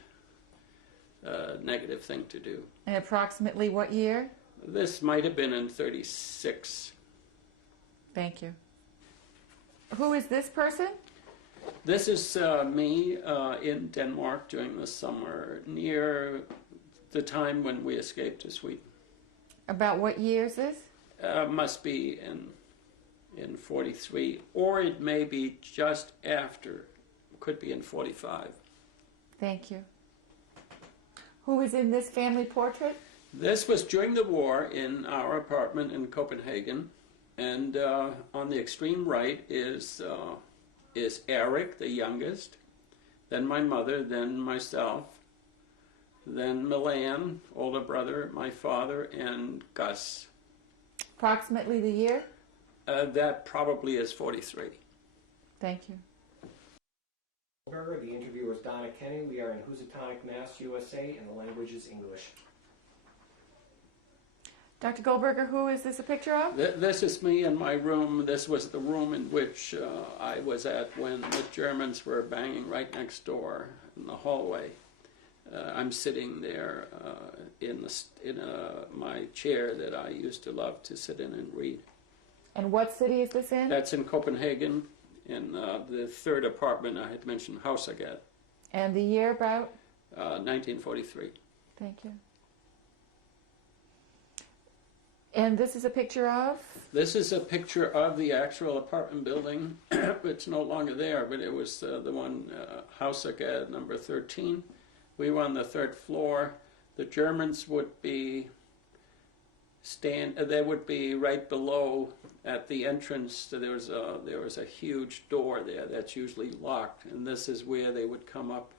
a negative thing to do. And approximately what year? This might have been in 36. Thank you. Who is this person? This is me in Denmark during the summer, near the time when we escaped to Sweden. About what year is this? Must be in 43, or it may be just after. Could be in 45. Thank you. Who is in this family portrait? This was during the war in our apartment in Copenhagen, and on the extreme right is Eric, the youngest, then my mother, then myself, then Milan, older brother, my father, and Gus. Approximately the year? That probably is 43. Thank you. Goldberger. The interviewer is Donna Kenny. We are in Housatonic, Mass, USA, and the language is English. Dr. Goldberger, who is this a picture of? This is me in my room. This was the room in which I was at when the Germans were banging right next door in the hallway. I'm sitting there in my chair that I used to love to sit in and read. And what city is this in? That's in Copenhagen, in the third apartment I had mentioned, Hausagat, And the year about? 1943. Thank you. And this is a picture of? This is a picture of the actual apartment building. It's no longer there, but it was the one, Hausagat number 13. We were on the third floor. The Germans would be they would be right below at the entrance. There was a huge door there that's usually locked, and this is where they would come up.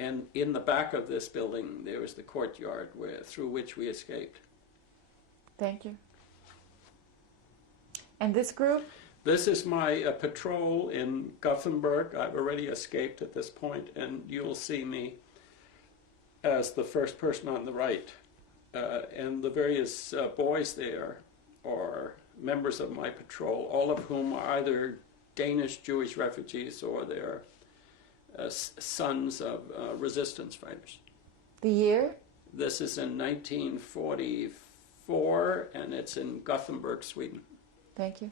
And in the back of this building, there was the courtyard through which we escaped. Thank you. And this group? This is my patrol in Gothenburg. I've already escaped at this point, and you'll see me as the first person on the right. And the various boys there are members of my patrol, all of whom are either Danish Jewish refugees or they're sons of resistance fighters. The year? This is in 1944, and it's in Gothenburg, Sweden. Thank you.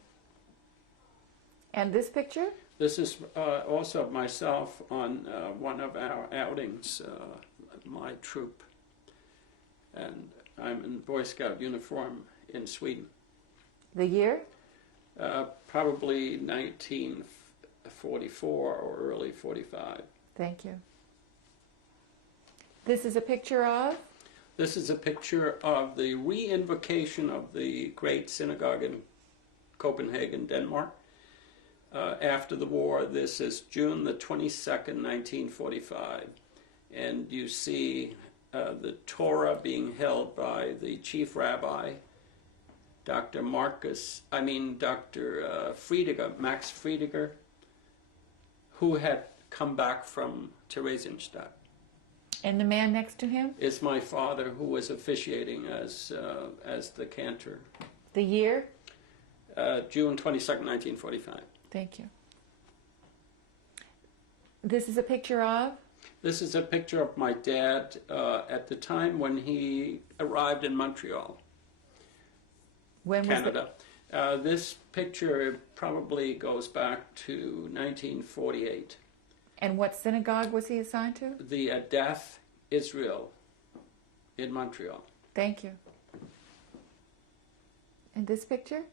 And this picture? This is also myself on one of our outings, my troop. And I'm in Boy Scout uniform in Sweden. The year? Probably 1944 or early 45. Thank you. This is a picture of? This is a picture of the re-invocation of the great synagogue in Copenhagen, Denmark. After the war, this is June the 22nd, 1945. And you see the Torah being held by the chief rabbi, Dr. Friediger, Max Friediger, who had come back from Theresienstadt. And the man next to him? Is my father, who was officiating as the cantor. The year? June 22nd, 1945. Thank you. This is a picture of? This is a picture of my dad at the time when he arrived in Montreal, When was Canada. This picture probably goes back to 1948. And what synagogue was he assigned to? The Adath Israel in Montreal. Thank you. And this picture?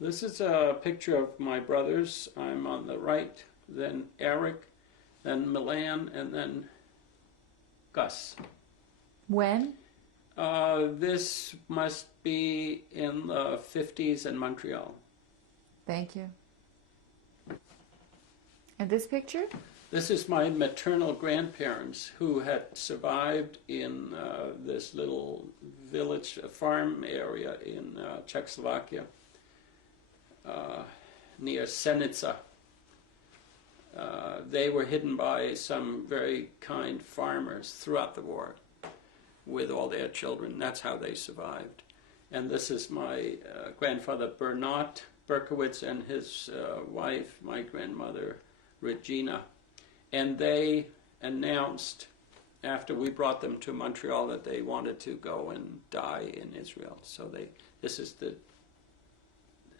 This is a picture of my brothers. I'm on the right, then Eric, then Milan, and then Gus. When? This must be in the 50s in Montreal. Thank you. And this picture? This is my maternal grandparents who had survived in this little village farm area in Czechoslovakia near Senica. They were hidden by some very kind farmers throughout the war with all their children. That's how they survived. And this is my grandfather Bernat Berkowitz and his wife, my grandmother Regina. And they announced after we brought them to Montreal that they wanted to go and die in Israel. So this is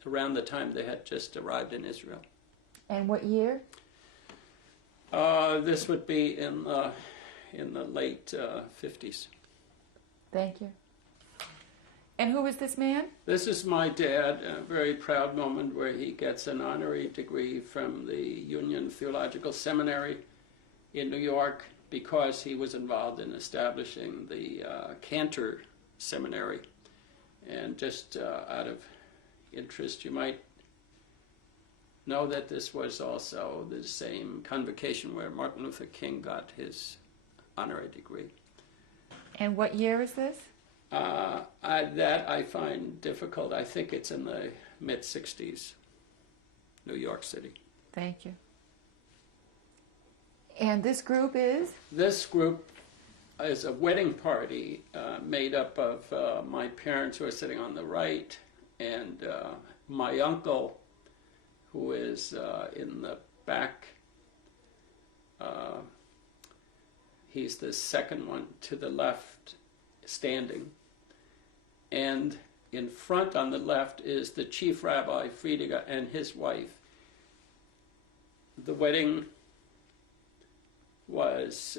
around the time they had just arrived in Israel. And what year? This would be in the late 50s. Thank you. And who is this man? This is my dad, a very proud moment where he gets an honorary degree from the Union Theological Seminary in New York, because he was involved in establishing the Cantor Seminary. And just out of interest, you might know that this was also the same convocation where Martin Luther King got his honorary degree. And what year is this? That I find difficult. I think it's in the mid-60s, New York City. Thank you. And this group is? This group is a wedding party made up of my parents, who are sitting on the right, and my uncle, who is in the back. He's the second one to the left, standing. And in front on the left is the chief rabbi, Friediger, and his wife. The wedding was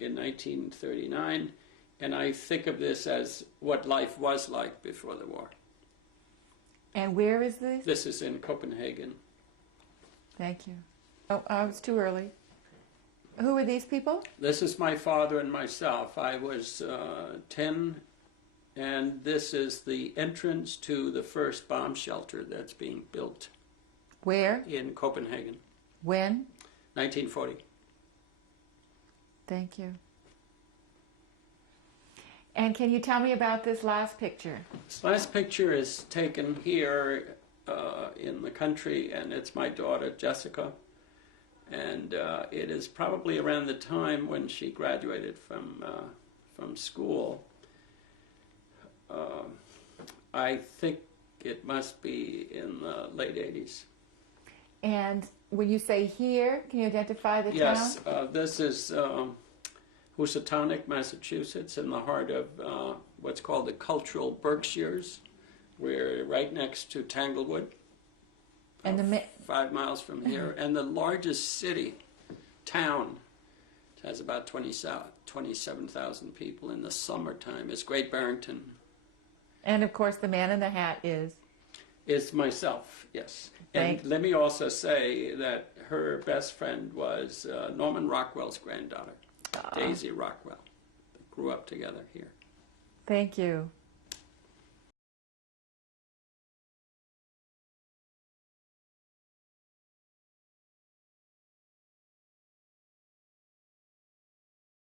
in 1939, and I think of this as what life was like before the war. And where is this? This is in Copenhagen. Thank you. Oh, I was too early. Who are these people? This is my father and myself. I was 10, and this is the entrance to the first bomb shelter that's being built Where? in Copenhagen, When? 1940. Thank you. And can you tell me about this last picture? This last picture is taken here in the country, and it's my daughter, Jessica. And it is probably around the time when she graduated from school. I think it must be in the late 80s. And when you say here, can you identify the Yes, town? this is Housatonic, Massachusetts, in the heart of what's called the Cultural Berkshires. We're right next to Tanglewood, And 5 miles from here. And the largest town, has about 27,000 people in the summertime, is Great Barrington. And of course, the man in the hat is? Is myself, yes. And let me also say that her best friend was Norman Rockwell's granddaughter, Daisy Rockwell. They grew up together here. Thank you.